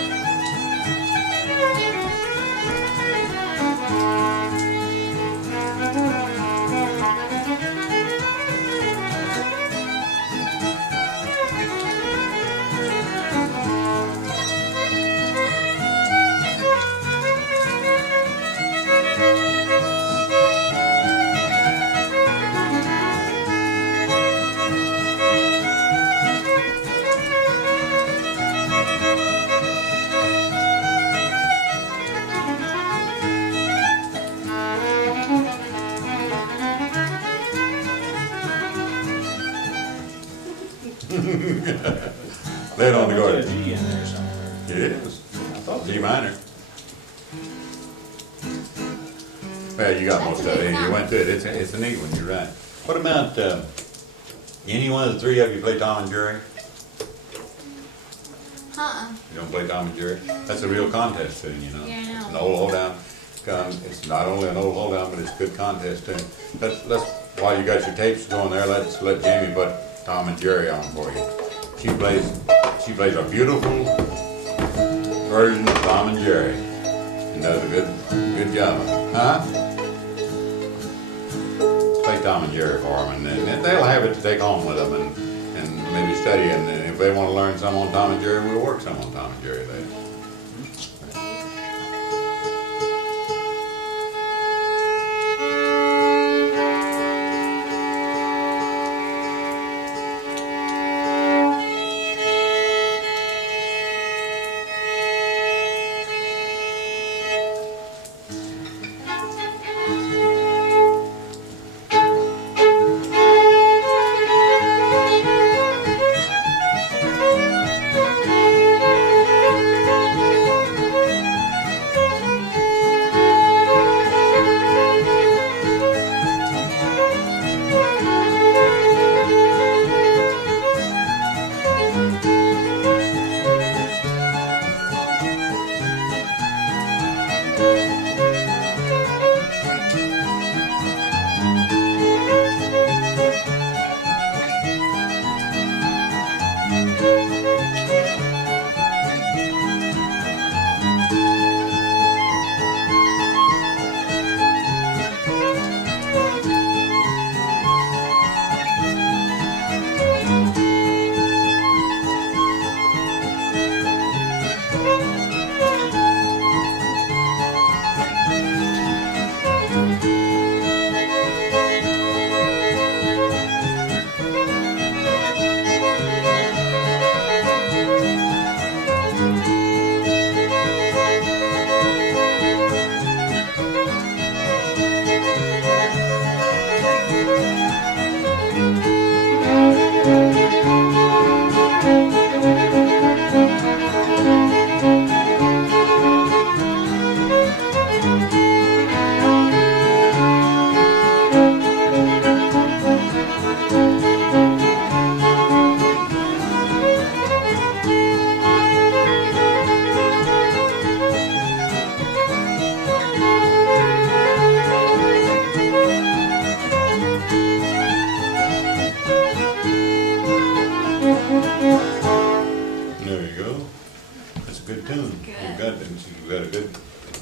Lay it on the There's guard. a G in there somewhere. It is. I thought G minor. Well, you got most of it. You went through it. It's a neat one. You're right. What about any one of the three of you play Tom and Jerry? You don't play Tom and Jerry? That's a real contest tune, you know. Yeah, I know. It's an old hold down. It's not only an old hold down, but it's a good contest tune. Let's while you got your tapes going there, let's let Jamie put Tom and Jerry on for you. She plays a beautiful version of Tom and Jerry and does a good job. Huh? Play Tom and Jerry for them, and then they'll have it to take home with them and maybe study. And if they want to learn some on Tom and Jerry, we'll work some on Tom and Jerry later. tune. You've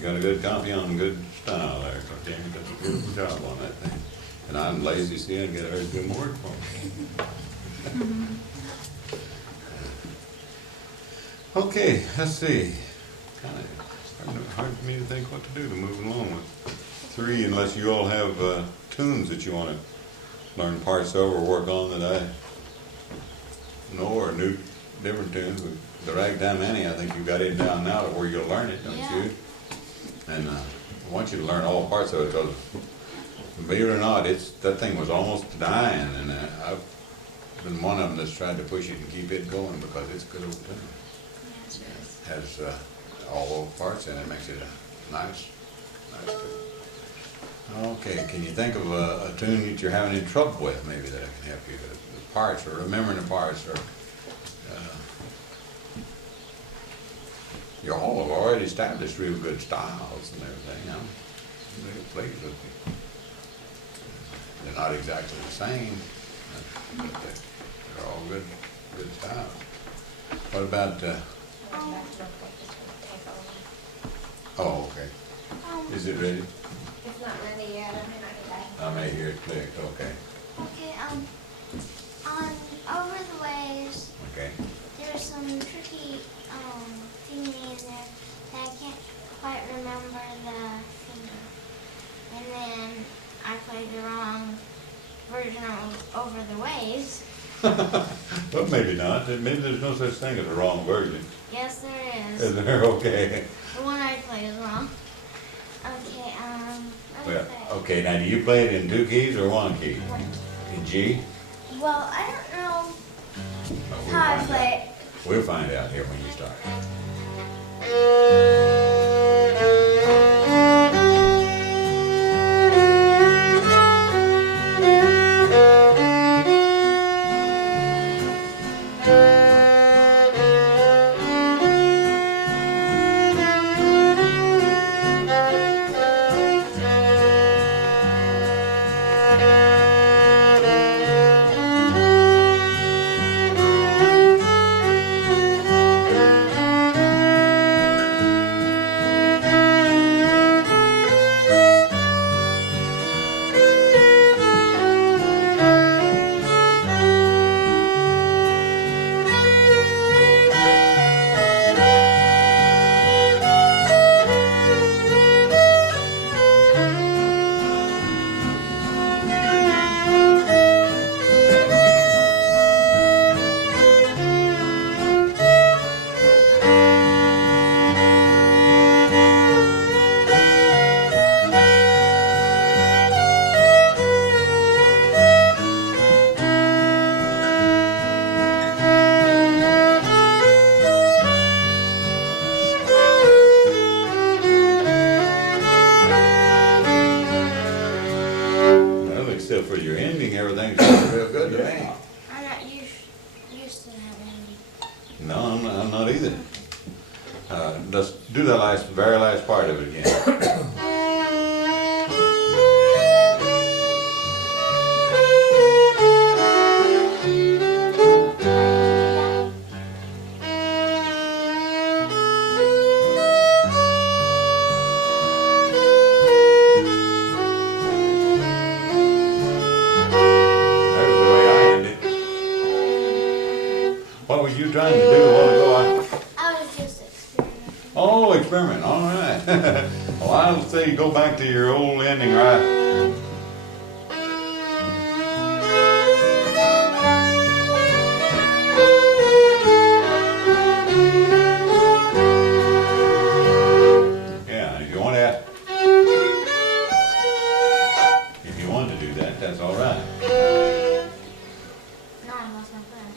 got a good copy on good style there. So Tammy does a beautiful job on that thing. And I'm lazy, see, I get her to do more work for me. Okay, let's see. Kind of hard for me to think what to do to move along with 3, unless you all have tunes that you want to learn parts of or work on that I know, or new different tunes. The Ragtime Annie, I think you've got it down now to where you'll learn it, don't you? And I want you to learn all parts of it, because believe it or not, that thing was almost dying, and I've been one of them that's tried to push it and keep it going, because it's a good old tune. Has all those parts in it, makes it a nice tune. Okay, can you think of a tune that you're having any trouble with, maybe, that I can help you? The parts, or remembering the parts, or you all have already established real good styles and everything. I'm really pleased with you. They're not exactly the same, but they're all good styles. What about? Oh, okay. Is it ready? It's not ready yet. I may hear it click. Okay. Okay. On Over the Waves. Okay. There's some tricky thingy in there that I can't quite remember the finger. And then I played the wrong version of Over the Waves. Well, maybe not. Maybe there's no such thing as a wrong version. Yes, there is. Is there? Okay. The one I played is wrong. Okay, Well, okay, now do you play it in 2 keys or 1 key? In G? Well, I don't know how I play it. We'll find out here when you start. Let's do the very last part of it again. Trying to do a while ago. I was just experimenting. Oh, experiment. All right. Well, I'll say go back to your old ending, right? Yeah, if you want to do that, that's all right. No, I lost my plan.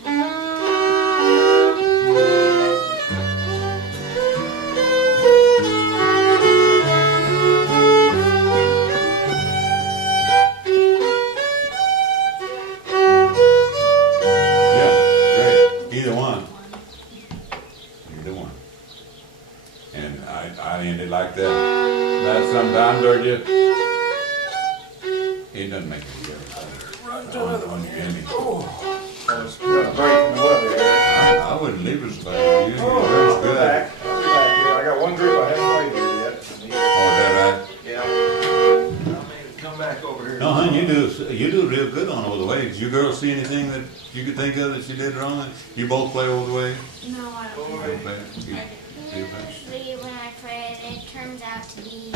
Like that sometimes, or you? It doesn't make any difference. Run to another one. On your ending. Oh, it's got a break. No, hon, you do real good on over the waves. You girls see anything that you could think of that you did wrong? You both play over the waves? No, I don't. Usually when I play it, it turns out to be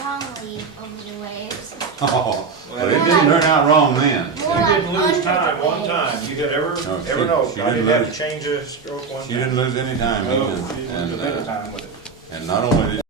wrongly over the waves. Oh, well, it didn't turn out wrong then. You didn't lose time one time. You had ever know. She I didn't didn't have to lose. change a stroke one time. She didn't lose any time. No, either. she didn't lose a bit of time with it. And not only did